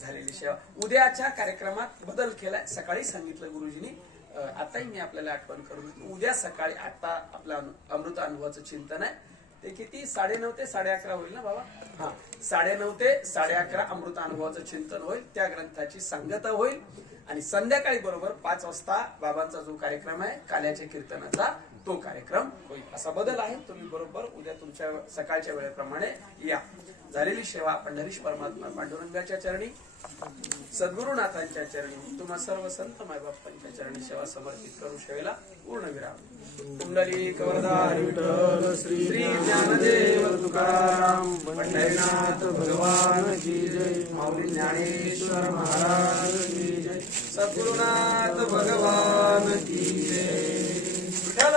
झालेली सेवा. उद्याच्या कार्यक्रमात बदल केलाय. सकाळी सांगितलं गुरुजींनी, आताही मी आपल्याला आठवण करून देतो. उद्या सकाळी आता आपलं अमृत अनुभवाचं चिंतन आहे. ते किती 9:30 ते 11:30 होईल ना बाबा? हा 9:30 ते 11:30 अमृत अनुभवाचं चिंतन होईल. त्या ग्रंथाची सांगता होईल. आणि संध्याकाळी बरोबर 5 वाजता बाबांचा जो कार्यक्रम आहे काल्याच्या कीर्तनाचा तो कार्यक्रम होईल. असा बदल आहे. तुम्ही बरोबर उद्या तुमच्या सकाळच्या वेळेप्रमाणे या. झालेली सेवा पंढरीश परमात्मा पांडुरंगाच्या चरणी, सद्गुरुनाथांच्या चरणी, तुम्हा सर्व संत मायबापांच्या चरणी सेवा समर्पित करू सेवेला पूर्णविराम. कुंडलिक वरदारी विठ्ठल श्री ज्ञानदेव तुकाराम पंढरीनाथ भगवान की जय. माऊली ज्ञानेश्वर महाराज की जय. सद्गुरुनाथ भगवान की जय. विठ्ठल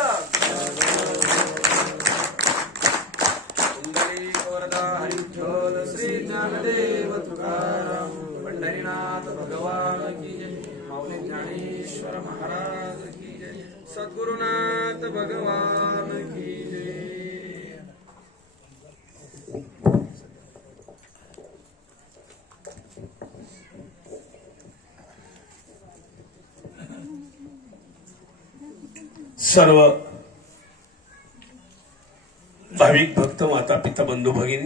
विठ्ठल श्री ज्ञानदेव तुकाराम पंढरीनाथ भगवान की जय. माऊली ज्ञानेश्वर महाराज की जय. सद्गुरुनाथ भगवान की जय. सर्व भाविक भक्त माता पिता बंधू भगिनी